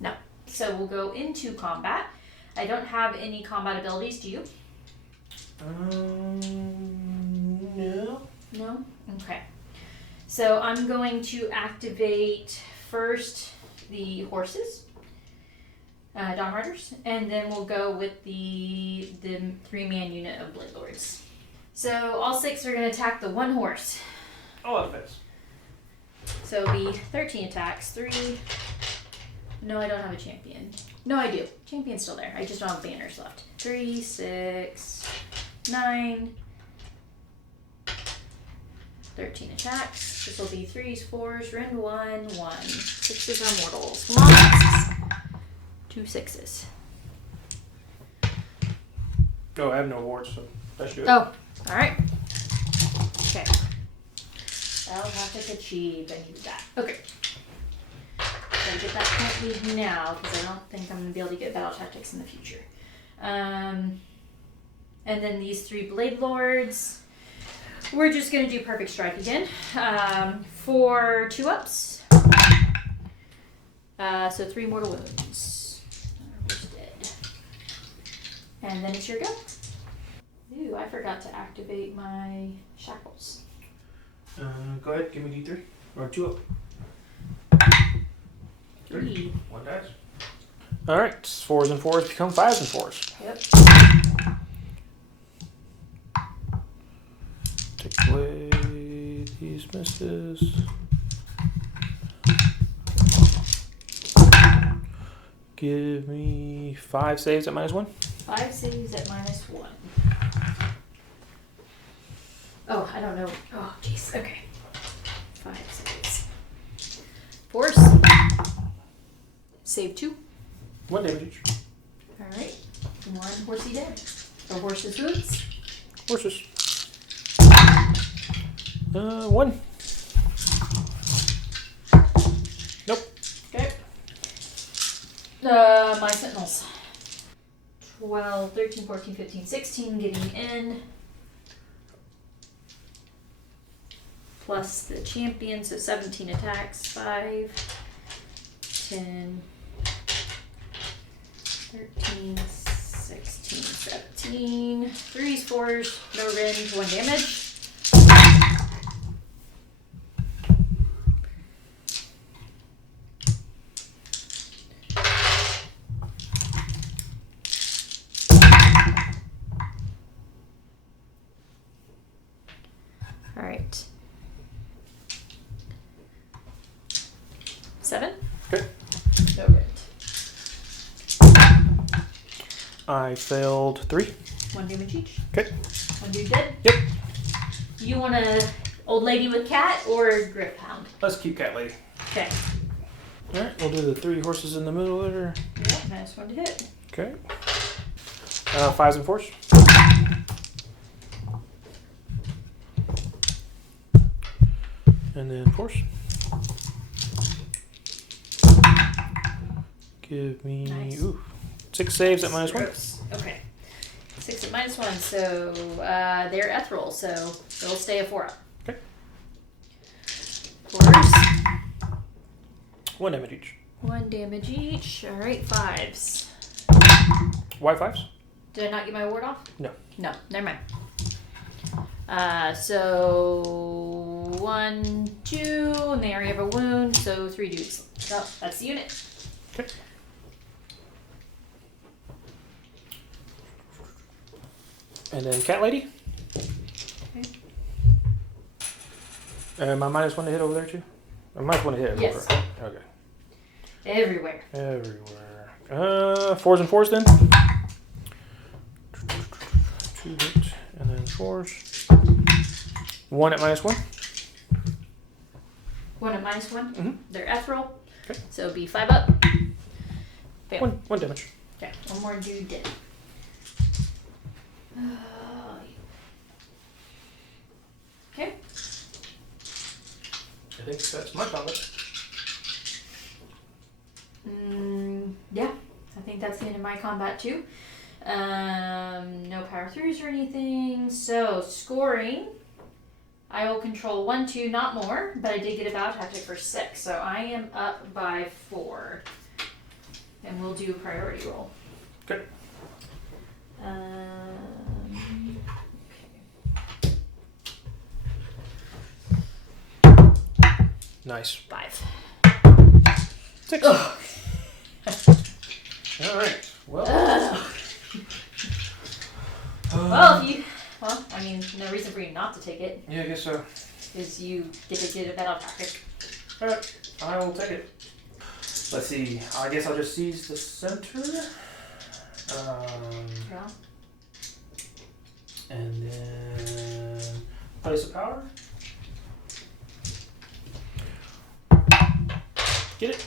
No. So we'll go into combat. I don't have any combat abilities, do you? No. No? Okay. So I'm going to activate first the horses. Dawn Riders, and then we'll go with the 3-man unit of Blade Lords. So all 6 are going to attack the 1 horse. All out defense. So it'll be 13 attacks. 3. No, I don't have a champion. No, I do. Champion's still there. I just don't have banners left. 3, 6, 9. 13 attacks. This will be 3s, 4s, rend 1, 1. 6s are mortals. Come on. 2 6s. Oh, I have no wards, so that should do it. Oh, alright. Okay. I'll have to achieve. I needed that. Okay. Gotta get that point lead now, because I don't think I'm going to be able to get battle tactics in the future. And then these 3 Blade Lords. We're just going to do Perfect Strike again. For 2 ups. So 3 mortal wounds. Dead. And then it's your go. Ooh, I forgot to activate my shackles. Go ahead, give me D3. Or 2 up. 3. 1 dies. Alright, 4s and 4s become 5s and 4s. Yep. Take away these misses. Give me 5 saves at -1. 5 saves at -1. Oh, I don't know. Oh, jeez. Okay. 5 saves. Force. Save 2. 1 damage each. Alright. 1 horsey dead. Or horse's boots. Horses. 1. Nope. Okay. My sentinels. 12, 13, 14, 15, 16 getting in. Plus the champion, so 17 attacks. 5, 10, 13, 16, 17. 3s, 4s, no rend, 1 damage. I failed 3. 1 damage each. Okay. 1 dude dead. Yep. You want a old lady with cat or grip hound? Let's keep cat lady. Okay. Alright, we'll do the 3 horses in the middle there. Yep, -1 to hit. Okay. 5s and 4s. And then 4s. Give me Nice. 6 saves at -1. Gross. Okay. 6 at -1, so they're ethereal, so they'll stay a 4 up. Okay. 4s. 1 damage each. 1 damage each. Alright, 5s. Why 5s? Did I not get my ward off? No. No, never mind. So 1, 2, and they already have a wound, so 3 dudes. So that's the unit. Okay. And then cat lady. Okay. My -1 to hit over there too? I -1 to hit Yes. over. Okay. Everywhere. Everywhere. 4s and 4s then. 2 hit, and then 4s. 1 at -1. 1 at -1. Mhm. They're ethereal. Okay. So it'd be 5 up. Fail. 1 damage. Okay, 1 more dude dead. Okay. I think that's my combat. Yeah, I think that's the end of my combat too. No power throughs or anything. So scoring, I will control 1, 2, not more, but I did get a battle tactic for 6, so I am up by 4. And we'll do a priority roll. Okay. Nice. 5. 6. Ugh. Alright. Well. Well, I mean, no reason for you not to take it, Yeah, I guess so. is you get to get a battle tactic. Alright, I will take it. Let's see. I guess I'll just seize the center. Yeah. And then place of power. Get it?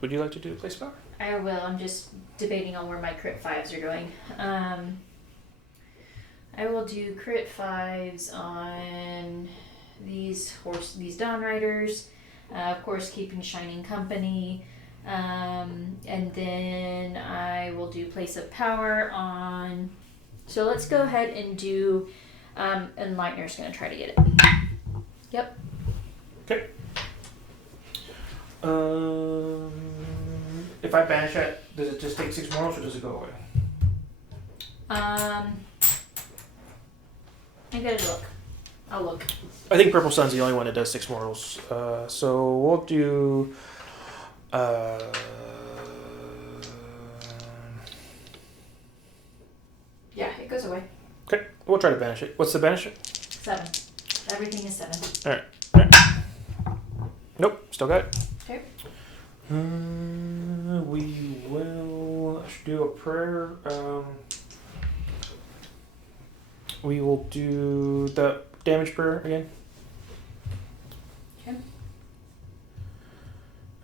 Would you like to do place of power? I will. I'm just debating on where my crit 5s are going. I will do crit 5s on these Dawn Riders. Of course, keeping Shining company. And then I will do place of power on. So let's go ahead and do. Enlightener's going to try to get it. Yep. Okay. If I banish it, does it just take 6 morals or does it go away? I gotta look. I'll look. I think Purple Sun's the only one that does 6 morals. So we'll do. Yeah, it goes away. Okay, we'll try to banish it. What's the banish it? 7. Everything is 7. Alright. Nope, still got it. Okay. We will do a prayer. We will do the damage prayer again. Okay.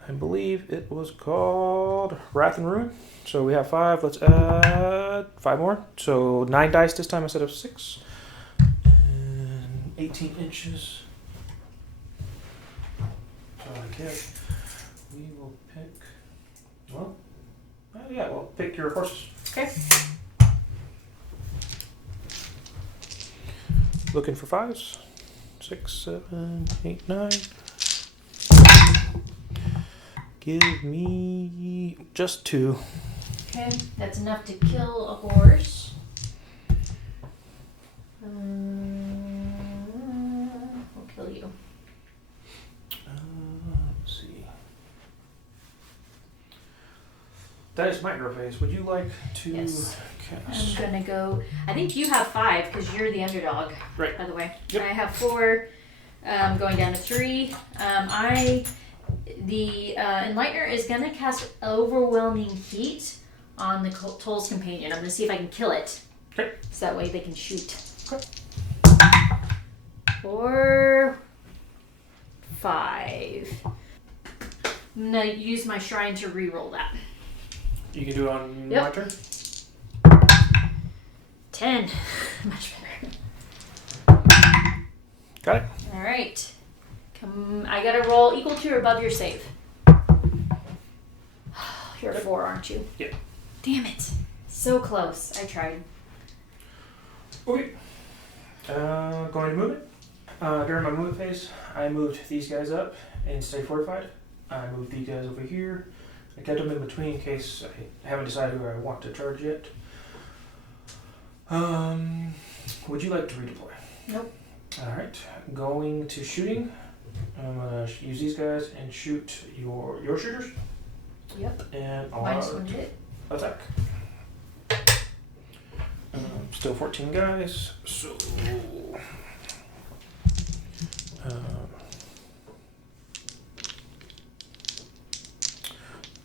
I believe it was called Wrath and Ruin. So we have 5. Let's add 5 more. So 9 dice this time instead of 6. And 18 inches. So I guess we will pick. Well, yeah, we'll pick your horses. Okay. Looking for 5s. 6, 7, 8, 9. Give me just 2. Okay, that's enough to kill a horse. We'll kill you. Let's see. That is microphase. Would you like to Yes. cast? I'm gonna go. I think you have 5 because you're the underdog. Right. By the way, Yep. I have 4. Going down to 3. The Enlightener is gonna cast overwhelming heat on the Toll's companion. I'm going to see if I can kill it. Okay. So that way they can shoot. Okay. 4, 5. I'm going to use my shrine to reroll that. You can do it on my turn? 10. Much better. Got it. Alright. I gotta roll equal to or above your save. You're 4, aren't you? Yeah. Damn it. So close. I tried. Okay. Going to move it. During my movement phase, I moved these guys up and stay fortified. I moved these guys over here. I kept them in between in case I haven't decided who I want to charge yet. Would you like to redeploy? Nope. Alright. Going to shooting. I'm going to use these guys and shoot your shooters. Yep. And I'll -1 hit. attack. Still 14 guys, so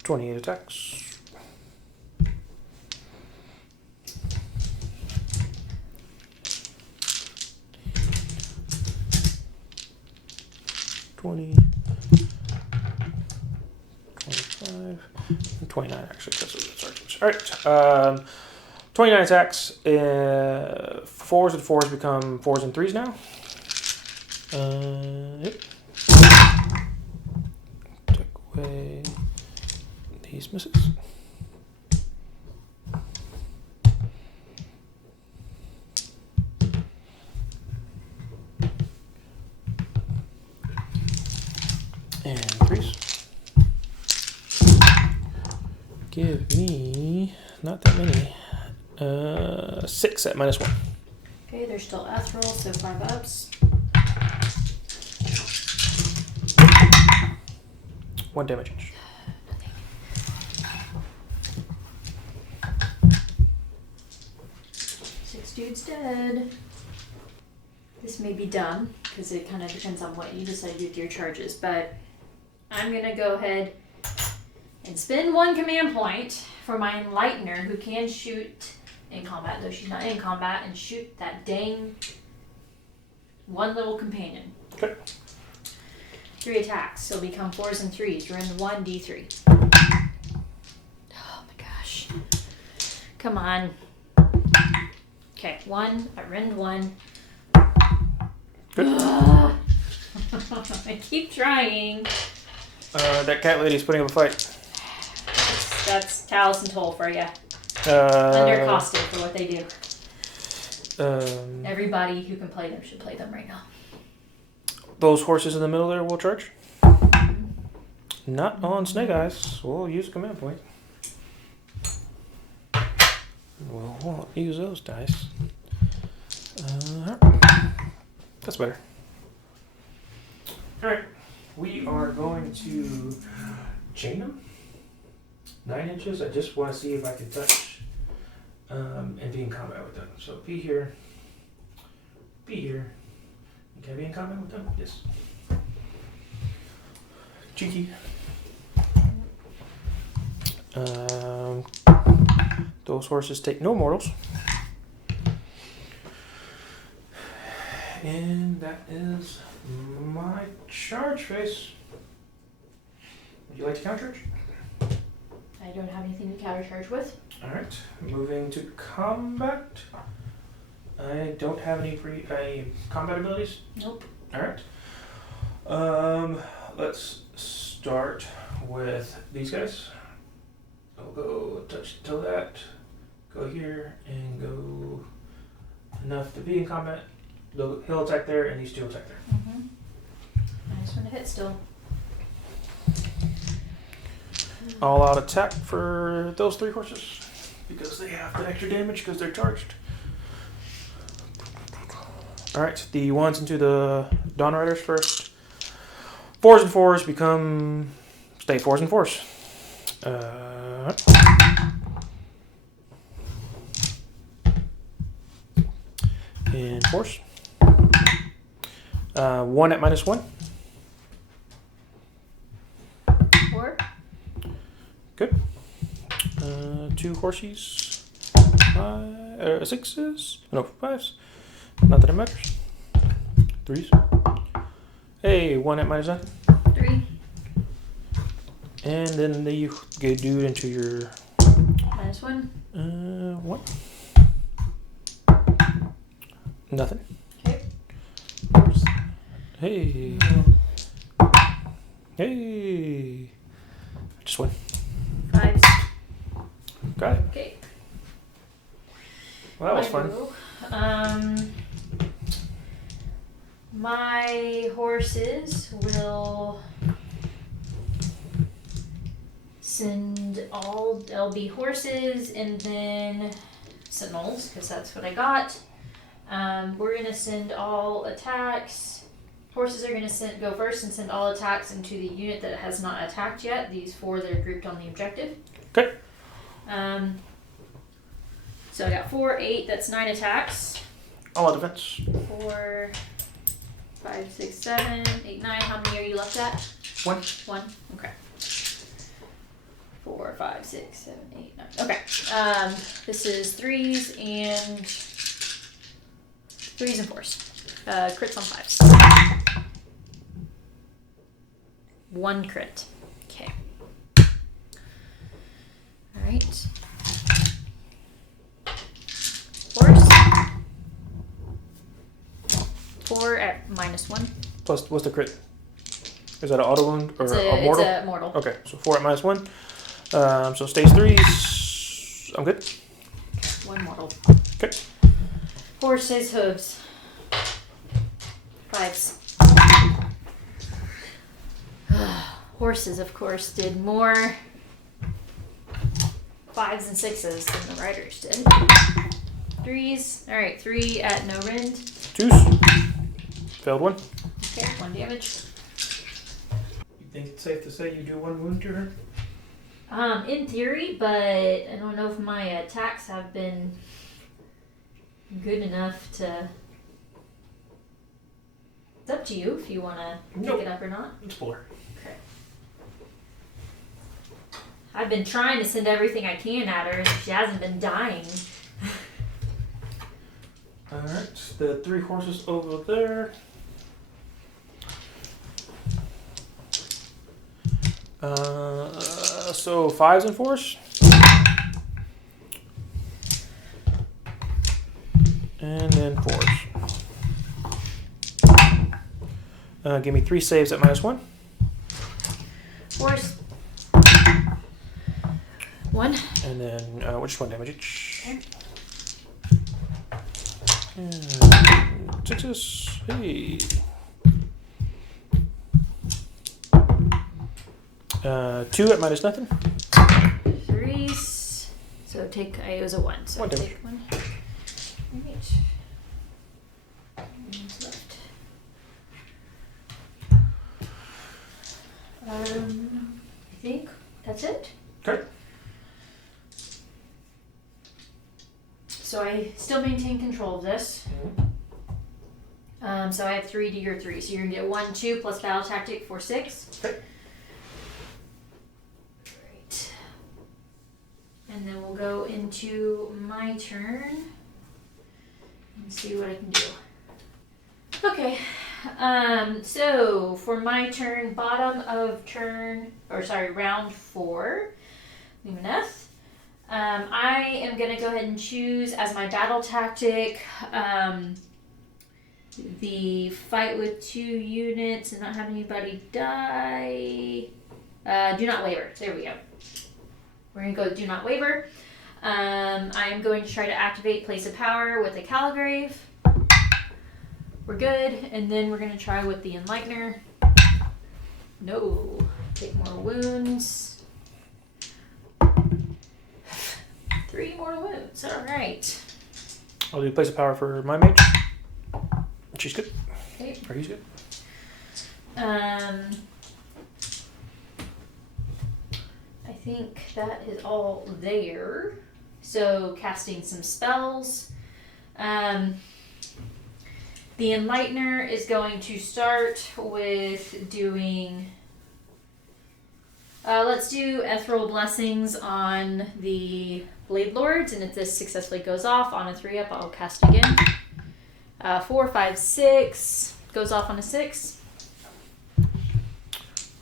28 attacks. $20, $25, and $29 actually, because of the charges. Alright, 29 attacks. 4s and 4s become 4s and 3s now. Yep. Take away these misses. And 3s. Give me not that many. 6 at -1. Okay, they're still ethereal, so 5 ups. 1 damage each. Six dudes dead. This may be dumb, because it kind of depends on what you decide to do with your charges, but I'm going to go ahead and spend 1 command point for my Enlightener, who can shoot in combat, though she's not in combat, and shoot that dang one little companion. Okay. 3 attacks, so become 4s and 3s. Rend 1 d3. Oh my gosh. Come on. Okay, 1. I rend 1. Good. I keep trying. That cat lady's putting up a fight. That's Talos and Toll for you. Undercosted for what they do. Everybody who can play them should play them right now. Those horses in the middle there will charge. Not on Snake Eyes. We'll use a command point. We won't use those dice. That's better. Alright. We are going to chain them. 9 inches. I just want to see if I can touch and be in combat with them. So be here. Be here. Can I be in combat with them? Yes. Cheeky. Those horses take no mortals. And that is my charge phase. Would you like to counter charge? I don't have anything to counter charge with. Alright, moving to combat. I don't have any combat abilities. Nope. Alright. Let's start with these guys. I'll go touch to that, go here, and go enough to be in combat. He'll attack there, and these two will attack there. Mm-hmm. I just want to hit still. All out attack for those 3 horses because they have the extra damage because they're charged. Alright, the 1s into the Dawn Riders first. 4s and 4s become. Stay 4s and 4s. And 4s. 1 at -1. 4. Good. 2 horsies. 6s. No, 5s. Not that it matters. 3s. Hey, 1 at -9. 3. And then you get dude into your -1. 1. Nothing. Okay. Hey. Hey. Just 1. 5s. Got it. Okay. Well, that was fun. My horses will send all, there'll be horses and then sentinels, because that's what I got. We're going to send all attacks. Horses are going to go first and send all attacks into the unit that has not attacked yet. These 4 that are grouped on the objective. Okay. So I got 4, 8, that's 9 attacks. All out defense. 4, 5, 6, 7, 8, 9. How many are you left at? 1. 1? Okay. 4, 5, 6, 7, 8, 9. Okay. This is 3s and 4s. Crits on 5s. 1 crit. Okay. Alright. Horse. 4 at -1. Plus, what's the crit? Is that an auto wound or It's a mortal? It's a mortal. Okay, so 4 at -1. So stays 3s. I'm good. 1 mortal. Okay. Horse says hooves. 5s. Horses, of course, did more 5s and 6s than the riders did. 3s. Alright, 3 at no rend. 2s. Failed 1. Okay, 1 damage. You think it's safe to say you do 1 wound to her? In theory, but I don't know if my attacks have been good enough to... It's up to you if you want to pick it up or not. Let's pull her. Okay. I've been trying to send everything I can at her and she hasn't been dying. Alright, the 3 horses over there. So 5s and 4s. And then 4s. Give me 3 saves at -1. Horse. 1. And then which 1 damage each. Okay. And 6s. Hey. 2 at -0. 3s. So take, it was a 1. So 1 damage. take 1. Right. One's left. I think that's it. Okay. So I still maintain control of this. So I have 3 to your 3. So you're going to get 1, 2 plus battle tactic for 6. Okay. Right. And then we'll go into my turn and see what I can do. Okay. So for my turn, bottom of round 4, Lumineth. I am going to go ahead and choose as my battle tactic the fight with 2 units and not have anybody die. Do not waver. There we go. We're going to go do not waver. I am going to try to activate Place of Power with a Caligrave. We're good. And then we're going to try with the Enlightener. No. Take more wounds. 3 mortal wounds. Alright. I'll do Place of Power for my mage. She's good. Okay. Or he's good. I think that is all there. So casting some spells. The Enlightener is going to start with doing Let's do Ethereal Blessings on the Blade Lords, and if this successfully goes off on a 3-up, I'll cast again. 4, 5, 6. Goes off on a 6.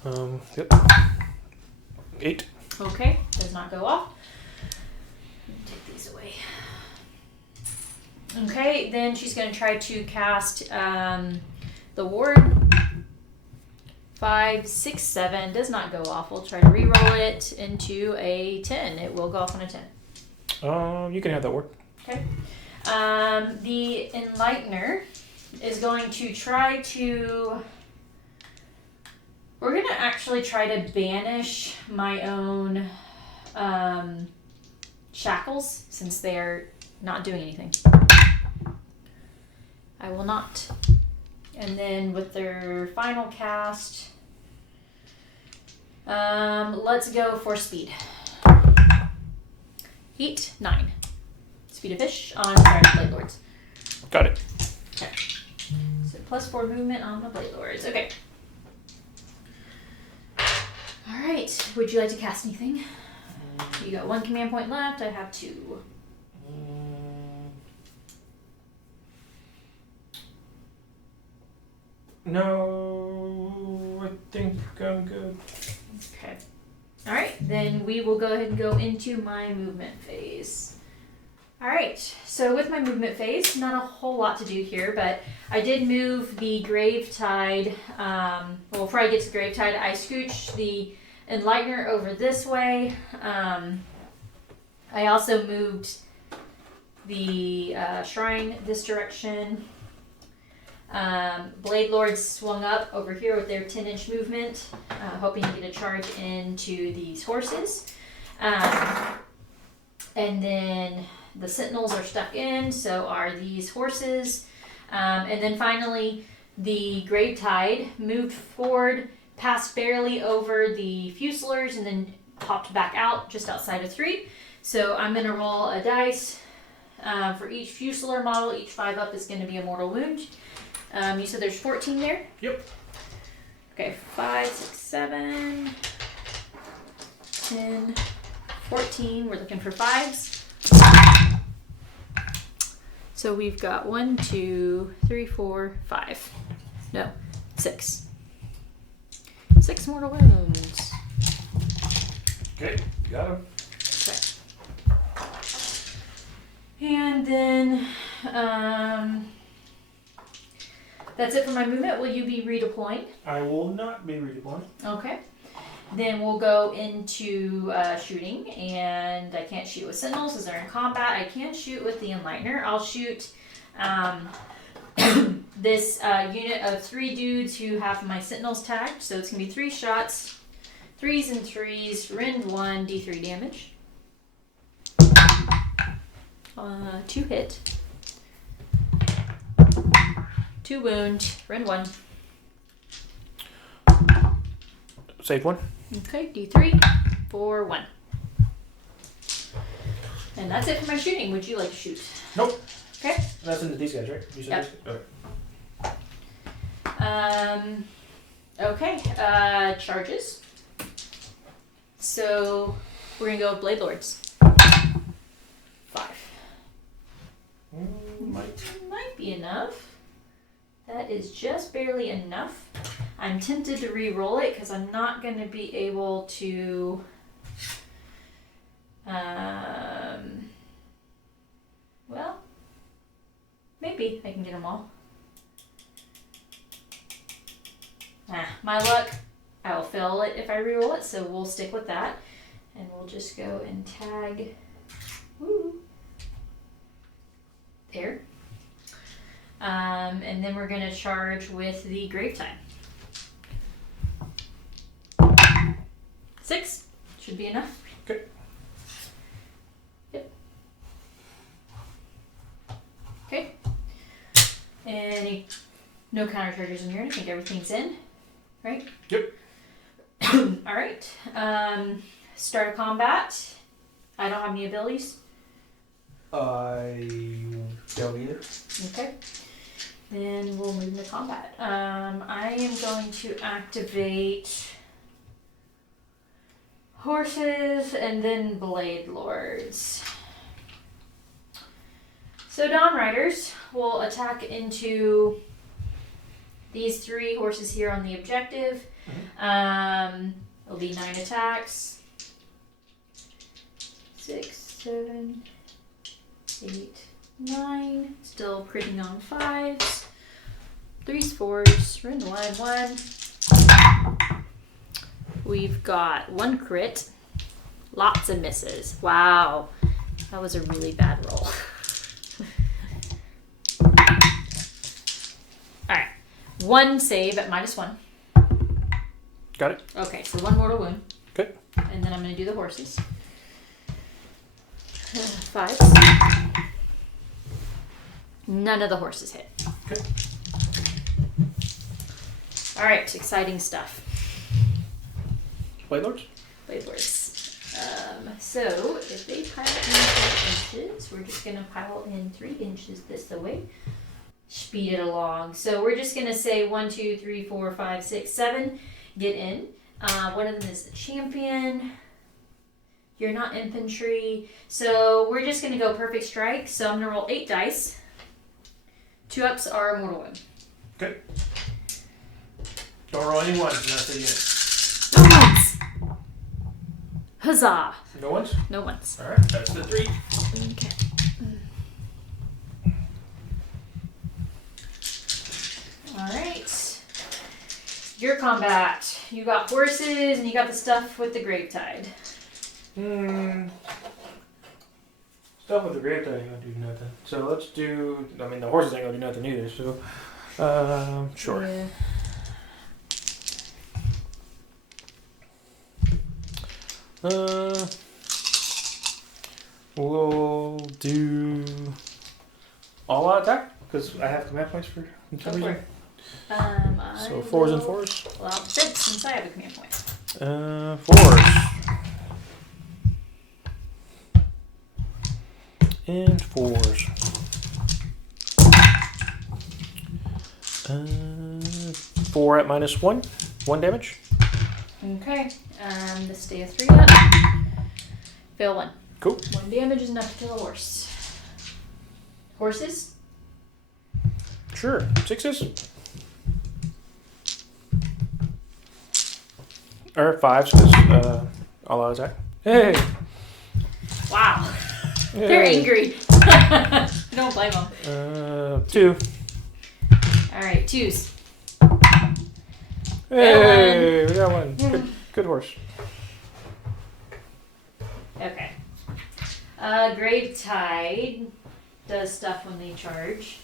Yep. 8. Okay, does not go off. Take these away. Okay, then she's going to try to cast the Ward. 5, 6, 7. Does not go off. We'll try to re-roll it into a 10. It will go off on a 10. You can have that word. Okay. The Enlightener is going to try to... We're going to actually try to banish my own shackles since they're not doing anything. I will not. And then with their final cast, let's go for speed. Heat, 9. Speed of fish on Blade Lords. Got it. Okay. So +4 movement on the Blade Lords. Okay. Alright. Would you like to cast anything? You got 1 command point left. I have 2. No, I think I'm good. Okay. Alright, then we will go ahead and go into my movement phase. Alright, so with my movement phase, not a whole lot to do here, but I did move the Gravetide. Well, before I get to Gravetide, I scooched the Enlightener over this way. I also moved the Shrine this direction. Blade Lords swung up over here with their 10-inch movement, hoping to get a charge into these horses. And then the Sentinels are stuck in, so are these horses. And then finally, the Gravetide moved forward, passed barely over the Fusiliers, and then popped back out just outside of 3. So I'm going to roll a dice. For each Fusilier model, each 5-up is going to be a mortal wound. You said there's 14 there? Yep. Okay, 5, 6, 7, 10, 14. We're looking for 5s. So we've got 1, 2, 3, 4, 5. No, 6. 6 mortal wounds. Okay, got him. Okay. And then, that's it for my movement. Will you be redeploying? I will not be redeploying. Okay. Then we'll go into shooting, and I can't shoot with Sentinels because they're in combat. I can shoot with the Enlightener. I'll shoot this unit of 3 dudes who have my Sentinels tagged. So it's going to be 3 shots, 3s and 3s, rend 1, d3 damage. 2 hit. 2 wound, rend 1. Save 1. Okay, d3 for 1. And that's it for my shooting. Would you like to shoot? Nope. Okay. That's into these guys, right? You said Yep. these? Okay. Okay, charges. So we're gonna go with Blade Lords. 5. Might be enough. That is just barely enough. I'm tempted to re-roll it because I'm not going to be able to well, maybe I can get them all. My luck, I will fail it if I re-roll it, so we'll stick with that. And we'll just go and tag, woo, there. And then we're going to charge with the Gravetide. 6 should be enough. Okay. Yep. Okay. No counter charges in here. I think everything's in, right? Yep. All right. Start of combat. I don't have any abilities. I don't either. Okay. Then we'll move into combat. I am going to activate horses, and then blade lords. So Dawn Riders will attack into these 3 horses here on the objective. It'll be 9 attacks. 6, 7, 8, 9. Still critting on 5s. 3s, 4s. We're in the 1. We've got 1 crit. Lots of misses. Wow. That was a really bad roll. Alright. 1 save at -1. Got it. Okay, so 1 mortal wound. Okay. And then I'm going to do the horses. 5s. None of the horses hit. Okay. Alright, exciting stuff. Blade Lords? Blade Lords. So, if they pile in 3 inches, we're just going to pile in 3 inches this way. Speed it along. So we're just going to say 1, 2, 3, 4, 5, 6, 7. Get in. One of them is the champion. You're not infantry. So we're just going to go perfect strike. So I'm going to roll 8 dice. 2 ups are mortal wound. Okay. Don't roll any ones unless they unit. Huzzah! No ones? No ones. Alright, that's the 3. Okay. Alright. Your combat. You got horses and you got the stuff with the grave tide. Stuff with the grave tide ain't gonna do nothing. So let's do. I mean, the horses ain't gonna do nothing either. So, sure. Yeah. We'll do all out attack because I have command points for Go some for reason. it. So 4s and 4s. Well, 6 since I have a command point. 4s. And 4s. 4 at -1. 1 damage. Okay. This stay a 3 up. Fail 1. Cool. 1 damage is enough to kill a horse. Horses? Sure. 6s. Or 5s because all out attack. Hey! Wow. Hey. They're angry. Don't blame them. 2. Alright, 2s. Hey! We got 1. Good horse. Okay. Grave Tide does stuff when they charge.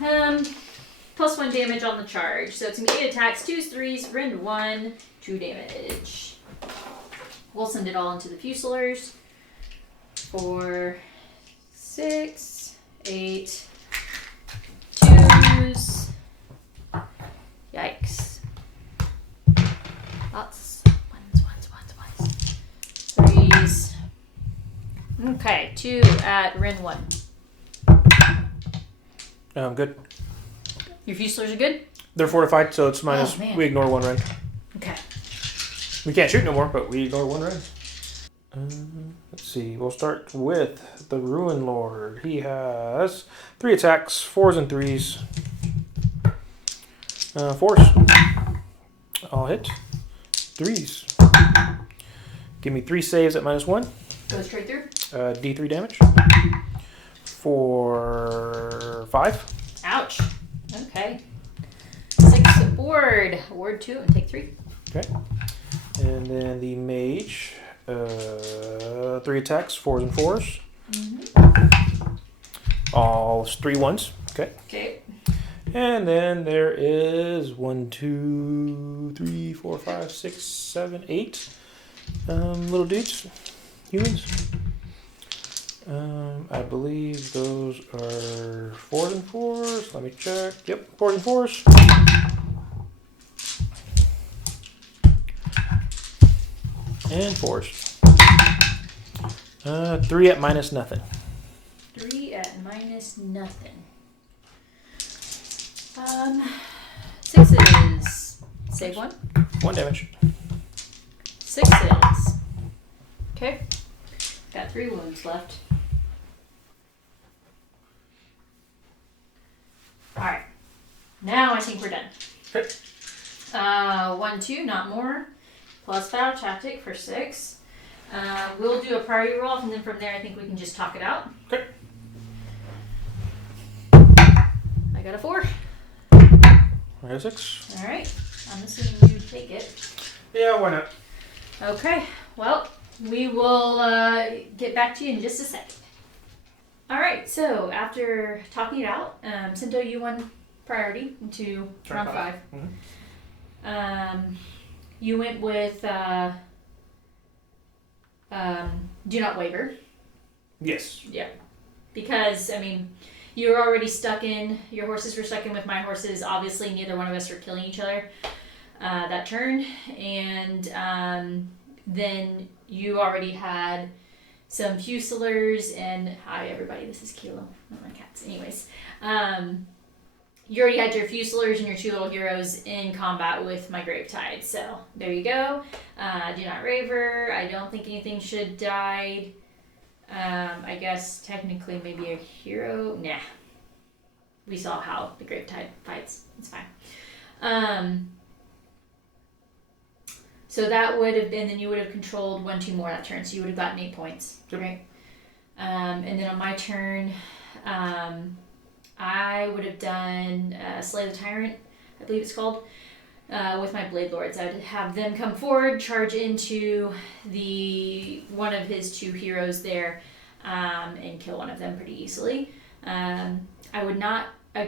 +1 damage on the charge. So it's going to be 8 attacks, 2s, 3s, rend 1, 2 damage. We'll send it all into the Fusiliers. 4, 6, 8, 2s. Yikes. Lots. Ones. 3s. Okay, 2 at rend 1. Good. Your Fusiliers are good? They're fortified, so it's minus. man. We ignore 1 rend. Okay. We can't shoot no more, but we ignore 1 rend. Let's see. We'll start with the Ruin Lord. He has 3 attacks, 4s and 3s. 4s. I'll hit. 3s. Give me 3 saves at -1. Go straight through. D3 damage. For 5. Ouch. Okay. 6 aboard. Ward 2 and take 3. Okay. And then the mage. 3 attacks, 4s and 4s. All 3 1s. Okay. Okay. And then there is 1, 2, 3, 4, 5, 6, 7, 8 little dudes, humans. I believe those are 4s and 4s. Let me check. Yep, 4s and 4s. And 4s. 3 at -0. 3 at -0. 6s. Save 1. 1 damage. 6 sails. Okay. Got 3 wounds left. Alright. Now I think we're done. Okay. 1, 2, not more. Plus battle tactic for 6. We'll do a priority roll, and then from there I think we can just talk it out. Okay. I got a 4. I got a 6. Alright. I'm assuming you take it. Yeah, why not? Okay. Well, we will get back to you in just a second. Alright, so after talking it out, Cinto, you won priority into round 5. Mm-hmm. You went with do not waver. Yes. Yeah. Because, I mean, you were already stuck in, your horses were stuck in with my horses. Obviously, neither one of us were killing each other that turn. And then you already had some Fusiliers and, hi everybody, this is Kilo, not my cats. Anyways, you already had your Fusiliers and your 2 little heroes in combat with my Gravetide. So, there you go. Do not waver. I don't think anything should die. I guess technically maybe a hero. Nah. We saw how the Gravetide fights. It's fine. So that would have been, then you would have controlled 1, 2 more that turn. So you would have gotten 8 points. Yep. Right? And then on my turn, I would have done Slay the Tyrant, I believe it's called. With my Blade Lords. I'd have them come forward, charge into one of his 2 heroes there, and kill one of them pretty easily. I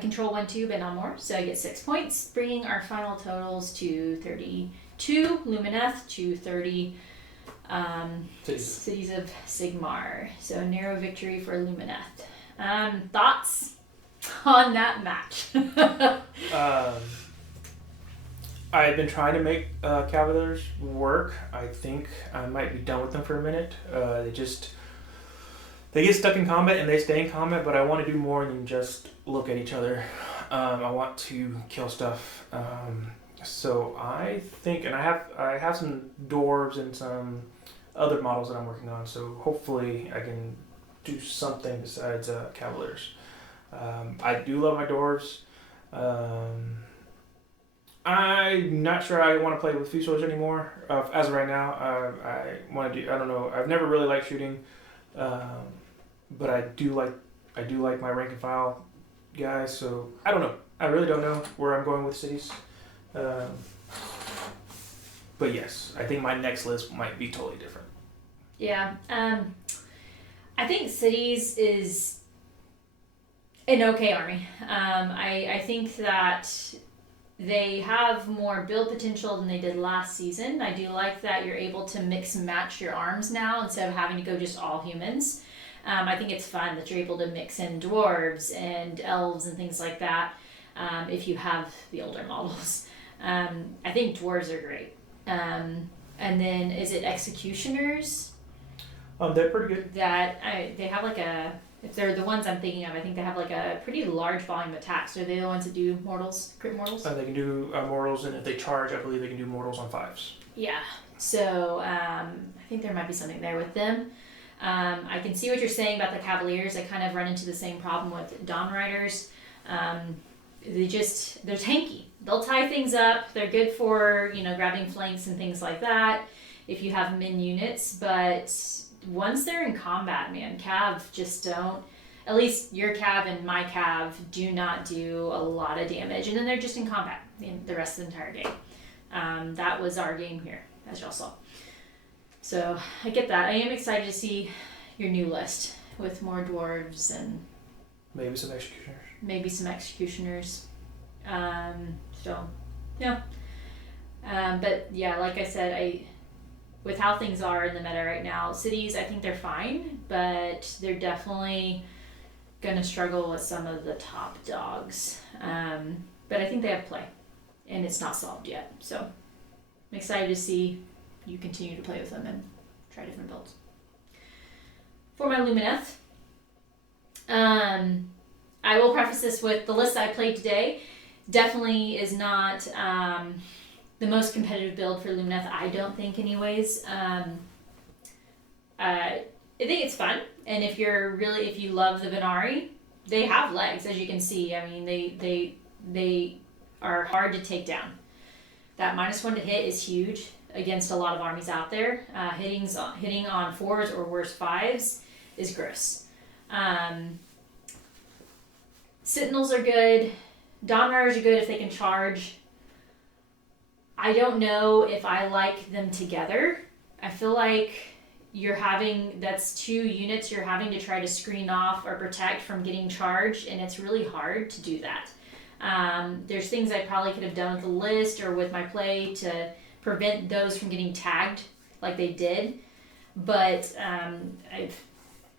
control 1, 2, but not more, so I get 6 points, bringing our final totals to 32 Lumineth to 30 Cities of Sigmar. So narrow victory for Lumineth. Thoughts on that match? I've been trying to make Cavaliers work. I think I might be done with them for a minute. They get stuck in combat and they stay in combat, but I want to do more than just look at each other. I want to kill stuff. So I think, and I have some dwarves and some other models that I'm working on. So hopefully I can do something besides Cavaliers. I do love my dwarves. I'm not sure I want to play with Fusiliers anymore. As of right now, I want to do. I don't know. I've never really liked shooting, but I do like my rank and file guys. So I don't know. I really don't know where I'm going with cities. But yes, I think my next list might be totally different. Yeah. I think cities is an okay army. I think that they have more build potential than they did last season. I do like that you're able to mix and match your arms now instead of having to go just all humans. I think it's fun that you're able to mix in dwarves and elves and things like that if you have the older models. I think dwarves are great. And then is it executioners? They're pretty good. They have like if they're the ones I'm thinking of, I think they have like a pretty large volume of attacks. Are they the ones that do mortals, crit mortals? They can do mortals, and if they charge, I believe they can do mortals on 5s. Yeah. So I think there might be something there with them. I can see what you're saying about the Cavaliers. I kind of run into the same problem with Dawn Riders. They're tanky. They'll tie things up. They're good for, grabbing flanks and things like that if you have min units, but once they're in combat, man, Cav just don't, at least your Cav and my Cav do not do a lot of damage, and then they're just in combat the rest of the entire game. That was our game here, as y'all saw. So I get that. I am excited to see your new list with more dwarves and maybe some executioners. So yeah. But yeah, like I said, with how things are in the meta right now, cities, I think they're fine, but they're definitely going to struggle with some of the top dogs. But I think they have play, and it's not solved yet. So I'm excited to see you continue to play with them and try different builds. For my Lumineth, I will preface this with the list I played today definitely is not the most competitive build for Lumineth, I don't think anyways. I think it's fun, and if you love the Venari, they have legs, as you can see. I mean, they are hard to take down. That -1 to hit is huge against a lot of armies out there. Hitting on 4s or worse 5s is gross. Sentinels are good. Dawn Riders are good if they can charge. I don't know if I like them together. I feel like that's 2 units you're having to try to screen off or protect from getting charged, and it's really hard to do that. There's things I probably could have done with the list or with my play to prevent those from getting tagged like they did, but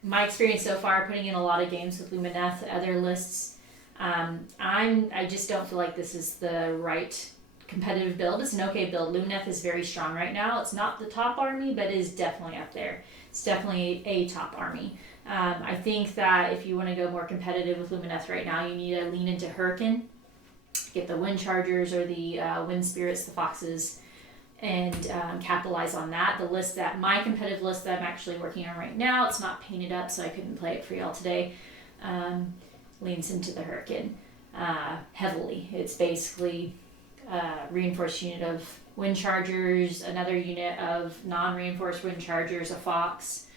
my experience so far, putting in a lot of games with Lumineth, other lists, I just don't feel like this is the right competitive build. It's an okay build. Lumineth is very strong right now. It's not the top army, but it is definitely up there. It's definitely a top army. I think that if you want to go more competitive with Lumineth right now, you need to lean into Hurricane, get the Wind Chargers or the Wind Spirits, the Foxes, and capitalize on that. My competitive list that I'm actually working on right now, it's not painted up, so I couldn't play it for y'all today, leans into the Hurricane heavily. It's basically reinforced unit of Wind Chargers, another unit of non-reinforced Wind Chargers, a Fox.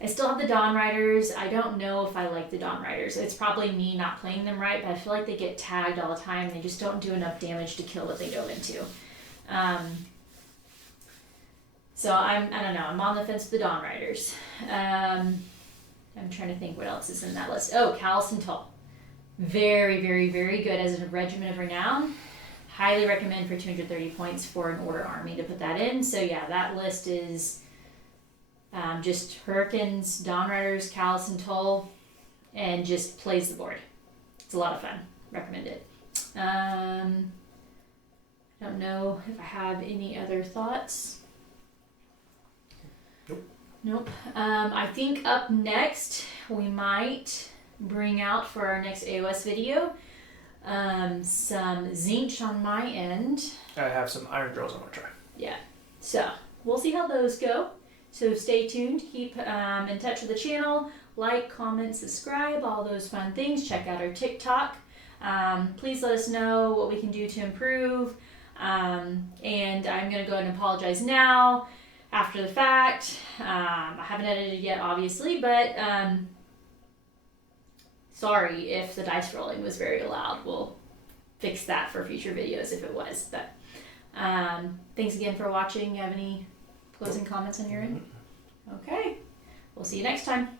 I still have the Dawn Riders. I don't know if I like the Dawn Riders. It's probably me not playing them right, but I feel like they get tagged all the time. They just don't do enough damage to kill what they go into. So I don't know. I'm on the fence with the Dawn Riders. I'm trying to think what else is in that list. Oh, Cinto. Very, very, very good as a regiment of renown. Highly recommend for 230 points for an order army to put that in. So yeah, that list is just Hurricanes, Dawn Riders, Cinto, and just plays the board. It's a lot of fun. Recommend it. I don't know if I have any other thoughts. Nope. I think up next we might bring out for our next AOS video some Zinch on my end. I have some Iron Girls I'm going to try. Yeah. So we'll see how those go. So stay tuned. Keep in touch with the channel. Like, comment, subscribe, all those fun things. Check out our TikTok. Please let us know what we can do to improve. And I'm going to go ahead and apologize now after the fact. I haven't edited yet, obviously, but sorry if the dice rolling was very loud. We'll fix that for future videos if it was. But thanks again for watching. You have any closing comments on your end? Okay. We'll see you next time.